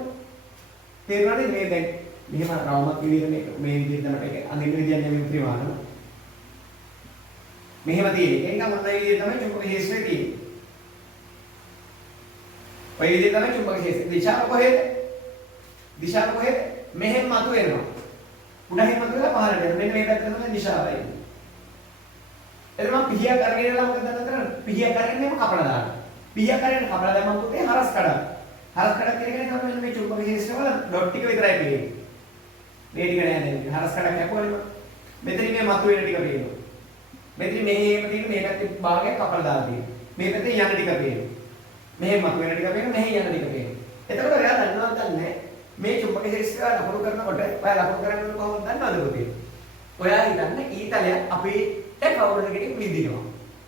තේරුණාද මේ දැන් මෙහෙම රවුමක් විදිහට මේ විදිහට තමයි ඒක අඳින්න විදියක් නෙමෙයි ත්‍රිමාන. මෙහෙම තියෙන්නේ. ඒක නම් ඔන්න ඒ විදිහට තමයි චුම්බක ක්ෂේත්‍රය තියෙන්නේ. ඔය විදිහට තමයි චුම්බක ක්ෂේත්‍රය. දිශාව කොහෙද? මෙහෙම මතුවෙනවා. උඩහින් මතුවලා පහළට යනවා. මෙන්න මේ පැත්තට තමයි දිශාව එන්නේ. එතන මම පිහියක් අරගෙන ඉලා මොකද කරන්නේ? පිහියක් අරගෙන මේක කපලා දානවා. පිහියක් අරගෙන කපලා දැම්මම පුතේ හරස් කඩක්. හරස් කඩක් කියන්නේ තමයි මේ චුම්බක ක්ෂේත්‍රවල ඩොට් ටික විතරයි පේන්නේ. මේ ටික නෑ නේද? හරස් කඩක් කැපුවම මෙතන මේ මතුවෙන ටික පේනවා. මෙතන මෙහෙම තියෙන මේ පැත්තේ භාගයක් කපලා දාලා තියෙනවා. මේ පැත්තේ යන ටික පේනවා. මෙහෙම මතුවෙන ටික පේනවා. මෙහෙ යන ටික පේනවා. එතකොට ඔයා දන්නවද නැහැ මේ චුම්බක ක්ෂේත්‍රය ලකුණු කරනකොට ඔයා ලකුණු කරන්නේ කොහොමද දන්නවද පුතේ? ඔයා හිතන්නේ ඊතලය අපේ කවුරුනකට විදිනවා.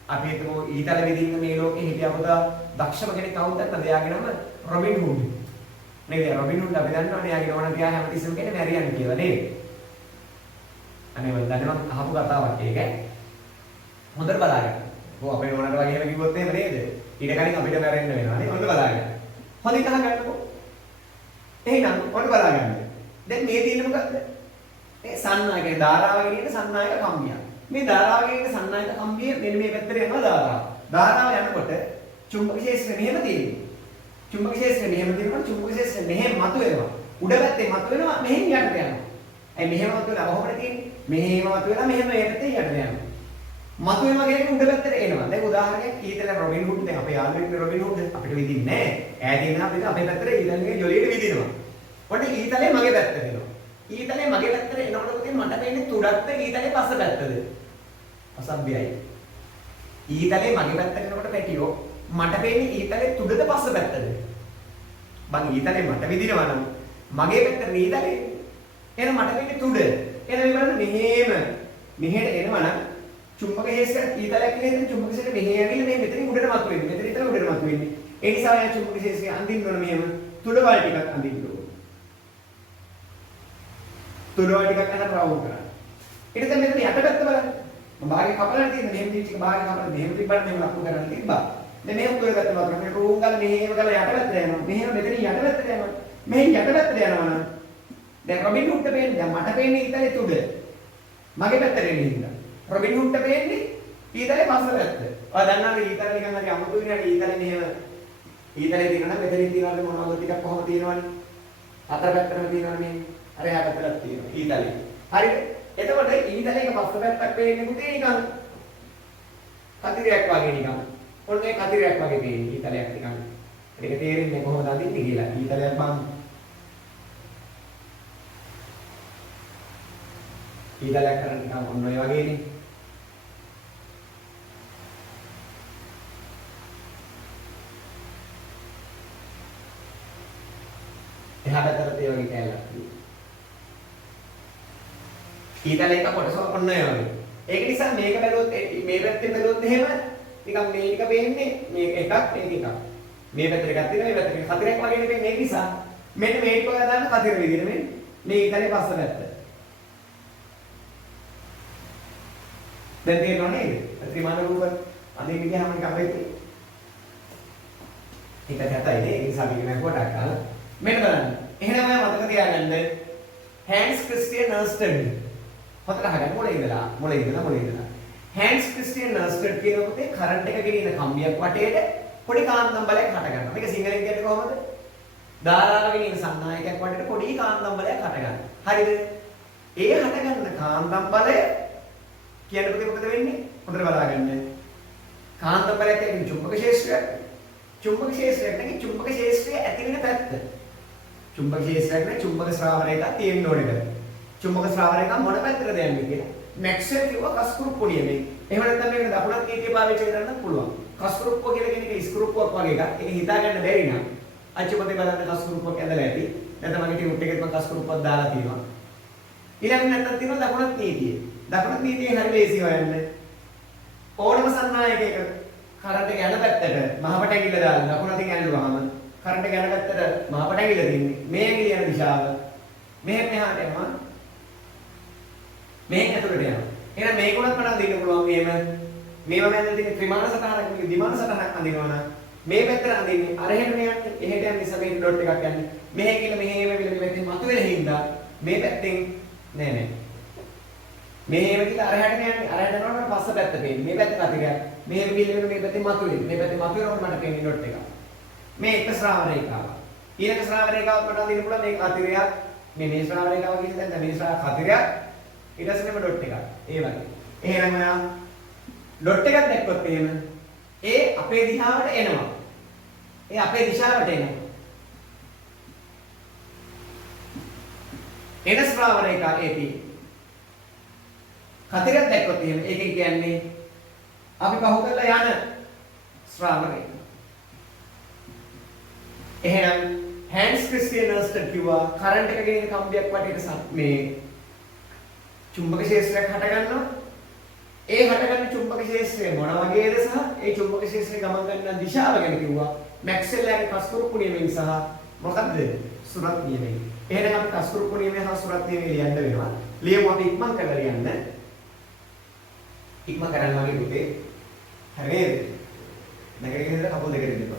අපි හිතමු ඊතල විදින්න මේ ලෝකේ හිටිය පුතා දක්ෂම කෙනෙක් කවුද නැත්නම් එයාගේ නම රොබින් හූඩ්. නේද? රොබින් හූඩ් අපි දන්නවනේ එයාගේ නෝනා තියා හැමතිස්සෙම කියන්නේ මැරියන් කියලා නේද? අනේ මම දන්නේ මම අහපු කතාවක් ඒක. හොඳට බලාගන්න. ඔව් අපේ නෝනාට වගේ එහෙම කිව්වොත් එහෙම නේද? ඊට කලින් අපිට මැරෙන්න වෙනවා නේ. හොඳට බලාගන්න. හොඳින් අහගන්නකො. එහෙනම් හොඳට බලාගන්න. දැන් මේ තියෙන්නේ මොකද්ද? මේ සන්නායක ධාරාව ගෙනියන සන්නායක කම්බියක්. මේ ධාරාවගේ ඉන්න සන්නායක කම්බිය මෙන්න මේ පැත්තට යනවා ධාරාව. ධාරාව යනකොට චුම්බක ක්ෂේත්‍රය මෙහෙම තියෙනවා. චුම්බක ක්ෂේත්‍රය මෙහෙම තියෙනවා. චුම්බක ක්ෂේත්‍රය මෙහෙම මතුවෙනවා. උඩ පැත්තේ මතුවෙනවා මෙහෙම යටට යනවා. ඒ මෙහෙම මතුවෙලා කොහොමද තියෙන්නේ? මෙහෙම මතුවෙලා මෙහෙම මේ පැත්තේ යටට යනවා. මතුවෙනවා කියන්නේ උඩ පැත්තට එනවා. දැන් උදාහරණයක් ඊතල රොබින් හූඩ් දැන් අපේ යාළුවෙක් රොබින් හූඩ් අපිට විදින්නේ නැහැ. ඈත ඉන්න අපිට අපේ පැත්තට ඊතලගේ ජොලියට විදිනවා. ඔන්න ඊතලේ මගේ පැත්තට එනවා. ඊතලේ මගේ පැත්තට එනකොට පුතේ මට පේන්නේ තුඩක්ද ඊතලේ පස්ස පැත්තද? අසභ්‍යයි. ඊතලේ මගේ පැත්තට එනකොට පැටියෝ මට පේන්නේ ඊතලේ තුඩද පස්ස පැත්තද? බං ඊතලේ මට විදිනවා නම් මගේ පැත්තට ඊතලේ එහෙනම් මට පේන්නේ තුඩ. එහෙනම් මේ බලන්න මෙහෙම මෙහෙට එනවා නම් චුම්බක ක්ෂේත්‍රය ඊතලයක් නේද? චුම්බක ක්ෂේත්‍රය මෙහෙ ඇවිල්ලා මේ මෙතනින් උඩට මතුවෙන්නේ. මෙතන ඉතල උඩට මතුවෙන්නේ. ඒ නිසා යා චුම්බක ක්ෂේත්‍රය අඳින්න ඕන මෙහෙම තුඩ වල ටිකක් අඳින්න ඕන. තුඩ වල ටිකක් අඳන් රවුන්ඩ් කරන්න. ඊට පස්සේ මෙතන යටපැත්ත බලන්න. මම භාගය කපලා තියෙන මෙහෙම ටික භාගය කපලා මෙහෙම තිබ්බට මෙහෙම ලකුණු කරන්න තිබ්බා. දැන් මෙහෙම උඩ ගත්තා වතුර මේ රූම් ගාලා මෙහෙම ගාලා යටපැත්තට යනවා. මෙහෙම මෙතන යටපැත්තට යනවා. මෙහෙන් යටපැත්තට යනවා නම් දැන් රොබින් හූඩ්ට පේන්නේ දැන් මට පේන්නේ ඊතලේ තුඩ. මගේ පැත්තට එන්නේ හින්දා. රොබින් හූඩ්ට පේන්නේ ඊතලේ පස්ස පැත්ත. ඔයා දන්නවද ඊතලේ නිකන් හරි අමුතුයි නේ ඊතලේ මෙහෙම ඊතලේ තියෙනවා නම් මෙතනින් තියෙනවද මොනවද ටිකක් කොහොම තියෙනවනේ. අතර පැත්තටම තියෙනවනේ. අර එහා පැත්තට තියෙනවා ඊතලේ. හරිද? එතකොට ඊතලේක පස්ස පැත්තක් පේන්නේ පුතේ නිකන් කතිරයක් වගේ නිකන්. ඔන්න ඒ කතිරයක් වගේ පේන්නේ ඊතලයක් නිකන්. ඒක තේරෙන්නේ කොහොමද අදින්නේ කියලා. ඊතලයක් බං. ඊතලයක් කරන් නිකන් ඔන්න ඔය වගේනේ. එහා පැත්තට ඒ වගේ කැලලක් තියෙනවා. ඊතලයක කොටස ඔන්න ඔය වගේ. ඒක නිසා මේක බැලුවොත් මේ පැත්තෙන් බැලුවොත් එහෙම නිකන් මේක පේන්නේ මේක එකක් මේක එකක්. මේ පැත්තට එකක් තියෙනවා මේ පැත්තට කතරයක් වගේ නෙමෙයි මේක නිසා මෙන්න මේක ඔයා දාන්න කතර විදිහට මේ ඊතලේ පස්ස පැත්ත. දැන් තේරෙනව නේද? ත්‍රිමාන රූප අඳින්න ගියාම නිකන් වෙන්නේ. ඒක හැටයි නේ ඒ නිසා මේක මම කොටක් අහලා මෙන්න බලන්න. එහෙනම් ඔයා මතක තියාගන්න Hans Christian Ørsted. හොතට අහගන්න මොලේ ඉඳලා. Hans Christian Ørsted කියන පුතේ කරන්ට් එක ගෙනියන කම්බියක් වටේට පොඩි කාන්දම් බලයක් හට ගන්නවා. මේක සිංහලෙන් කියන්නේ කොහොමද? ධාරාව ගෙනියන සන්නායකයක් වටේට පොඩි කාන්දම් බලයක් හට ගන්නවා. හරිද? ඒ හට ගන්න කාන්දම් බලය කියන්නේ පුතේ මොකද වෙන්නේ? හොඳට බලාගන්න. කාන්දම් බලයක් කියන්නේ චුම්බක ක්ෂේත්‍රයක්. චුම්බක ක්ෂේත්‍රයක් නෙවෙයි චුම්බක ක්ෂේත්‍රය ඇති වෙන පැත්ත. චුම්බක ක්ෂේත්‍රයක් නේ චුම්බක ස්රාවරයක තියෙන්න ඕනේ. චුම්බක ස්රාවරයක මොන පැත්තටද යන්නේ කියලා. මැක්ස්වෙල් කිව්වා කස්කුරුප්පු නියමේ. එහෙම නැත්නම් මේකට දකුණත් නීතිය පාවිච්චි කරන්න පුළුවන්. කස්කුරුප්පුව කියලා කියන එක ස්ක්‍රූප්පුවක් වගේ එකක්. ඒක හිතා ගන්න බැරි නම් අච්චුපතේ බලන්න කස්කුරුප්පුවක් ඇඳලා ඇති. නැත්නම් මගේ ටියුට් එකෙත් මම කස්කුරුප්පුවක් දාලා තියෙනවා. ඊළඟට නැත්නම් තියෙනවා දකුණත් නීතිය. දකුණත් නීතියේ හරි ලේසි හොයන්න. ඕනම සන්නායකයක කරන්ට් එක යන පැත්තට මහපට ඇඟිල්ල දාලා දකුණ අතින් ඇල්ලුවාම කරන්ට් එක යන පැත්තට මහපට ඇඟිල්ල තින්නේ. මේ ඇඟිල්ල යන දිශාව මෙහෙම මෙහාට යනවා. මේක ඇතුළට යනවා. එහෙනම් මේකුණත් මට අඳින්න පුළුවන් මෙහෙම. මේවා මම අඳින්නේ ත්‍රිමාන සටහනක් නෙවෙයි ද්විමාන සටහනක් අඳිනවා නම් මේ පැත්තට අඳින්නේ අරහෙට යන්නේ එහෙට යන නිසා මේ ඩොට් එකක් යන්නේ. මෙහෙ කියලා මෙහෙම විල මේ පැත්තෙන් මතුවෙන හින්දා මේ පැත්තෙන් නෑ. මෙහෙම කියලා අරහෙට යන්නේ අරහෙට යනකොට පස්ස පැත්ත පේන්නේ. මේ පැත්ත කතිරයක්. මෙහෙම කියලා මේ පැත්තෙන් මතුවෙන්නේ. මේ පැත්තෙන් මතුවෙනකොට මට පේන්නේ ඩොට් එකක්. මේ එක ශ්‍රාව රේඛාව. ඊළඟ ශ්‍රාව රේඛාවත් මට අඳින්න පුළුවන් මේ කතිරයක්. මේ ශ්‍රාව රේඛාව කියන්නේ දැන් මේ ශ්‍රාව කතිරයක්. ඊට පස්සේ මේ ඩොට් එකක්. ඒ වගේ. එහෙනම් ඔයා ඩොට් එකක් දැක්කොත් එහෙම ඒ අපේ දිහාවට එනවා. ඒ අපේ දිශාවට එනවා. එන ශ්‍රාව රේඛා AP. කතරක් දැක්කොත් එහෙම ඒකේ කියන්නේ අපි පහු කරලා යන ශ්‍රාව රේඛා. එහෙනම් Hans Christian Ørsted කිව්වා කරන්ට් එක ගෙනියන කම්බියක් වටේට මේ චුම්බක ක්ෂේත්‍රයක් හට ගන්නවා. ඒ හටගන්න චුම්බක ක්ෂේත්‍රය මොන වගේද සහ ඒ චුම්බක ක්ෂේත්‍රයේ ගමන් කරන දිශාව ගැන කිව්වා. මැක්ස්වෙල්ගේ කස්කුරුප්පු නියමයෙන් සහ මොකක්ද? සුරත් නියමයෙන්. එහෙනම් අපි කස්කුරුප්පු නියමයෙන් සහ සුරත් නියමයෙන් ලියන්න වෙනවා. ලියමු අපි ඉක්මන් කරලා ලියන්න. ඉක්මන් කරන්න වගේ පුතේ. හරි නේද? නැගගෙන ඉඳලා කකුල් දෙක දෙන්න.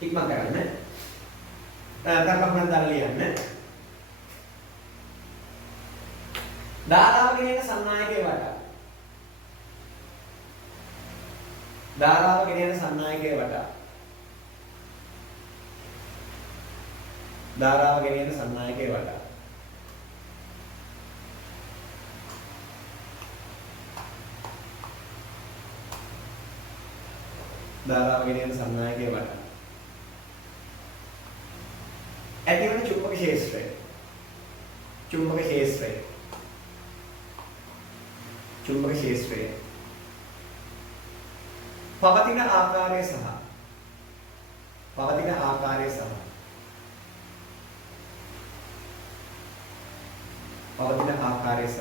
ඉක්මන් කරන්න. තරමක් දාලා ලියන්න. ධාරාව ගෙනෙන සන්නායකයේ වටා. ධාරාව ගෙනෙන සන්නායකයේ වටා. ධාරාව ගෙනෙන සන්නායකයේ වටා. ධාරාව ගෙනෙන සන්නායකයේ වටා. ඇතිවන චුම්බක ක්ෂේත්‍රය. චුම්බක ක්ෂේත්‍රය. චුම්බක ක්ෂේත්‍රය. පවතින ආකාරය සහ පවතින ආකාරය සහ පවතින ආකාරය සහ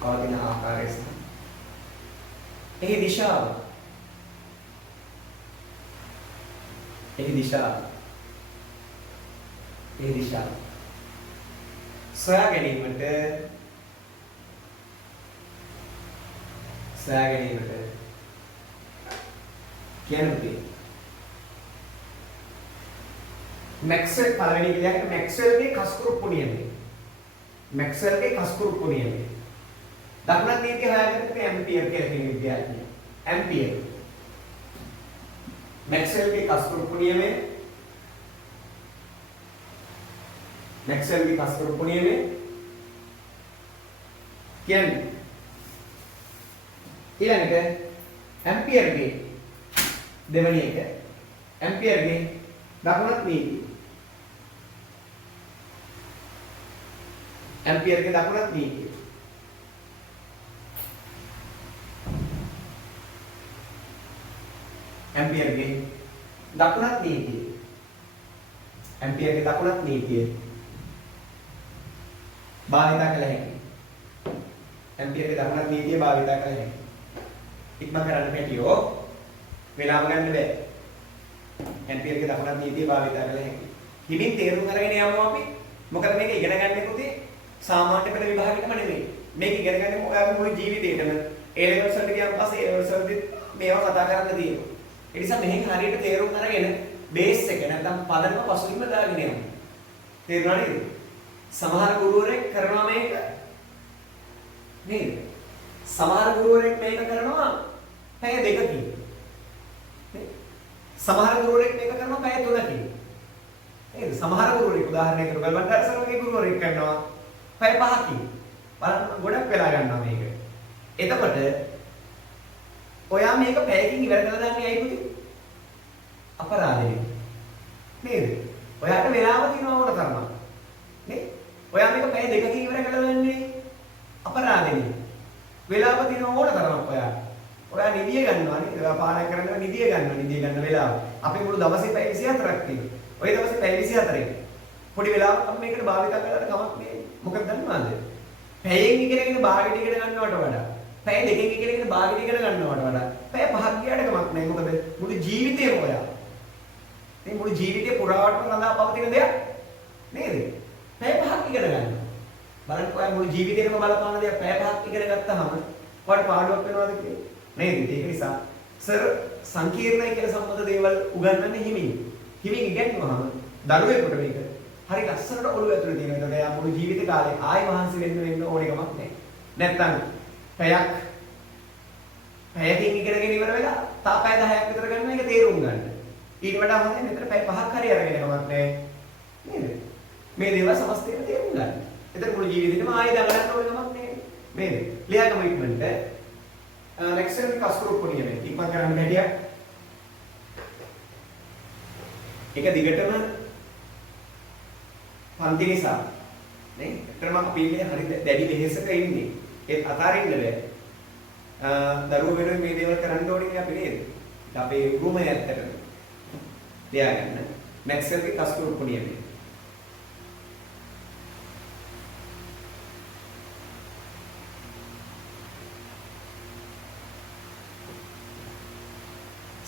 පවතින ආකාරය සහ එහි දිශාව එහි දිශාව සොයා ගැනීමට කියන්නේ මැක්ස්වෙල් පළවෙනි විදිහට මැක්ස්වෙල්ගේ කස්කුරුප්පු නියමය. මැක්ස්වෙල්ගේ කස්කුරුප්පු නියමය. දකුණත් නීතිය හොයාගත්තේ ඇම්පියර් කියලා කියන විද්‍යාඥයා. ඇම්පියර්. මැක්ස්වෙල්ගේ කස්කුරුප්පු නියමය මැක්ස්වෙල්ගේ කස් කරපු නියමය කියන්නේ ඊළඟට ඇම්පියර්ගේ දෙවෙනි එක ඇම්පියර්ගේ දකුණත් නීතිය ඇම්පියර්ගේ දකුණත් නීතිය ඇම්පියර්ගේ දකුණත් නීතිය ඇම්පියර්ගේ දකුණත් නීතිය භාවිතා කළ හැකියි ඇම්පියර්ගේ දකුණත් නීතිය භාවිතා කළ හැකියි ඉක්මන් කරන්න පැටියෝ වෙලාව ගන්න බෑ ඇම්පියර්ගේ දකුණත් නීතිය භාවිතා කළ හැකියි හිමින් තේරුම් අරගෙන යමු අපි මොකද මේක ඉගෙන ගන්න පුතේ සාමාන්‍ය පෙළ විභාගෙකම නෙමෙයි මේක ඉගෙන ගන්න ඔයාගේ මුළු ජීවිතේටම A levels වලට ගියාන් පස්සේ A levels වලදී මේවා කතා කරන්න තියෙනවා ඒ නිසා මෙහෙන් හරියට තේරුම් අරගෙන බේස් එක නැත්නම් පදනම පසුබිම දාගෙන යමු තේරුණා නේද සමහර ගුරුවරයෙක් කරනවා මේක නේද සමහර ගුරුවරයෙක් මේක කරනවා පැය දෙකකින් සමහර ගුරුවරයෙක් මේක කරනවා පැය 3කින් නේද සමහර ගුරුවරයෙක් උදාහරණයක් කරලා බලන්න සමහර ගුරුවරයෙක් කරනවා පැය 5කින් බලන්න ගොඩක් වෙලා ගන්නවා මේක එතකොට ඔයා මේක පැයකින් ඉවර කරලා දාන්නේ ඇයි පුතේ අපරාධනේ නේද ඔයාට වෙලාව තියෙනවා ඕන තරම නේ ඔයා මේක පැය දෙකකින් ඉවර කරලා දාන්නේ අපරාධනේ වෙලාව තියෙනවා ඕන තරමක් ඔයා නිදිය ගන්නවා නේ ඔයා පාරක් කරනවා නිදිය ගන්න වෙලාව අපේ මුළු දවසේ පැය 24ක් තියෙනවා ඔය දවසේ පැය 24ක් පොඩි වෙලාවක් අපි මේකට භාවිත කරලා කමක් නෑ මොකද දන්නවද පැයෙන් ඉගෙනගෙන භාගෙට ඉගෙන ගන්නවට වඩා පැය දෙකකින් ඉගෙනගෙන භාගෙට ඉගෙන ගන්නවට වඩා පැය 5ක් ගියාට කමක් නෑ මොකද මුළු ජීවිතේම ඔයා මේ මුළු ජීවිතේ පුරාවටම රඳා පවතින දෙයක් නේද පැය 5ක් ඉගෙන ගන්න බලන්න ඔයා මුළු ජීවිතේම බලපාන දෙයක් පැය 5ක් ඉගෙන ගත්තාම ඔයාට පාඩුවක් වෙනවද කියලා නේද ඒක නිසා සර් සංකීර්ණයි කියලා සම්බන්ධ දේවල් උගන්වන්නේ හිමින් ඉගෙනුවාම දරුවෙකුට මේක හරි ලස්සනට ඔළුව ඇතුලේ තියෙන එක එයා මුළු ජීවිත කාලේ ආයි මහන්සි වෙන්න ඕනේ කමක් නැහැ නැත්තම් පැයකින් ඉගෙනගෙන ඉවර වෙලා තා පැය 10ක් විතර ගන්න එක තේරුම් ගන්න ඊට වඩා හොඳයි මෙතන පැය 5ක් හරි අරගෙන කමක් නැහැ නේද මේ දේවල් සමස්තයෙන් තේරුම් ගන්න එතන මුළු ජීවිතේම ආයි දඟලන්න ඕනේ කමක් නැහැ නේද ක්ලියර් කමිට්මන්ට් next one කස්කරු පොනියම ඉක්මන් කරන්න බැටියක් ඒක දිගටම පන්ති නිසා නේ ඇත්තටම අපි ඉන්නේ හරි දැඩි වෙහෙසක ඉන්නේ ඒත් අතාරින්න බෑ දරුවෝ වෙනුවෙන් මේ දේවල් කරන්න ඕනේ අපි නේද අපේ උරුමය ඇත්තටම ලියාගන්න මැක්ස්වෙල්ගේ කස්කරු පොනියම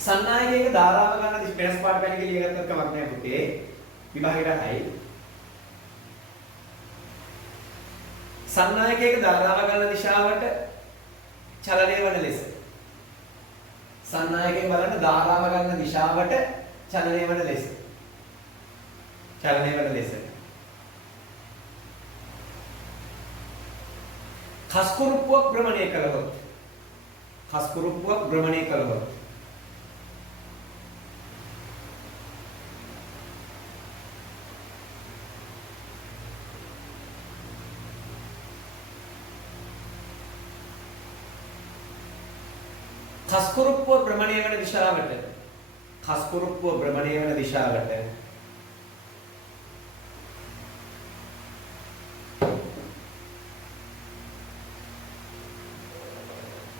සන්නායකයක ධාරාව ගන්න වෙනස් පාඩ පැන කියලා ලියගත්තත් කමක් නැහැ පුතේ විභාගයට හයි සන්නායකයක ධාරාව ගන්න දිශාවට චලනය වන ලෙස සන්නායකයෙන් බලන්න ධාරාව ගන්න දිශාවට චලනය වන ලෙස කස්කුරුප්පුවක් භ්‍රමණය කළහොත්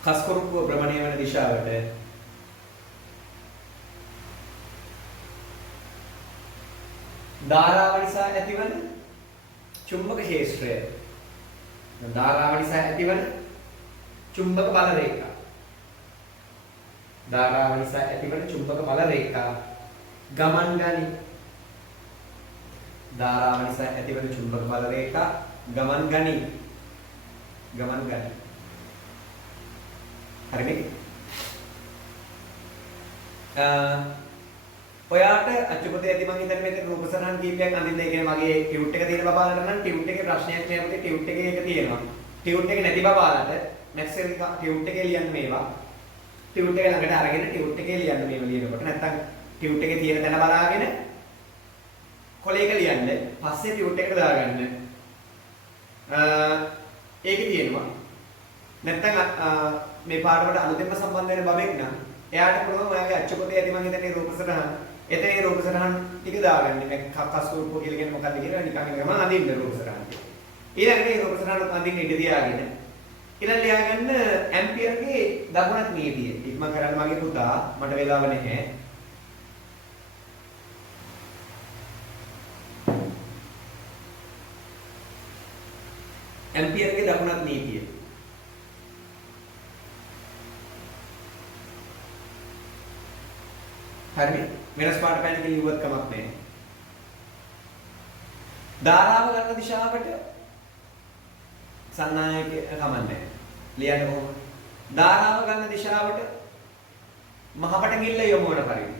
කස්කුරුප්පුව භ්‍රමණය වන දිශාවට ධාරාව නිසා ඇතිවන චුම්බක ක්ෂේත්‍රය චුම්බක බල රේඛා ධාරාව නිසා ඇතිවන චුම්බක බල රේඛා ගමන් ගනි හරිනේ ඔයාට අච්චුපතේ ඇති මම හිතන්නේ මෙතන රූප සරහන් කීපයක් අඳින්න ඒ කියන්නේ මගේ ටියුට් එක තියෙන බබාලට නම් ටියුට් එකේ ප්‍රශ්නයක් නෑ පුතේ ටියුට් එකේ එක තියෙනවා ටියුට් එක නැති බබාලට මැක්සෙල් ටියුට් එකේ ලියන්න මේවා ටියුට් එක ළඟට අරගෙන ටියුට් එකේ ලියන්න මේව ලියනකොට නැත්තම් ටියුට් එකේ තියෙන තැන බලාගෙන කොලයක ලියන්න. පස්සේ ටියුට් එකට දාගන්න. ඒකේ තියෙනවා. නැත්තම් මේ පාඩමට අලුතෙන්ම සම්බන්ධ වෙන බබෙක් නම් එයාට පුළුවන් ඔයාගේ අච්චු පොතේ ඇති මම හිතන්නේ රූප සටහන්. එතන ඒ රූප සටහන් ටික දාගන්න. මේ කස්කෝප්පෝ කියලා කියන්නේ මොකක්ද කියලා නිකන් ගම අඳින්න රූප සටහන්. ඊළඟට මේ රූප සටහන් අඳින්න ඉඩ තියාගෙන ඊළඟ ලියාගන්න ඇම්පියර්ගේ දකුණත් නීතිය. ඉක්මන් කරන්න මගේ පුතා මට වෙලාව නැහැ. ඇම්පියර්ගේ දකුණත් නීතිය. හරිනේ වෙනස් පාට පැන කියලා ඉවත් කමක් නැහැ. ධාරාව ගන්න දිශාවට සන්නායක කමන්නේ. ලියන්න කොහොමද? ධාරාව ගන්න දිශාවට මහපටගිල්ල යොමු වන පරිදි.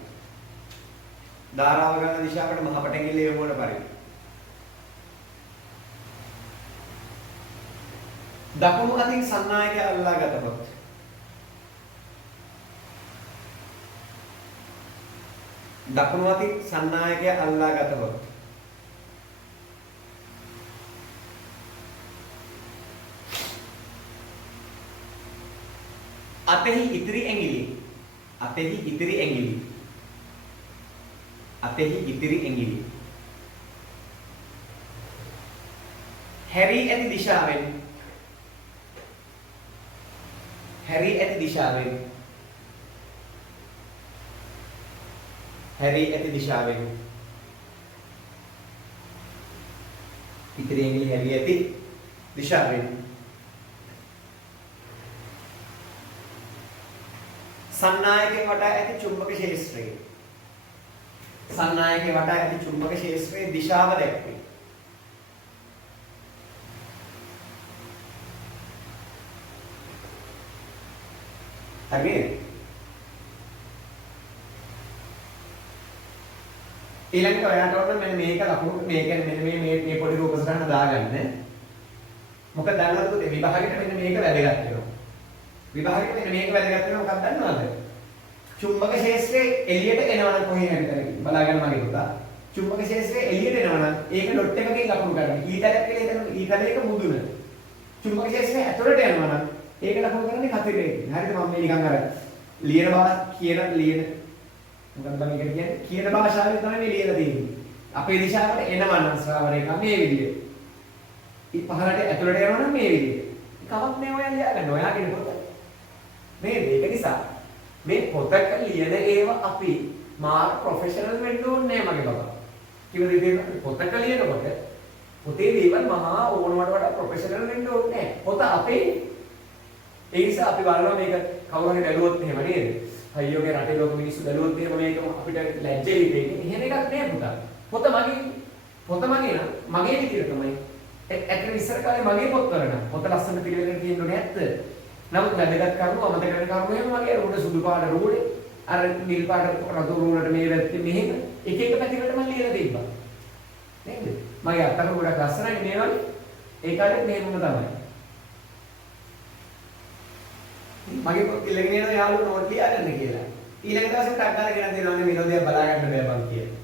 ධාරාව ගන්න දිශාවට මහපටගිල්ල යොමු වන පරිදි. දකුණු අතින් සන්නායකය අල්ලා ගතපොත් දකුණු අතින් සන්නායකය අල්ලා ගතපොත් අතෙහි ඉතිරි ඇඟිලි හැරී ඇති දිශාවෙන් ඉතිරි ඇඟිලි හැරී ඇති දිශාවෙන් සන්නායකයෙන් වටා ඇති චුම්බක ක්ෂේත්‍රයේ දිශාව දැක්වේ. හරිද? ඊළඟට ඔයාට ඕන මෙන්න මේක ලකුණු මේක මෙන්න මේ පොඩි රූප සටහන දාගන්න. මොකද දන්නවද පුතේ විභාගෙට මෙන්න මේක වැදගත් වෙනවා. විභාගෙට මෙන්න මේක වැදගත් වෙනවා මොකක්ද දන්නවද? චුම්බක ක්ෂේත්‍රයේ එළියට එනවනම් කොහේ හරි තැනකින් බලාගන්න මගේ පුතා. චුම්බක ක්ෂේත්‍රයේ එළියට එනවනම් ඒක ඩොට් එකකින් ලකුණු කරන්න. ඊතලයක් කියලා එතන ඊතලයක මුදුන. චුම්බක ක්ෂේත්‍රයේ ඇතුළට යනවනම් ඒක ලකුණු කරන්නේ කතිරේකින්. හරිද? මම මේ නිකන් අර ලියන මොකක්ද මේකට කියන්නේ? කියන භාෂාවෙන් තමයි මේ ලියලා තියෙන්නේ. අපේ දිශාවට එනවනම් ශ්‍රාවණේක මේ විදියට. පහළට ඇතුළට යනවනම් මේ විදියට. කමක් නෑ ඔයා ලියාගන්න. ඔයාගේ පොත. මේ මේක නිසා මේ පොතක ලියන ඒවා අපි මාර ප්‍රොෆෙෂනල් වෙන්න ඕනේ නෑ මගේ බබා. කිව්වද ඉතින් පොතක ලියනකොට පොතේ දේවල් මහා ඕනවට වඩා ප්‍රොෆෙෂනල් වෙන්න ඕනේ නෑ. පොත අපේ. ඒ නිසා අපි බලනවා මේක කවුරු හරි බැලුවොත් එහෙම නේද? අයියෝගේ රටේ ලෝක මිනිස්සු බැලුවොත් එහෙම මේක අපිට ලැජ්ජයි වෙන්නේ. එහෙම එකක් නෑ පුතා. පොත මගේ නම් මගේ විදියට තමයි. ඇත්තට ඉස්සර කාලේ මගේ පොත්වල නම් පොත ලස්සන පිළිවෙලකට තියෙන්නේ නැත්ද? නමුත් වැදගත් කරුණු අමතක කරන කරුණු එහෙම මගේ උඩ සුදු පාට රූලේ අර නිල් පාට රතු රූලට මේ වැත්තේ මෙහෙම එක පැතිකඩ මම ලියලා තිබ්බා. නේද? මගේ අත්තක ගොඩක් ලස්සනයි මේ වගේ. ඒ කාලෙත් මෙහෙම තමයි. මගේ පොත් ඉල්ලගෙන යන යාළුවෝ නෝට් ලියාගන්න කියලා. ඊළඟ දවසේ ටක් ගාලා ගෙනත් දෙනවා මේ විනෝදයක් බලා ගන්න බෑ මං කියලා.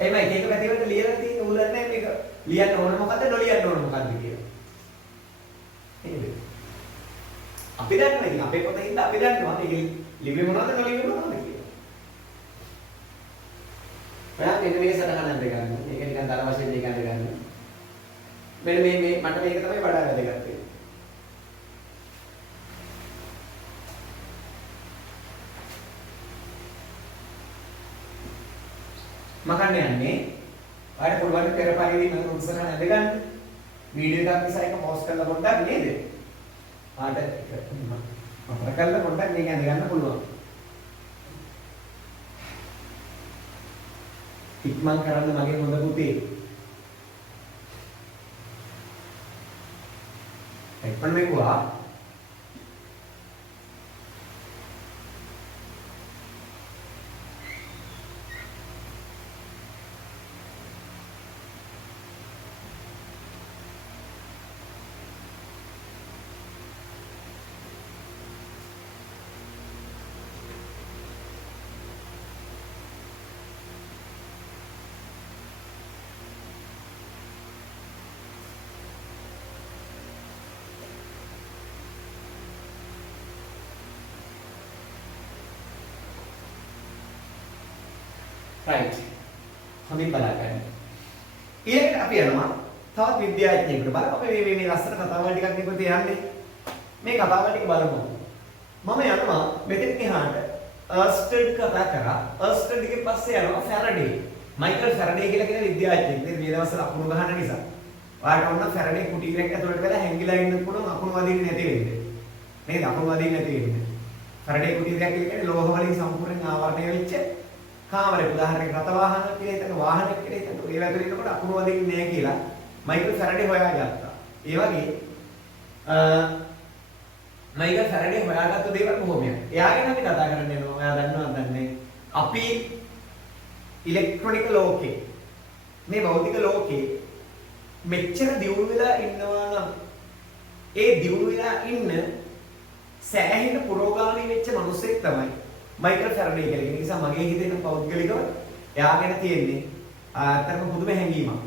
එයිම එක පැතිකඩ ලියලා තියෙන උලන්නේ මේක ලියන්න ඕන මොකද්ද නොලියන්න ඕන මොකද්ද කියලා. නේද? අපි දන්නවා ඉතින් අපේ පොතින්ද අපි දන්නවා මේක ලිව්වේ මොනවද නොලිව්වේ මොනවද කියලා. ඔයා මෙන්න මේ සටහන අඳ ගන්න. මේක නිකන් දර වශයෙන් දෙක අඳ ගන්න. මෙන්න මේ මට මේක තමයි වඩා වැදගත් වෙන්නේ. මකන්න යන්නේ ආයෙත් පුළුවන් පෙර පරිදි මම උත්සාහ නැද ගන්න වීඩියෝ එකක් නිසා එක පෝස්ට් කරලා පොඩ්ඩක් නේද ආට අපර කරලා පොඩ්ඩක් මේක ඇඳ ගන්න පුළුවන් ඉක්මන් කරන්න මගේ හොඳ පුතේ එක්පන් මේකුවා right හොඳින් බලා ගන්න. ඊළඟට අපි යනවා තවත් විද්‍යාඥයෙකුට බලන්න අපි මේ ලස්සන කතාවල් ටිකක් නෙවෙයි තියන්නේ. මේ කතාවල් ටික බලමු. මම යනවා මෙතන එහාට අර්ස්ටඩ් කතා කරා. අර්ස්ටඩ් ගෙන් පස්සේ යනවා ෆැරඩේ. මයිකල් ෆැරඩේ කියලා කෙනෙක් විද්‍යාඥයෙක්. මේ දවස්වල අකුණු ගහන නිසා. ඔයාලට ඔන්න ෆැරඩේ කුටීරයක් ඇතුළට වෙලා හැංගිලා ඉන්න පුළුවන් අකුණු වදින්නේ නැති වෙන්නේ. නේද? අකුණු වදින්නේ නැති වෙන්නේ. ෆැරඩේ කුටීරයක් කියන්නේ ලෝහ වලින් සම්පූර්ණයෙන් ආවරණය වෙච්ච කාමරේ. උදාහරණයක් රත වාහන කියලා හිතන වාහනයක් කියලා හිතන. ඒ වැතුලේ ඉන්නකොට අකුණු වදින්නේ නැහැ කියලා මයිකල් ෆැරඩේ හොයාගත්තා. ඒ වගේ මයිකල් ෆැරඩේ හොයාගත්ත දේවල් බොහොමයක්. එයා ගැන අපි කතා කරන්න යනවා. ඔයා දන්නවද දන්නේ? අපි ඉලෙක්ට්‍රොනික ලෝකේ මේ භෞතික ලෝකේ මෙච්චර දියුණු වෙලා ඉන්නවා නම් ඒ දියුණු වෙලා ඉන්න සෑහෙන පුරෝගාමී වෙච්ච මිනිස්සෙක් තමයි මයිකල් ෆැරඩේ කියලා. ඒ නිසා මගේ හිතේ පෞද්ගලිකව එයා ගැන තියෙන්නේ අතරම පුදුම හැඟීමක්.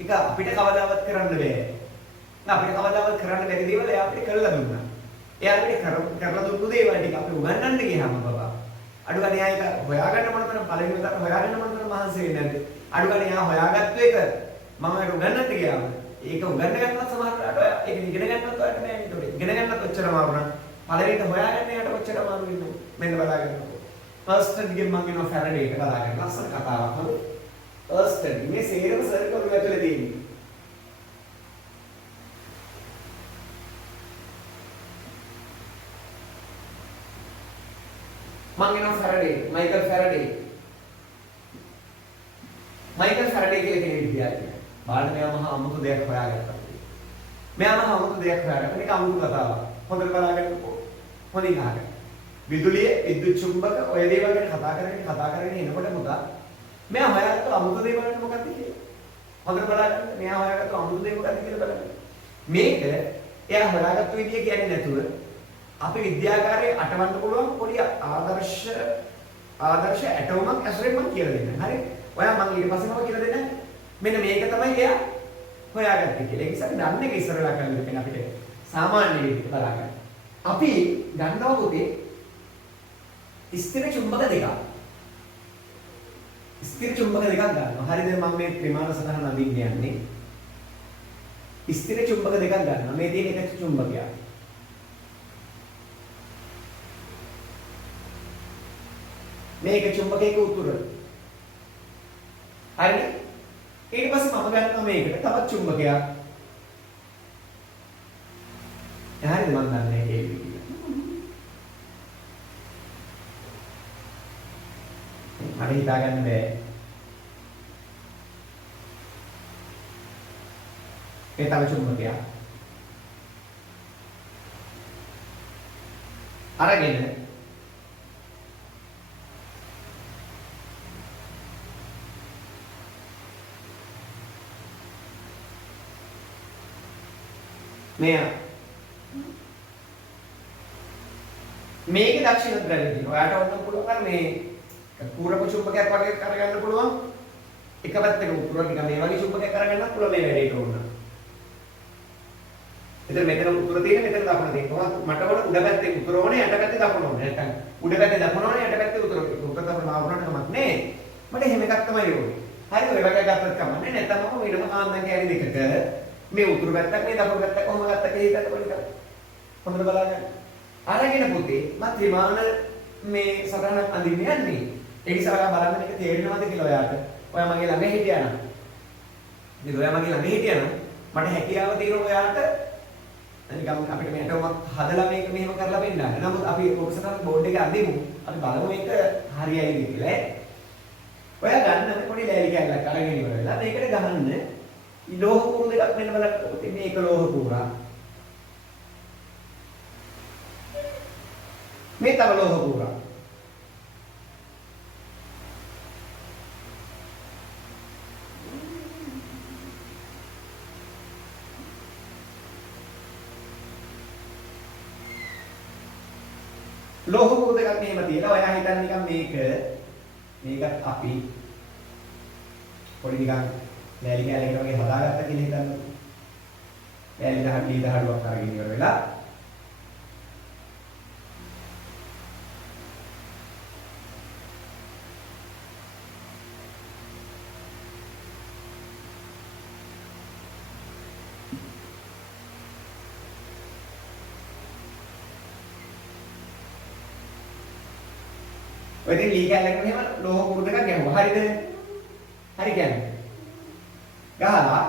ඒක අපිට කවදාවත් කරන්න බෑ. අපිට කවදාවත් කරන්න බැරි දේවල් එයා අපිට කරලා දුන්නා. එයා අපිට කරලා දුන්නු දේවල් ටික අපි උගන්වන්න ගියාම බබා. අඩු ගානේ ආයක හොයාගන්න මොන තරම් පළවෙනි උදාට හොයාගන්න මොන තරම් මහන්සි වෙන්නේ නැද්ද? අඩු ගානේ එයා හොයාගත්තු එක මම ඒක උගන්වන්නට ගියාම ඒක උගන්ව ගන්නවත් සමහර වෙලාවට ඒක ඉගෙන ගන්නවත් ඔයාලට බෑ නේද? ඉගෙන ගන්නත් ඔච්චර අමාරු නම් පළවෙනිට හොයාගන්න යට ඔච්චර අමාරු වෙන්නේ. මෙන්න බලාගන්නකො. අර්ස්ටඩ් ගෙන් මම කියනවා ෆැරඩේට බලාගන්න. ලස්සන කතාවක් හරි. අර්ස්ටඩ් මේ සේරම සර්කල් වල ඇතුලේ තියෙන්නේ. මම කියනවා ෆැරඩේ, මයිකල් ෆැරඩේ. මයිකල් ෆැරඩේ කියලා කෙනෙක් විද්‍යාඥයෙක්. බාහිර මෙයා මහා අමුතු දෙයක් හොයාගත්තා. මෙයා මහා අමුතු දෙයක් හොයාගත්තා. මේක අමුතු කතාවක්. හොඳට බලාගන්නකො. හොඳින් අහගන්න. විදුලිය, විද්‍යුත් චුම්බක ඔය දේවල් ගැන කතා කරගෙන එනකොට මොකද? මෙයා හොයාගත්ත අමුතු දේ බලන්න මොකක්ද කියලා. හොඳට බලන්න. මෙයා හොයාගත්ත අමුතු දේ මොකක්ද කියලා බලන්න. මේක එයා හොයාගත්ත විදිය කියන්නේ නැතුව අපි විද්‍යාකාරයේ අටවන්න පුළුවන් පොඩි ආදර්ශ ඇටෝමක් ඇසුරෙන් මම කියලා දෙන්නම්. හරි? ඔයා මම ඊට පස්සේ මම කියලා දෙන්නම්. මෙන්න මේක තමයි එයා හොයාගත්තේ කියලා. ඒ නිසා දන්න එක ඉස්සරලා කරන්න දෙන්න අපිට සාමාන්‍ය විදිහට බලාගන්න. අපි දන්නවා පුතේ ස්ථිර චුම්බක දෙකක්. ස්ථිර චුම්බක දෙකක් ගන්නවා. හරිද? මම මේ ප්‍රමාණ සටහන අඳින්න යන්නේ. ස්ථිර චුම්බක දෙකක් ගන්නවා. මේ තියෙන එක චුම්බකයක්. මේක චුම්බකයක උතුර. හරිද? ඊට පස්සේ මම ගන්නවා මේකට තවත් චුම්බකයක්. හරිද? මම දන්නේ ඒක විදිහට. මට හිතා ගන්න බෑ. ඒ තව චුම්බකයක්. අරගෙන මේකේ දක්ෂිණ ද්‍රව්‍ය තියෙනවා. ඔයාට වන්න පුළුවන් මේ පූරක චුම්බකයක් වගේ කරගන්න පුළුවන්. එක පැත්තක උතුර නිකන් මේ වගේ චුම්බකයක් කරගන්නත් පුළුවන් මේ වැඩේට ඕන. මෙතන උතුර තියෙන මෙතන දකුණ තියෙනවා. මට ඕන උඩ පැත්තේ උතුර ඕනේ යට පැත්තේ දකුණ ඕනේ. නැත්නම් උඩ පැත්තේ දකුණ ඕනේ යට පැත්තේ උතුර. උත්තර දකුණ මාවුනට කමක් නෑ. මට එහෙම එකක් තමයි ඕනේ. හරි ඔය වගේ ගත්තත් කමන්නේ. නැත්නම් මම ඊළම ආන්දන් කැරි දෙකක මේ උතුරු පැත්තක් මේ දකුණු පැත්තක් කොහොම ගත්ත කීයකට පොඩි කරා. හොඳට බලන්න. අරගෙන පුතේ මම ත්‍රිමාන මේ සටහනක් අඳින්න යන්නේ. ඒ නිසා ඔයා බලන්න මේක තේරෙනවද කියලා ඔයාට. ඔයා මගේ ළඟ හිටියා නම්. ඉතින් ඔයා මගේ ළඟ හිටියා නම් මට හැකියාව තියෙනවා ඔයාට නිකන් අපිට මේ ඇටෝමක් හදලා මේක මෙහෙම කරලා පෙන්නන්න. නමුත් අපි ඔක සටහන බෝඩ් එකේ අඳිමු. අපි බලමු මේක හරියයිද කියලා. ඔයා ගන්න පොඩි ලෑලි කැල්ලක් අරගෙන ඉවර වෙලා මේකට ගහන්න ලෝහ කූරු දෙකක් මෙන්න බලන්න. මේක ලෝහ කූරා. මේ තව ලෝහ කූරා. ලෝහ කූරු දෙකක් මෙහෙම තියලා ඔයා හිතන්නේ නිකන් මේකත් අපි පොඩි නිකන් ලෑලි කැලයකට වගේ හදාගත්ත කියලා හිතන්න. ලෑලි දහඩුවක් අරගෙන ඉවර වෙලා ඔය ඉතින් ලී කැලේකට එහෙම ලෝහ කුරු දෙකක් ගැහුවා. හරිද? හරි කියන්නේ. ගහලා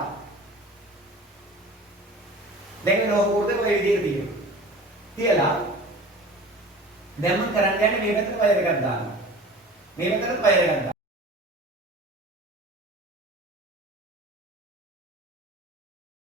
දැන් ලෝහ කුරු දෙක ඔය විදිහට තියෙනවා. තියලා දැන් මම කරන්න යන්නේ මේ පැත්තට වයර් එකක් දාන්න. මේ පැත්තට වයර් එකක් දාන්න.